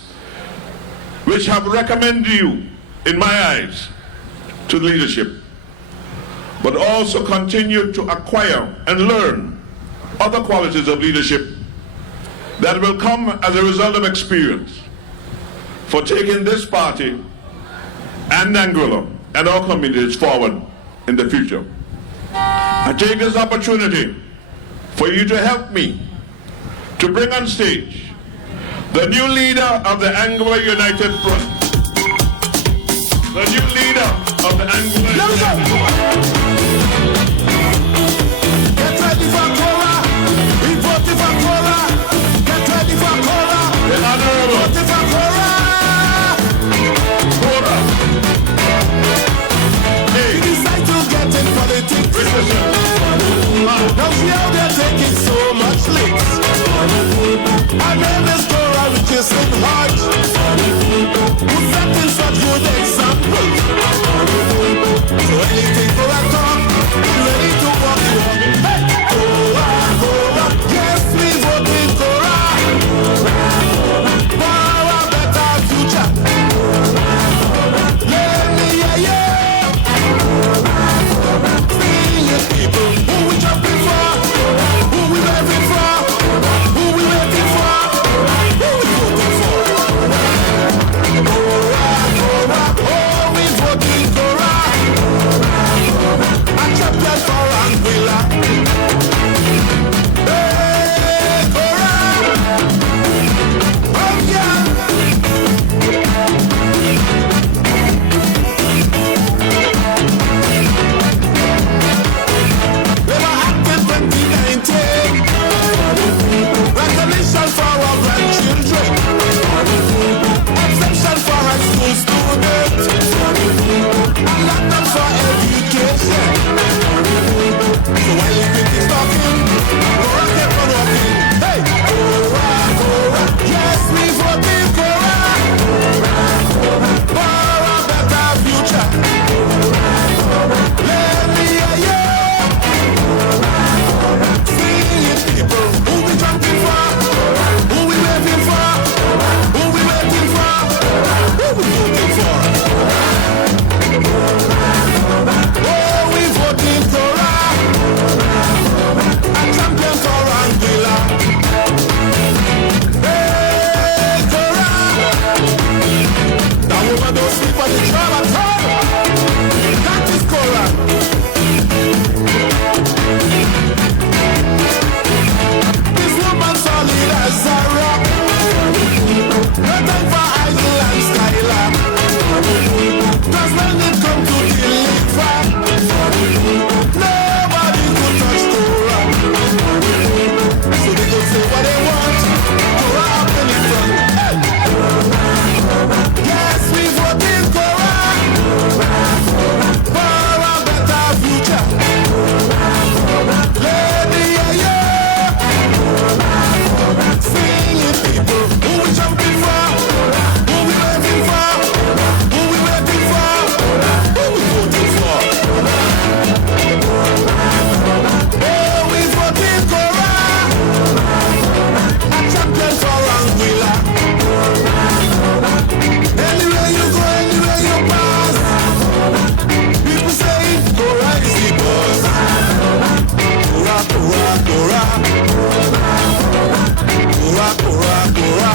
which have recommended you, in my eyes, to leadership, but also continue to acquire and learn other qualities of leadership that will come as a result of experience for taking this party and Anguilla and our communities forward in the future. I take this opportunity for you to help me to bring on stage the new leader of the Anguilla United Front. The new leader of the Anguilla United Front. Get ready for Cora. We voted for Cora. Get ready for Cora. The Honorable. Voted for Cora. Cora. We decide to get in politics. Richardson. Now see how they're taking so much licks. Her name is Cora Richardson-Hodge, who set in such good examples. So anything for a talk, ready to walk the walk. Hey, Cora, Cora, yes we vote with Cora. For a better future. Let me hear you. Sing it, people. Who we jumping for? Who we waiting for? Who we waiting for? Who we voting for? Cora, Cora, oh we voting Cora. A champion for Anguilla. Hey, Cora. Oh yeah. We were active 2019. Recognition for our grandchildren. Exemption for high school students. And lock them for education. So while you think he's talking, Cora kept on walking. Hey, Cora, Cora, yes we voted Cora. For a better future. Let me hear you. Sing it, people. Who we jumping for? Who we waiting for? Who we waiting for? Who we voting for? Oh, we voting Cora. A champion for Anguilla. Hey, Cora. That woman don't sleep on the job at all. That is Cora. This woman solid as a rock. No time for idle and skylark. 'Cause when it come to deliver, nobody could touch Cora. So they could say what they want. Cora up in the front. Hey! Yes, we voted Cora. For a better future. Let me hear you. Sing it, people. Who we jumping for? Who we waiting for? Who we waiting for? Who we voting for? Oh, we voting Cora. A champion for Anguilla. Anywhere you go, anywhere you pass, people say Cora is the boss. Cora, Cora, Cora. Cora, Cora, Cora.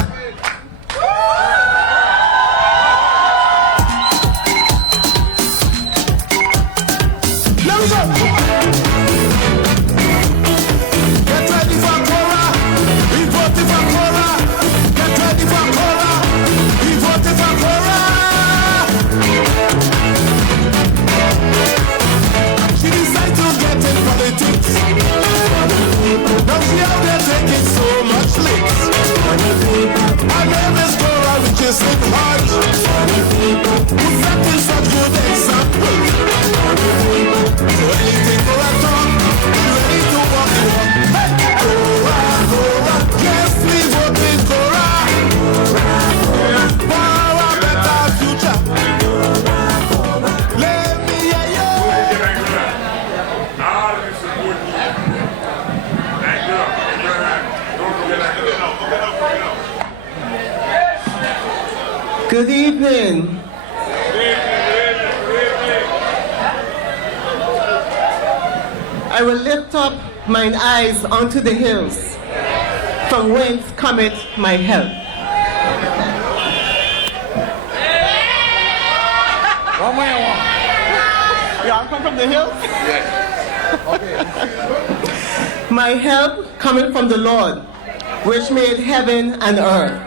Let me go. Get ready for Cora. We voted for Cora. Get ready for Cora. We voted for Cora. She decided to get in politics. Now see how they're taking so much licks. Her name is Cora Richardson-Hodge, who set in such good examples. So anything for a talk, ready to walk the walk. Hey, Cora, Cora, yes we voted Cora. Good evening. I will lift up mine eyes unto the hills, from whence cometh my help. One way or one? Yeah, I come from the hills. Yeah. Okay. My help cometh from the Lord, which made heaven and earth.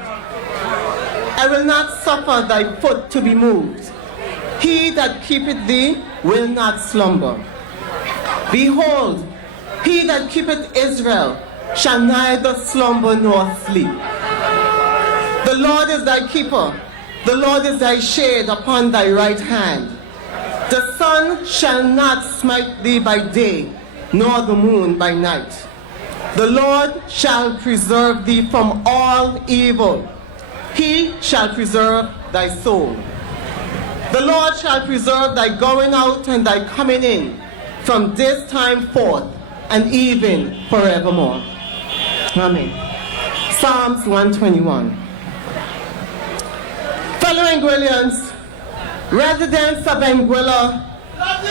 I will not suffer thy foot to be moved. He that keepeth thee will not slumber. Behold, he that keepeth Israel shall neither slumber nor sleep. The Lord is thy keeper. The Lord is thy shade upon thy right hand. The sun shall not smite thee by day, nor the moon by night. The Lord shall preserve thee from all evil. He shall preserve thy soul. The Lord shall preserve thy going out and thy coming in from this time forth and even forevermore. Amen. Psalms 121. Fellow Anguillians, residents of Anguilla,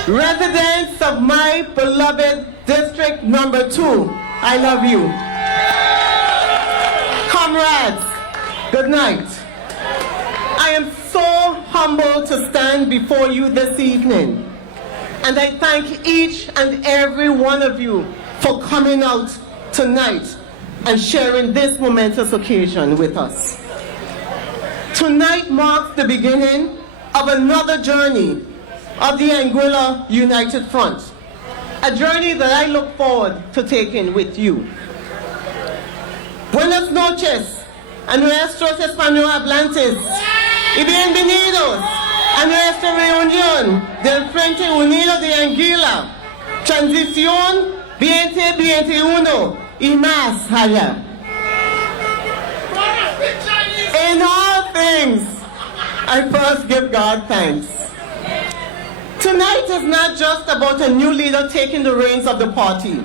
residents of my beloved District Number 2, I love you. Comrades, good night. I am so humbled to stand before you this evening, and I thank each and every one of you for coming out tonight and sharing this momentous occasion with us. Tonight marks the beginning of another journey of the Anguilla United Front, a journey that I look forward to taking with you. Buenas noches a nuestros españoles hablantes y bienvenidos a nuestra reunión del Frente Unido de Anguilla, Transición 2021 y más allá. In all things, I first give God thanks. Tonight is not just about a new leader taking the reins of the party.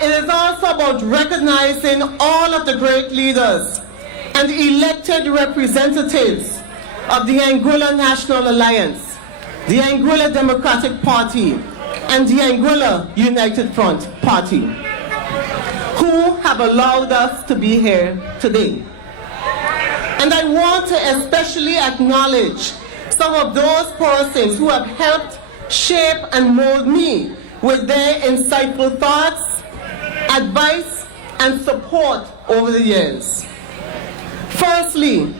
It is also about recognizing all of the great leaders and elected representatives of the Anguilla National Alliance, the Anguilla Democratic Party, and the Anguilla United Front Party, who have allowed us to be here today. And I want to especially acknowledge some of those persons who have helped shape and mold me with their insightful thoughts, advice, and support over the years. Firstly,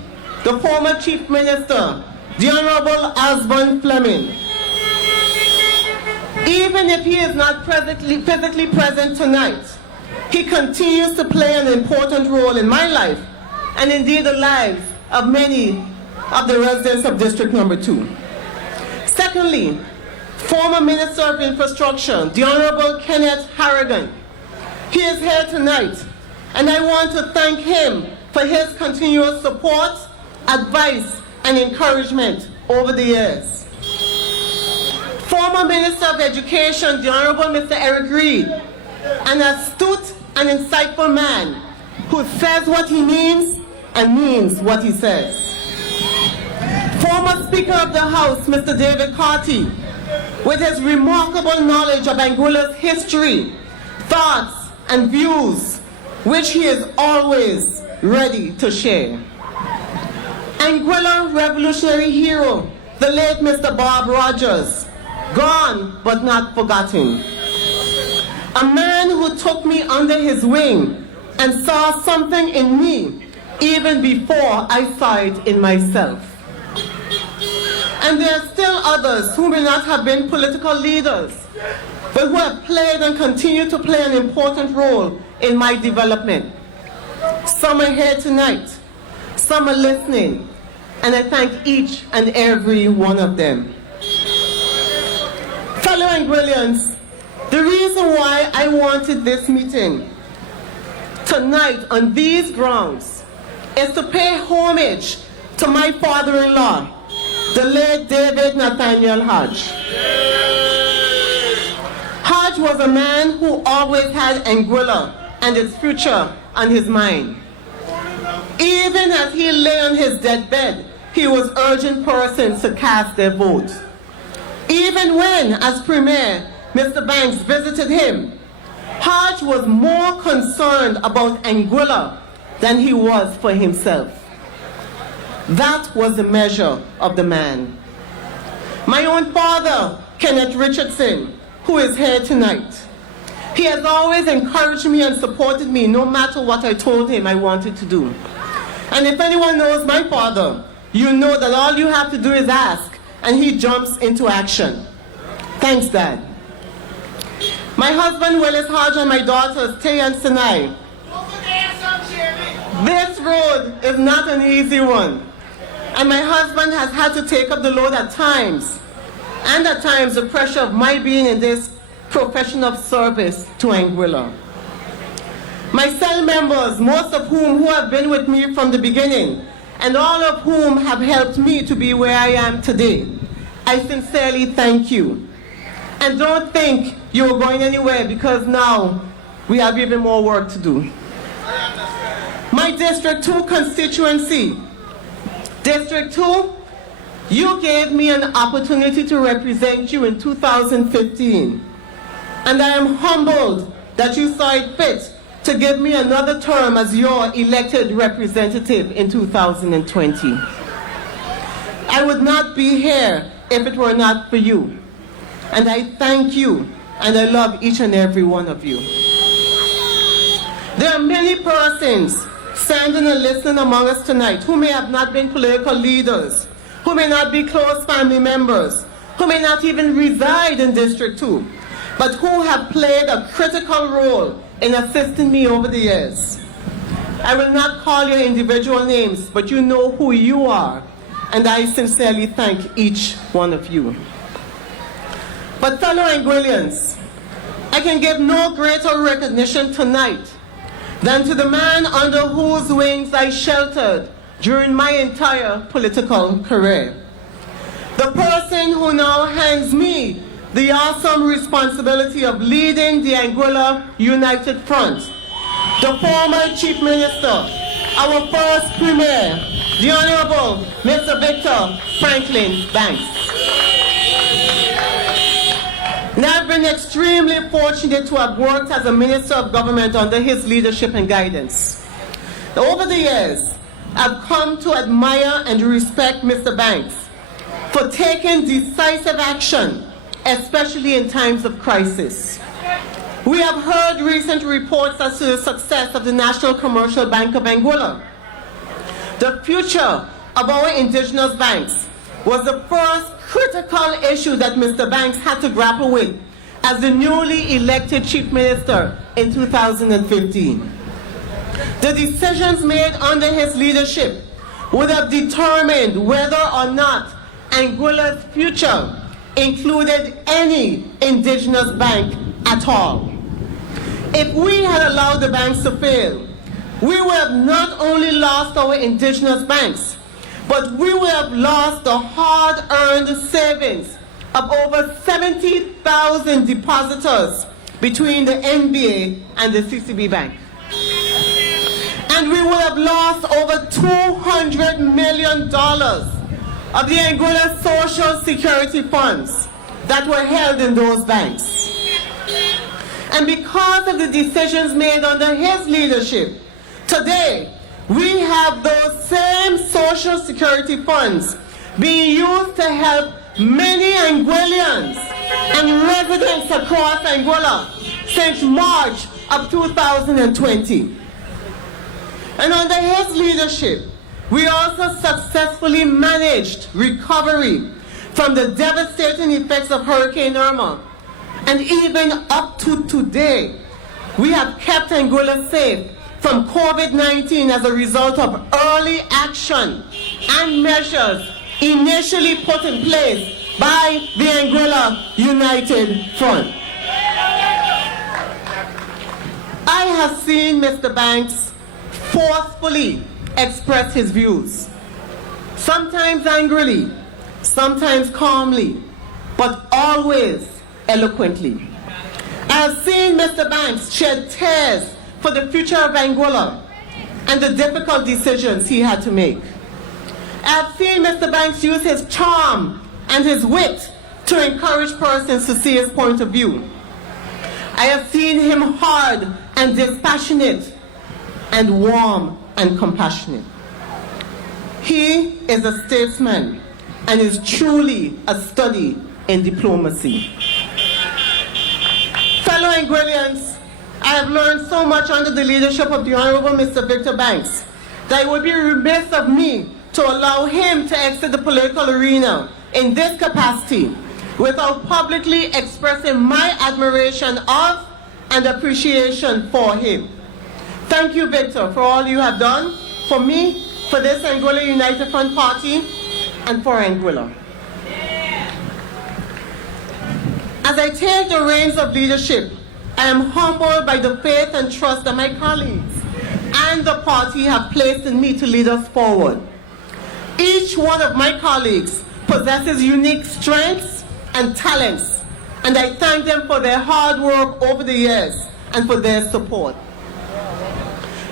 the former Chief Minister, the Honorable Osborne Fleming. Even if he is not physically present tonight, he continues to play an important role in my life, and indeed the lives of many of the residents of District Number 2. Secondly, former Minister of Infrastructure, the Honorable Kenneth Harrigan. He is here tonight, and I want to thank him for his continuous support, advice, and encouragement over the years. Former Minister of Education, the Honorable Mr. Eric Reed, an astute and insightful man who says what he means and means what he says. Former Speaker of the House, Mr. David Carty, with his remarkable knowledge of Anguilla's history, thoughts, and views, which he is always ready to share. Anguilla revolutionary hero, the late Mr. Bob Rogers, gone but not forgotten. A man who took me under his wing and saw something in me even before I saw it in myself. And there are still others who may not have been political leaders, but who have played and continue to play an important role in my development. Some are here tonight, some are listening, and I thank each and every one of them. Fellow Anguillians, the reason why I wanted this meeting tonight on these grounds is to pay homage to my father-in-law, the late David Nathaniel Hodge. Hodge was a man who always had Anguilla and its future on his mind. Even as he lay on his deathbed, he was urging persons to cast their vote. Even when, as Premier, Mr. Banks visited him, Hodge was more concerned about Anguilla than he was for himself. That was the measure of the man. My own father, Kenneth Richardson, who is here tonight, he has always encouraged me and supported me no matter what I told him I wanted to do. And if anyone knows my father, you know that all you have to do is ask, and he jumps into action. Thanks, Dad. My husband, Willis Hodge, and my daughters, Tay and Sinai. This road is not an easy one. And my husband has had to take up the load at times. And at times, the pressure of my being in this profession of service to Anguilla. My cell members, most of whom have been with me from the beginning, and all of whom have helped me to be where I am today, I sincerely thank you. And don't think you're going anywhere, because now we have even more work to do. My District 2 constituency, District 2, you gave me an opportunity to represent you in 2015. And I am humbled that you saw it fit to give me another term as your elected representative in 2020. I would not be here if it were not for you. And I thank you, and I love each and every one of you. There are many persons standing and listening among us tonight who may have not been political leaders, who may not be close family members, who may not even reside in District 2, but who have played a critical role in assisting me over the years. I will not call your individual names, but you know who you are, and I sincerely thank each one of you. But fellow Anguillians, I can give no greater recognition tonight than to the man under whose wings I sheltered during my entire political career. The person who now hands me the awesome responsibility of leading the Anguilla United Front, the former Chief Minister, our first Premier, the Honorable Mr. Victor Franklin Banks. And I've been extremely fortunate to have worked as a Minister of Government under his leadership and guidance. Over the years, I've come to admire and respect Mr. Banks for taking decisive action, especially in times of crisis. We have heard recent reports as to the success of the National Commercial Bank of Anguilla. The future of our indigenous banks was the first critical issue that Mr. Banks had to grapple with as the newly elected Chief Minister in 2015. The decisions made under his leadership would have determined whether or not Anguilla's future included any indigenous bank at all. If we had allowed the banks to fail, we would have not only lost our indigenous banks, but we would have lost the hard-earned savings of over 70,000 depositors between the NBA and the CCB Bank. And we would have lost over $200 million of the Anguilla Social Security funds that were held in those banks. And because of the decisions made under his leadership, today we have those same Social Security funds being used to help many Anguillians and residents across Anguilla since March of 2020. And under his leadership, we also successfully managed recovery from the devastating effects of Hurricane Irma. And even up to today, we have kept Anguilla safe from COVID-19 as a result of early action and measures initially put in place by the Anguilla United Front. I have seen Mr. Banks forcefully express his views, sometimes angrily, sometimes calmly, but always eloquently. I have seen Mr. Banks shed tears for the future of Anguilla and the difficult decisions he had to make. I have seen Mr. Banks use his charm and his wit to encourage persons to see his point of view. I have seen him hard and dispassionate and warm and compassionate. He is a statesman and is truly a study in diplomacy. Fellow Anguillians, I have learned so much under the leadership of the Honorable Mr. Victor Banks that it would be remiss of me to allow him to exit the political arena in this capacity without publicly expressing my admiration of and appreciation for him. Thank you, Victor, for all you have done for me, for this Anguilla United Front Party, and for Anguilla. As I take the reins of leadership, I am humbled by the faith and trust that my colleagues and the party have placed in me to lead us forward. Each one of my colleagues possesses unique strengths and talents, and I thank them for their hard work over the years and for their support.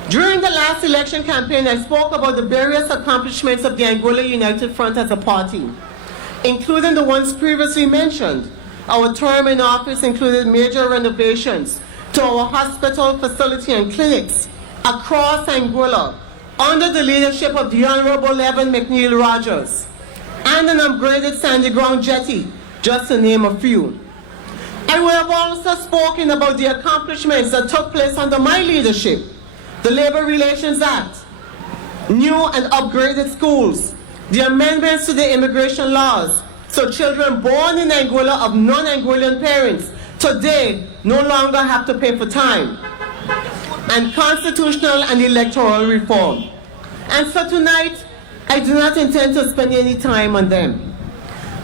During the last election campaign, I spoke about the various accomplishments of the Anguilla United Front as a party, including the ones previously mentioned. Our term in office included major renovations to our hospital, facility, and clinics across Anguilla under the leadership of the Honorable Evan McNeil Rogers, and an upgraded sandy ground jetty, just to name a few. I would have also spoken about the accomplishments that took place under my leadership: the Labor Relations Act, new and upgraded schools, the amendments to the immigration laws, so children born in Anguilla of non-Anguillan parents today no longer have to pay for time, and constitutional and electoral reform. And so tonight, I do not intend to spend any time on them.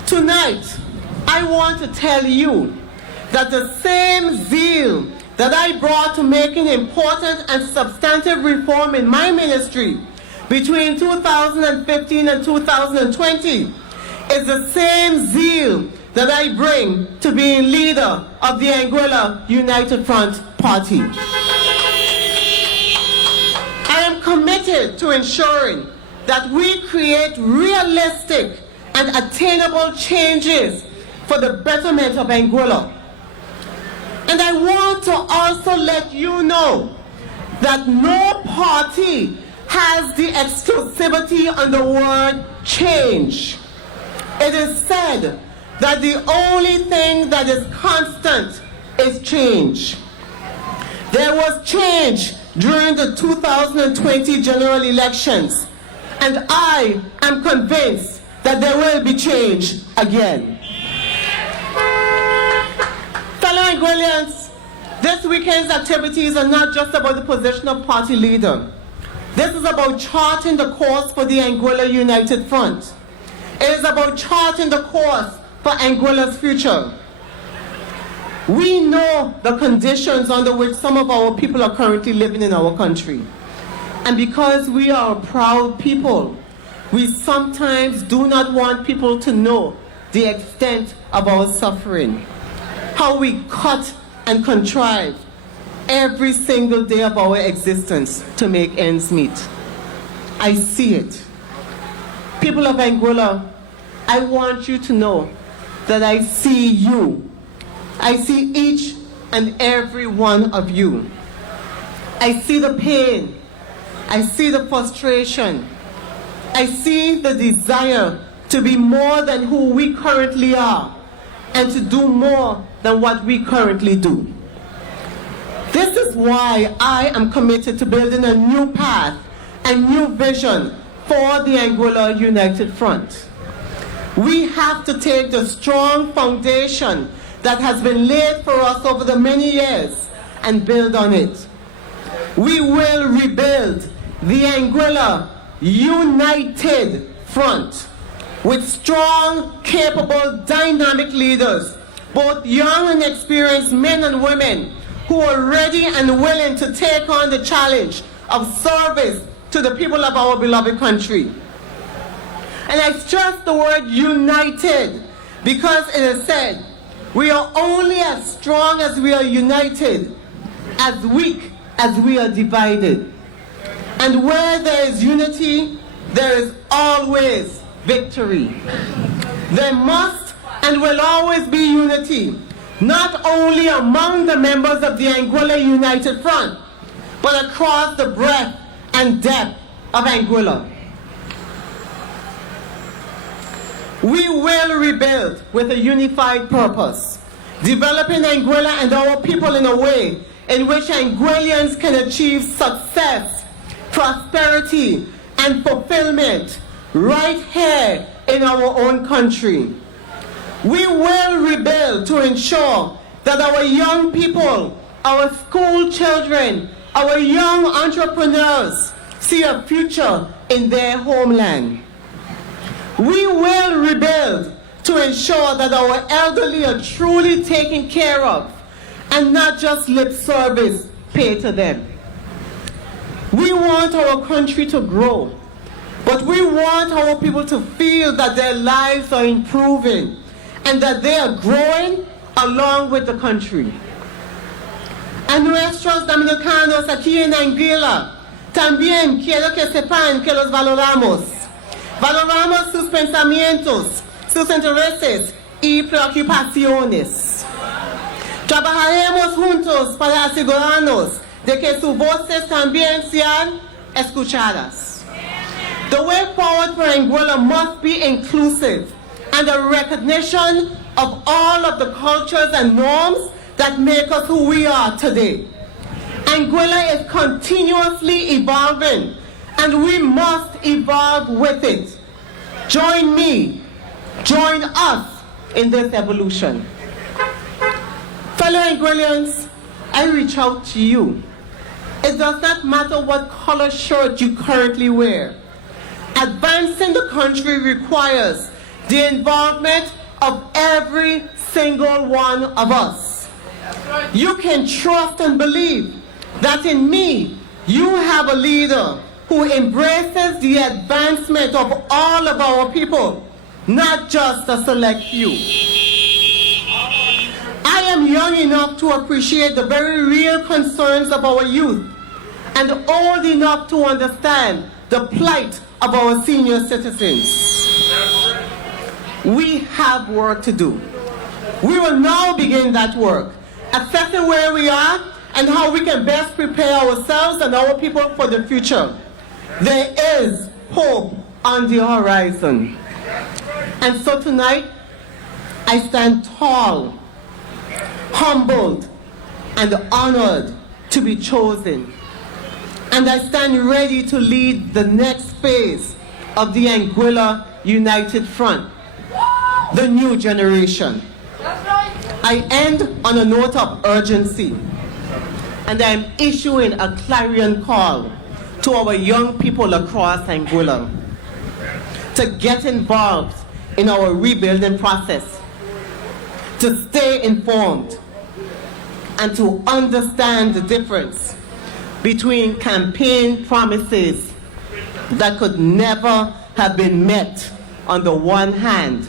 Tonight, I want to tell you that the same zeal that I brought to making important and substantive reform in my ministry between 2015 and 2020 is the same zeal that I bring to being leader of the Anguilla United Front Party. I am committed to ensuring that we create realistic and attainable changes for the betterment of Anguilla. And I want to also let you know that no party has the exclusivity on the word change. It is said that the only thing that is constant is change. There was change during the 2020 general elections, and I am convinced that there will be change again. Fellow Anguillians, this weekend's activities are not just about the position of party leader. This is about charting the course for the Anguilla United Front. It is about charting the course for Anguilla's future. We know the conditions under which some of our people are currently living in our country. And because we are a proud people, we sometimes do not want people to know the extent of our suffering, how we cut and contrive every single day of our existence to make ends meet. I see it. People of Anguilla, I want you to know that I see you. I see each and every one of you. I see the pain. I see the frustration. I see the desire to be more than who we currently are and to do more than what we currently do. This is why I am committed to building a new path and new vision for the Anguilla United Front. We have to take the strong foundation that has been laid for us over the many years and build on it. We will rebuild the Anguilla United Front with strong, capable, dynamic leaders, both young and experienced men and women who are ready and willing to take on the challenge of service to the people of our beloved country. And I stress the word united because it is said, we are only as strong as we are united, as weak as we are divided. And where there is unity, there is always victory. There must and will always be unity, not only among the members of the Anguilla United Front, but across the breadth and depth of Anguilla. We will rebuild with a unified purpose, developing Anguilla and our people in a way in which Anguillians can achieve success, prosperity, and fulfillment right here in our own country. We will rebuild to ensure that our young people, our school children, our young entrepreneurs see a future in their homeland. We will rebuild to ensure that our elderly are truly taken care of and not just lip service paid to them. We want our country to grow, but we want our people to feel that their lives are improving and that they are growing along with the country. A nuestros dominicanos aquí en Anguilla, también quiero que sepan que los valoramos. Valoramos sus pensamientos, sus intereses y preocupaciones. Trabajaremos juntos para asegurarnos de que sus voces también sean escuchadas. The way forward for Anguilla must be inclusive and a recognition of all of the cultures and norms that make us who we are today. Anguilla is continuously evolving, and we must evolve with it. Join me, join us in this evolution. Fellow Anguillians, I reach out to you. It does not matter what color shirt you currently wear. Advancing the country requires the involvement of every single one of us. You can trust and believe that in me, you have a leader who embraces the advancement of all of our people, not just a select few. I am young enough to appreciate the very real concerns of our youth and old enough to understand the plight of our senior citizens. We have work to do. We will now begin that work, assessing where we are and how we can best prepare ourselves and our people for the future. There is hope on the horizon. And so tonight, I stand tall, humbled, and honored to be chosen. And I stand ready to lead the next phase of the Anguilla United Front, the new generation. I end on a note of urgency, and I am issuing a clarion call to our young people across Anguilla to get involved in our rebuilding process, to stay informed, and to understand the difference between campaign promises that could never have been met on the one hand,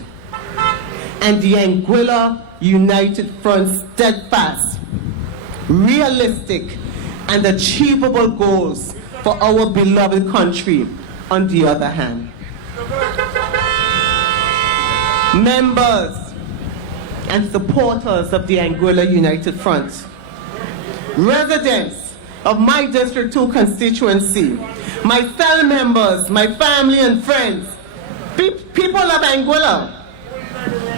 and the Anguilla United Front steadfast, realistic, and achievable goals for our beloved country on the other hand. Members and supporters of the Anguilla United Front, residents of my District 2 constituency, my cell members, my family and friends, people of Anguilla,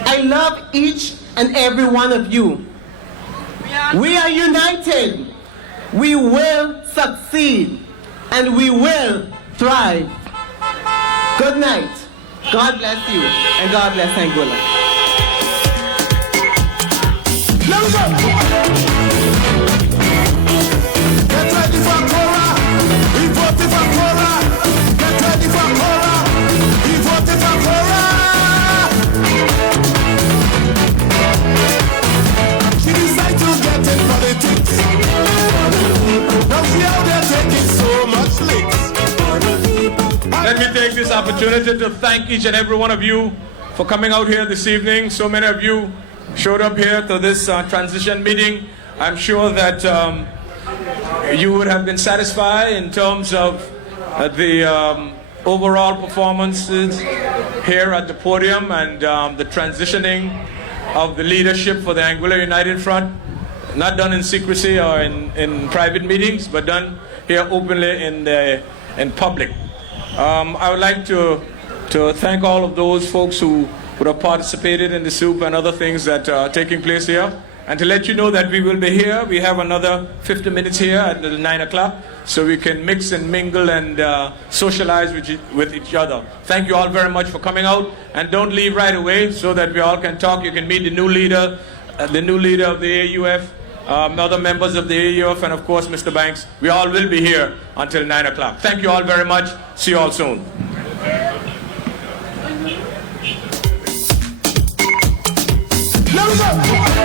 I love each and every one of you. We are united. We will succeed, and we will thrive. Good night. God bless you, and God bless Anguilla. Let me go. Get ready for Cora. We voted for Cora. Get ready for Cora. We voted for Cora. She decided to get in politics. Now see how they're taking so much licks. Let me take this opportunity to thank each and every one of you for coming out here this evening. So many of you showed up here to this transition meeting. I'm sure that you would have been satisfied in terms of the overall performances here at the podium and the transitioning of the leadership for the Anguilla United Front, not done in secrecy or in private meetings, but done here openly in public. I would like to thank all of those folks who would have participated in the soup and other things that are taking place here, and to let you know that we will be here. We have another 50 minutes here at 9 o'clock, so we can mix and mingle and socialize with each other. Thank you all very much for coming out, and don't leave right away so that we all can talk. You can meet the new leader of the AUF, other members of the AUF, and of course Mr. Banks. We all will be here until 9 o'clock. Thank you all very much. See you all soon. Number